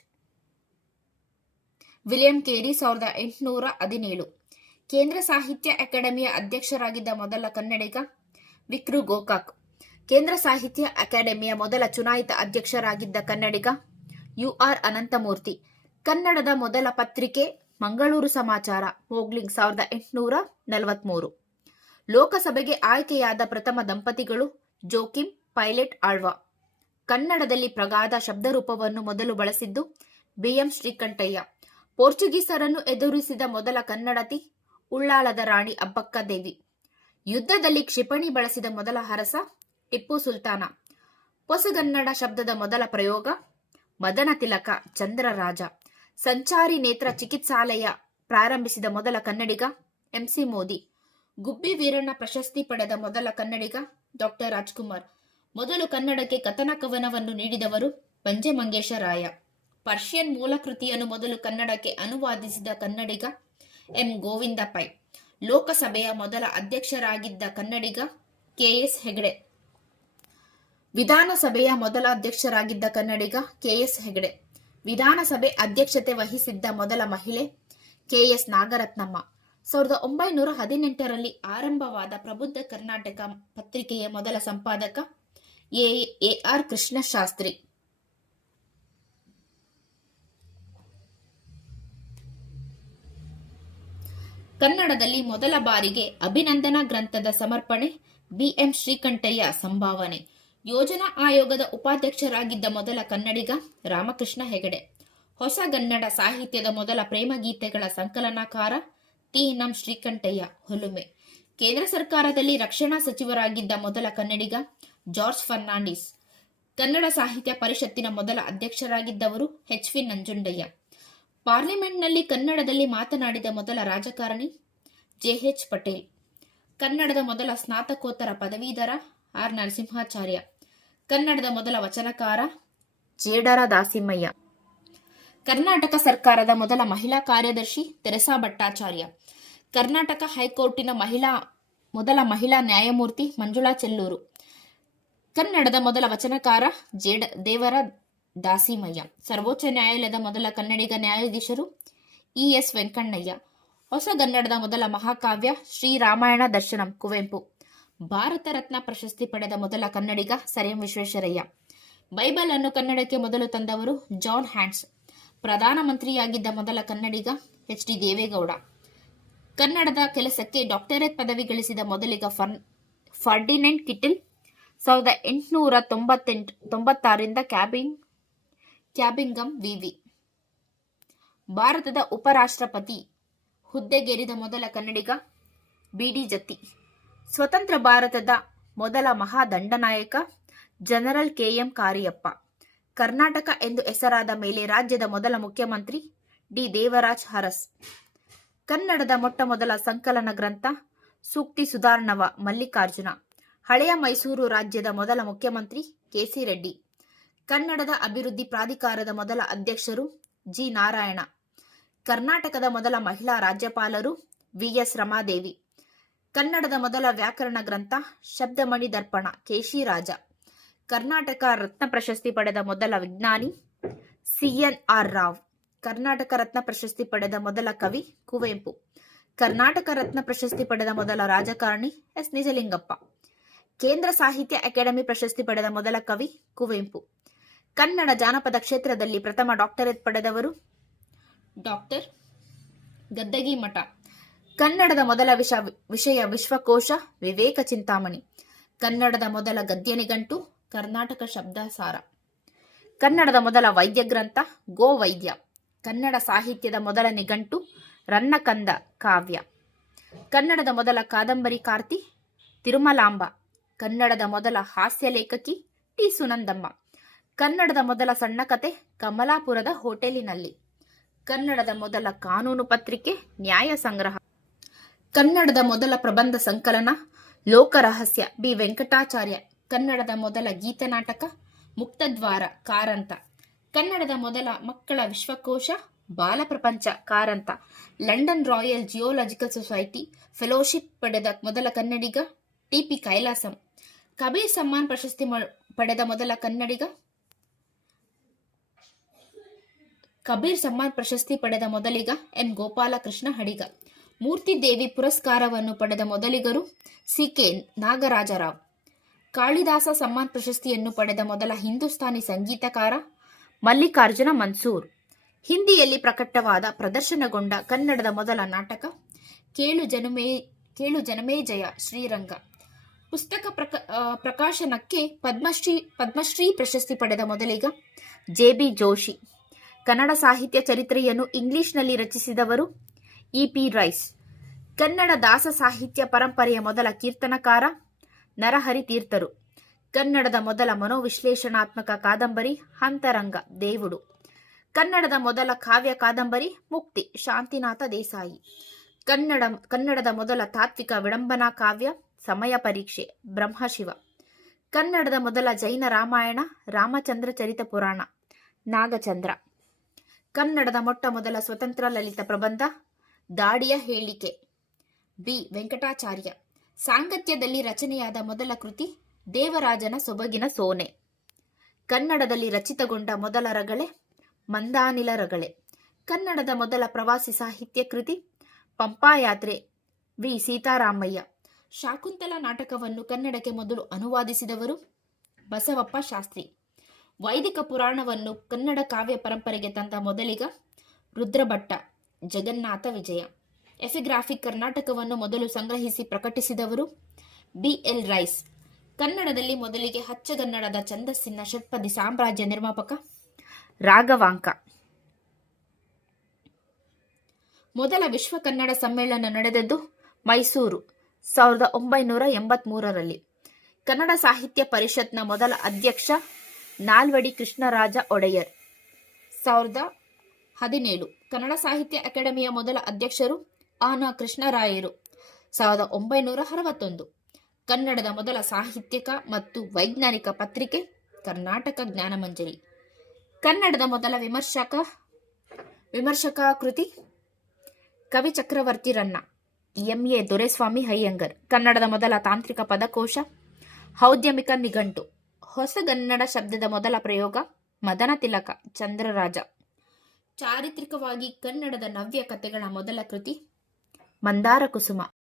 William ಕೇರಿ 1817. ಕೇಂದ್ರ ಸಾಹಿತ್ಯ ಅಕಾಡೆಮಿಯ ಅಧ್ಯಕ್ಷರಾಗಿದ್ದ ಮೊದಲ ಕನ್ನಡಿಗ ವಿಕ್ರು ಗೋಕಾಕ್. ಕೇಂದ್ರ ಸಾಹಿತ್ಯ ಅಕಾಡೆಮಿಯ ಮೊದಲ ಚುನಾಯಿತ ಅಧ್ಯಕ್ಷರಾಗಿದ್ದ ಕನ್ನಡಿಗ UR ಅನಂತಮೂರ್ತಿ. ಕನ್ನಡದ ಮೊದಲ ಪತ್ರಿಕೆ ಮಂಗಳೂರು ಸಮಾಚಾರ ಹೋಗ್ಲಿಂಗ್ 1843. ಲೋಕಸಭೆಗೆ ಆಯ್ಕೆಯಾದ ಪ್ರಥಮ ದಂಪತಿಗಳು ಜೋಕಿಮ್ ಪೈಲಟ್ ಆಳ್ವ. ಕನ್ನಡದಲ್ಲಿ ಪ್ರಗಾಧ ಶಬ್ದರೂಪವನ್ನು ಮೊದಲು ಬಳಸಿದ್ದು BM ಶ್ರೀಕಂಠಯ್ಯ. ಪೋರ್ಚುಗೀಸರನ್ನು ಎದುರಿಸಿದ ಮೊದಲ ಕನ್ನಡತಿ ಉಳ್ಳಾಲದ ರಾಣಿ ಅಬ್ಬಕ್ಕ ದೇವಿ. ಯುದ್ಧದಲ್ಲಿ ಕ್ಷಿಪಣಿ ಬಳಸಿದ ಮೊದಲ ಅರಸ ಟಿಪ್ಪು ಸುಲ್ತಾನ. ಹೊಸಗನ್ನಡ ಶಬ್ದದ ಮೊದಲ ಪ್ರಯೋಗ ಮದನ ತಿಲಕ ಚಂದ್ರರಾಜ. ಸಂಚಾರಿ ನೇತ್ರ ಚಿಕಿತ್ಸಾಲಯ ಪ್ರಾರಂಭಿಸಿದ ಮೊದಲ ಕನ್ನಡಿಗ MC ಮೋದಿ. ಗುಬ್ಬಿ ವೀರಣ್ಣ ಪ್ರಶಸ್ತಿ ಪಡೆದ ಮೊದಲ ಕನ್ನಡಿಗ ಡಾ ರಾಜ್ಕುಮಾರ್. ಮೊದಲು ಕನ್ನಡಕ್ಕೆ ಕಥನ ಕವನವನ್ನು ನೀಡಿದವರು ಪಂಜೆ ಮಂಗೇಶರಾಯ. ಪರ್ಷಿಯನ್ ಮೂಲ ಕೃತಿಯನ್ನು ಮೊದಲು ಕನ್ನಡಕ್ಕೆ ಅನುವಾದಿಸಿದ ಕನ್ನಡಿಗ M ಗೋವಿಂದ ಪೈ. ಲೋಕಸಭೆಯ ಮೊದಲ ಅಧ್ಯಕ್ಷರಾಗಿದ್ದ ಕನ್ನಡಿಗ KS ಹೆಗಡೆ. ವಿಧಾನಸಭೆಯ ಮೊದಲ ಅಧ್ಯಕ್ಷರಾಗಿದ್ದ ಕನ್ನಡಿಗ KS ಹೆಗಡೆ. ವಿಧಾನಸಭೆ ಅಧ್ಯಕ್ಷತೆ ವಹಿಸಿದ್ದ ಮೊದಲ ಮಹಿಳೆ KS ನಾಗರತ್ನಮ್ಮ. 1918ರಲ್ಲಿ ಆರಂಭವಾದ ಪ್ರಬುದ್ಧ ಕರ್ನಾಟಕ ಪತ್ರಿಕೆಯ ಮೊದಲ ಸಂಪಾದಕ AR ಕೃಷ್ಣಶಾಸ್ತ್ರಿ. ಕನ್ನಡದಲ್ಲಿ ಮೊದಲ ಬಾರಿಗೆ ಅಭಿನಂದನಾ ಗ್ರಂಥದ ಸಮರ್ಪಣೆ BM ಶ್ರೀಕಂಠಯ್ಯ ಸಂಭಾವನೆ. ಯೋಜನಾ ಆಯೋಗದ ಉಪಾಧ್ಯಕ್ಷರಾಗಿದ್ದ ಮೊದಲ ಕನ್ನಡಿಗ ರಾಮಕೃಷ್ಣ ಹೆಗಡೆ. ಹೊಸಗನ್ನಡ ಸಾಹಿತ್ಯದ ಮೊದಲ ಪ್ರೇಮಗೀತೆಗಳ ಸಂಕಲನಕಾರ ತಿ.ನಂ. ಶ್ರೀಕಂಠಯ್ಯ ಹೊಲುಮೆ. ಕೇಂದ್ರ ಸರ್ಕಾರದಲ್ಲಿ ರಕ್ಷಣಾ ಸಚಿವರಾಗಿದ್ದ ಮೊದಲ ಕನ್ನಡಿಗ ಜಾರ್ಜ್ ಫರ್ನಾಂಡಿಸ್. ಕನ್ನಡ ಸಾಹಿತ್ಯ ಪರಿಷತ್ತಿನ ಮೊದಲ ಅಧ್ಯಕ್ಷರಾಗಿದ್ದವರು HV ನಂಜುಂಡಯ್ಯ. ಪಾರ್ಲಿಮೆಂಟ್ನಲ್ಲಿ ಕನ್ನಡದಲ್ಲಿ ಮಾತನಾಡಿದ ಮೊದಲ ರಾಜಕಾರಣಿ JH ಪಟೇಲ್. ಕನ್ನಡದ ಮೊದಲ ಸ್ನಾತಕೋತ್ತರ ಪದವೀಧರ R ನರಸಿಂಹಾಚಾರ್ಯ. ಕನ್ನಡದ ಮೊದಲ ವಚನಕಾರ ಜೇಡರ ದಾಸಿಮಯ್ಯ. ಕರ್ನಾಟಕ ಸರ್ಕಾರದ ಮೊದಲ ಮಹಿಳಾ ಕಾರ್ಯದರ್ಶಿ ತೆರೆಸಾ ಭಟ್ಟಾಚಾರ್ಯ. ಕರ್ನಾಟಕ ಹೈಕೋರ್ಟಿನ ಮೊದಲ ಮಹಿಳಾ ನ್ಯಾಯಮೂರ್ತಿ ಮಂಜುಳಾ ಚೆಲ್ಲೂರು. ಕನ್ನಡದ ಮೊದಲ ವಚನಕಾರ ದೇವರ ದಾಸಿಮಯ್ಯ. ಸರ್ವೋಚ್ಚ ನ್ಯಾಯಾಲಯದ ಮೊದಲ ಕನ್ನಡಿಗ ನ್ಯಾಯಾಧೀಶರು ES ವೆಂಕಣ್ಣಯ್ಯ. ಹೊಸಗನ್ನಡದ ಮೊದಲ ಮಹಾಕಾವ್ಯ ಶ್ರೀರಾಮಾಯಣ ದರ್ಶನಂ ಕುವೆಂಪು. ಭಾರತ ರತ್ನ ಪ್ರಶಸ್ತಿ ಪಡೆದ ಮೊದಲ ಕನ್ನಡಿಗ ಸರ್ ಎಂ ವಿಶ್ವೇಶ್ವರಯ್ಯ. ಬೈಬಲ್ ಅನ್ನು ಕನ್ನಡಕ್ಕೆ ಮೊದಲು ತಂದವರು ಜಾನ್ ಹ್ಯಾಂಡ್ಸ್. ಪ್ರಧಾನಮಂತ್ರಿಯಾಗಿದ್ದ ಮೊದಲ ಕನ್ನಡಿಗ HD ದೇವೇಗೌಡ. ಕನ್ನಡದ ಕೆಲಸಕ್ಕೆ ಡಾಕ್ಟರೇಟ್ ಪದವಿ ಗಳಿಸಿದ ಮೊದಲಿಗ ಫರ್ಡಿನೆಂಡ್ ಕಿಟಲ್ 1896ರಿಂದ ಕ್ಯಾಬಿಂಗಂ VV. ಭಾರತದ ಉಪರಾಷ್ಟ್ರಪತಿ ಹುದ್ದೆಗೇರಿದ ಮೊದಲ ಕನ್ನಡಿಗ BD ಜತ್ತಿ. ಸ್ವತಂತ್ರ ಭಾರತದ ಮೊದಲ ಮಹಾದಂಡನಾಯಕ ಜನರಲ್ KM ಕಾರಿಯಪ್ಪ. ಕರ್ನಾಟಕ ಎಂದು ಹೆಸರಾದ ಮೇಲೆ ರಾಜ್ಯದ ಮೊದಲ ಮುಖ್ಯಮಂತ್ರಿ D ದೇವರಾಜ್ ಅರಸ್. ಕನ್ನಡದ ಮೊಟ್ಟಮೊದಲ ಸಂಕಲನ ಗ್ರಂಥ ಸೂಕ್ತಿ ಸುಧಾರ್ಣವ ಮಲ್ಲಿಕಾರ್ಜುನ. ಹಳೆಯ ಮೈಸೂರು ರಾಜ್ಯದ ಮೊದಲ ಮುಖ್ಯಮಂತ್ರಿ KC ರೆಡ್ಡಿ. ಕನ್ನಡದ ಅಭಿವೃದ್ಧಿ ಪ್ರಾಧಿಕಾರದ ಮೊದಲ ಅಧ್ಯಕ್ಷರು G ನಾರಾಯಣ. ಕರ್ನಾಟಕದ ಮೊದಲ ಮಹಿಳಾ ರಾಜ್ಯಪಾಲರು VS ರಮಾದೇವಿ. ಕನ್ನಡದ ಮೊದಲ ವ್ಯಾಕರಣ ಗ್ರಂಥ ಶಬ್ದಮಣಿ ದರ್ಪಣ ಕೇಶಿರಾಜ. ಕರ್ನಾಟಕ ರತ್ನ ಪ್ರಶಸ್ತಿ ಪಡೆದ ಮೊದಲ ವಿಜ್ಞಾನಿ CNR ರಾವ್. ಕರ್ನಾಟಕ ರತ್ನ ಪ್ರಶಸ್ತಿ ಪಡೆದ ಮೊದಲ ಕವಿ ಕುವೆಂಪು. ಕರ್ನಾಟಕ ರತ್ನ ಪ್ರಶಸ್ತಿ ಪಡೆದ ಮೊದಲ ರಾಜಕಾರಣಿ ಎಸ್ ನಿಜಲಿಂಗಪ್ಪ. ಕೇಂದ್ರ ಸಾಹಿತ್ಯ ಅಕಾಡೆಮಿ ಪ್ರಶಸ್ತಿ ಪಡೆದ ಮೊದಲ ಕವಿ ಕುವೆಂಪು. ಕನ್ನಡ ಜಾನಪದ ಕ್ಷೇತ್ರದಲ್ಲಿ ಪ್ರಥಮ ಡಾಕ್ಟರೇಟ್ ಪಡೆದವರು ಡಾಕ್ಟರ್ ಗದ್ದಗಿ ಮಠ. ಕನ್ನಡದ ಮೊದಲ ವಿಷಯ ವಿಶ್ವಕೋಶ ವಿವೇಕ ಚಿಂತಾಮಣಿ. ಕನ್ನಡದ ಮೊದಲ ಗದ್ಯ ನಿಘಂಟು ಕರ್ನಾಟಕ ಶಬ್ದಸಾರ. ಕನ್ನಡದ ಮೊದಲ ವೈದ್ಯ ಗ್ರಂಥ ಗೋವೈದ್ಯ. ಕನ್ನಡ ಸಾಹಿತ್ಯದ ಮೊದಲ ನಿಘಂಟು ರನ್ನಕಂದ ಕಾವ್ಯ. ಕನ್ನಡದ ಮೊದಲ ಕಾದಂಬರಿ ಕಾರ್ತಿ ತಿರುಮಲಾಂಬ. ಕನ್ನಡದ ಮೊದಲ ಹಾಸ್ಯ ಲೇಖಕಿ ಟಿ ಸುನಂದಮ್ಮ. ಕನ್ನಡದ ಮೊದಲ ಸಣ್ಣ ಕತೆ ಕಮಲಾಪುರದ ಹೋಟೆಲಿನಲ್ಲಿ. ಕನ್ನಡದ ಮೊದಲ ಕಾನೂನು ಪತ್ರಿಕೆ ನ್ಯಾಯ ಸಂಗ್ರಹ. ಕನ್ನಡದ ಮೊದಲ ಪ್ರಬಂಧ ಸಂಕಲನ ಲೋಕರಹಸ್ಯ ಬಿ ವೆಂಕಟಾಚಾರ್ಯ. ಕನ್ನಡದ ಮೊದಲ ಗೀತನಾಟಕ ಮುಕ್ತದ್ವಾರ ಕಾರಂತ. ಕನ್ನಡದ ಮೊದಲ ಮಕ್ಕಳ ವಿಶ್ವಕೋಶ Balaprapancha Karanth. London Royal Geological Society fellowship ಪಡೆದ ಮೊದಲ ಕನ್ನಡಿಗ TP ಕೈಲಾಸಂ. ಕಬೀರ್ ಸಮ್ಮಾನ್ ಪ್ರಶಸ್ತಿ ಪಡೆದ ಮೊದಲ ಕನ್ನಡಿಗ ಕಬೀರ್ ಸಮ್ಮಾನ್ ಪ್ರಶಸ್ತಿ ಪಡೆದ ಮೊದಲಿಗ ಎಂ ಗೋಪಾಲಕೃಷ್ಣ ಹಡಿಗ. ಮೂರ್ತಿದೇವಿ ಪುರಸ್ಕಾರವನ್ನು ಪಡೆದ ಮೊದಲಿಗರು CK ನಾಗರಾಜರಾವ್. ಕಾಳಿದಾಸ ಸಮ್ಮಾನ್ ಪ್ರಶಸ್ತಿಯನ್ನು ಪಡೆದ ಮೊದಲ ಹಿಂದೂಸ್ತಾನಿ ಸಂಗೀತಕಾರ ಮಲ್ಲಿಕಾರ್ಜುನ ಮನ್ಸೂರ್. ಹಿಂದಿಯಲ್ಲಿ ಪ್ರಕಟವಾದ ಪ್ರದರ್ಶನಗೊಂಡ ಕನ್ನಡದ ಮೊದಲ ನಾಟಕ ಕೇಳು ಜನಮೇಜಯ ಶ್ರೀರಂಗ. ಪುಸ್ತಕ ಪ್ರಕಾಶನಕ್ಕೆ ಪದ್ಮಶ್ರೀ ಪ್ರಶಸ್ತಿ ಪಡೆದ ಮೊದಲಿಗ JB ಜೋಶಿ. ಕನ್ನಡ ಸಾಹಿತ್ಯ ಚರಿತ್ರೆಯನ್ನು ಇಂಗ್ಲಿಷ್ನಲ್ಲಿ ರಚಿಸಿದವರು EP ರೈಸ್. ಕನ್ನಡ ದಾಸ ಸಾಹಿತ್ಯ ಪರಂಪರೆಯ ಮೊದಲ ಕೀರ್ತನಕಾರ ನರಹರಿ ತೀರ್ಥರು. ಕನ್ನಡದ ಮೊದಲ ಮನೋವಿಶ್ಲೇಷಣಾತ್ಮಕ ಕಾದಂಬರಿ ಅಂತರಂಗ దేవుడు. ಕನ್ನಡದ ಮೊದಲ ಕಾವ್ಯ ಕಾದಂಬರಿ ಮುಕ್ತಿ ಶಾಂತಿನಾಥ ದೇಸಾಯಿ. ಕನ್ನಡದ ಮೊದಲ ತಾತ್ವಿಕ ವಿಡಂಬನಾ ಕಾವ್ಯ ಸಮಯ ಪರೀಕ್ಷೆ ಬ್ರಹ್ಮಶಿವ. ಕನ್ನಡದ ಮೊದಲ ಜೈನ ರಾಮಾಯಣ ರಾಮಚಂದ್ರ ಚರಿತ ಪುರಾಣ ನಾಗಚಂದ್ರ. ಕನ್ನಡದ ಮೊಟ್ಟ ಮೊದಲ ಸ್ವತಂತ್ರ ಲಲಿತ ಪ್ರಬಂಧ ದಾಡಿಯ ಹೇಳಿಕೆ ಬಿ ವೆಂಕಟಾಚಾರ್ಯ. ಸಾಂಗತ್ಯದಲ್ಲಿ ರಚನೆಯಾದ ಮೊದಲ ಕೃತಿ ದೇವರಾಜನ ಸೊಬಗಿನ ಸೋನೆ. ಕನ್ನಡದಲ್ಲಿ ರಚಿತಗೊಂಡ ಮೊದಲ ರಗಳೆ ಮಂದಾನಿಲ ರಗಳೆ. ಕನ್ನಡದ ಮೊದಲ ಪ್ರವಾಸಿ ಸಾಹಿತ್ಯ ಕೃತಿ ಪಂಪಾಯಾತ್ರೆ ವಿ ಸೀತಾರಾಮಯ್ಯ. ಶಾಕುಂತಲ ನಾಟಕವನ್ನು ಕನ್ನಡಕ್ಕೆ ಮೊದಲು ಅನುವಾದಿಸಿದವರು ಬಸವಪ್ಪ ಶಾಸ್ತ್ರಿ. ವೈದಿಕ ಪುರಾಣವನ್ನು ಕನ್ನಡ ಕಾವ್ಯ ಪರಂಪರೆಗೆ ತಂದ ಮೊದಲಿಗ ರುದ್ರಭಟ್ಟ ಜಗನ್ನಾಥ ವಿಜಯ. ಎಫಿಗ್ರಾಫಿಕ್ ಕರ್ನಾಟಕವನ್ನು ಮೊದಲು ಸಂಗ್ರಹಿಸಿ ಪ್ರಕಟಿಸಿದವರು BL ರೈಸ್. ಕನ್ನಡದಲ್ಲಿ ಮೊದಲಿಗೆ ಅಚ್ಚಗನ್ನಡದ ಛಂದಸ್ಸಿನ ಷಟ್ಪದಿ ಸಾಮ್ರಾಜ್ಯ ನಿರ್ಮಾಪಕ ರಾಘವಾಂಕ. ಮೊದಲ ವಿಶ್ವ ಕನ್ನಡ ಸಮ್ಮೇಳನ ನಡೆದದ್ದು ಮೈಸೂರು 1983ರಲ್ಲಿ. ಕನ್ನಡ ಸಾಹಿತ್ಯ ಪರಿಷತ್ನ ಮೊದಲ ಅಧ್ಯಕ್ಷ ನಾಲ್ವಡಿ ಕೃಷ್ಣರಾಜ ಒಡೆಯರ್ 2017. ಕನ್ನಡ ಸಾಹಿತ್ಯ ಅಕಾಡೆಮಿಯ ಮೊದಲ ಅಧ್ಯಕ್ಷರು ಆನ ಕೃಷ್ಣರಾಯರು 1961. ಕನ್ನಡದ ಮೊದಲ ಸಾಹಿತ್ಯಿಕ ಮತ್ತು ವೈಜ್ಞಾನಿಕ ಪತ್ರಿಕೆ ಕರ್ನಾಟಕ ಜ್ಞಾನಮಂಜರಿ. ಕನ್ನಡದ ಮೊದಲ ವಿಮರ್ಶಕ ಕೃತಿ ಕವಿ ಚಕ್ರವರ್ತಿ ರನ್ನ MA ದೊರೆಸ್ವಾಮಿ ಅಯ್ಯಂಗರ್. ಕನ್ನಡದ ಮೊದಲ ತಾಂತ್ರಿಕ ಪದಕೋಶ ಔದ್ಯಮಿಕ ನಿಘಂಟು. ಹೊಸಗನ್ನಡ ಶಬ್ದದ ಮೊದಲ ಪ್ರಯೋಗ ಮದನ ತಿಲಕ ಚಂದ್ರರಾಜ. ಚಾರಿತ್ರಿಕವಾಗಿ ಕನ್ನಡದ ನವ್ಯ ಕಥೆಗಳ ಮೊದಲ ಕೃತಿ ಮಂದಾರ ಕುಸುಮ.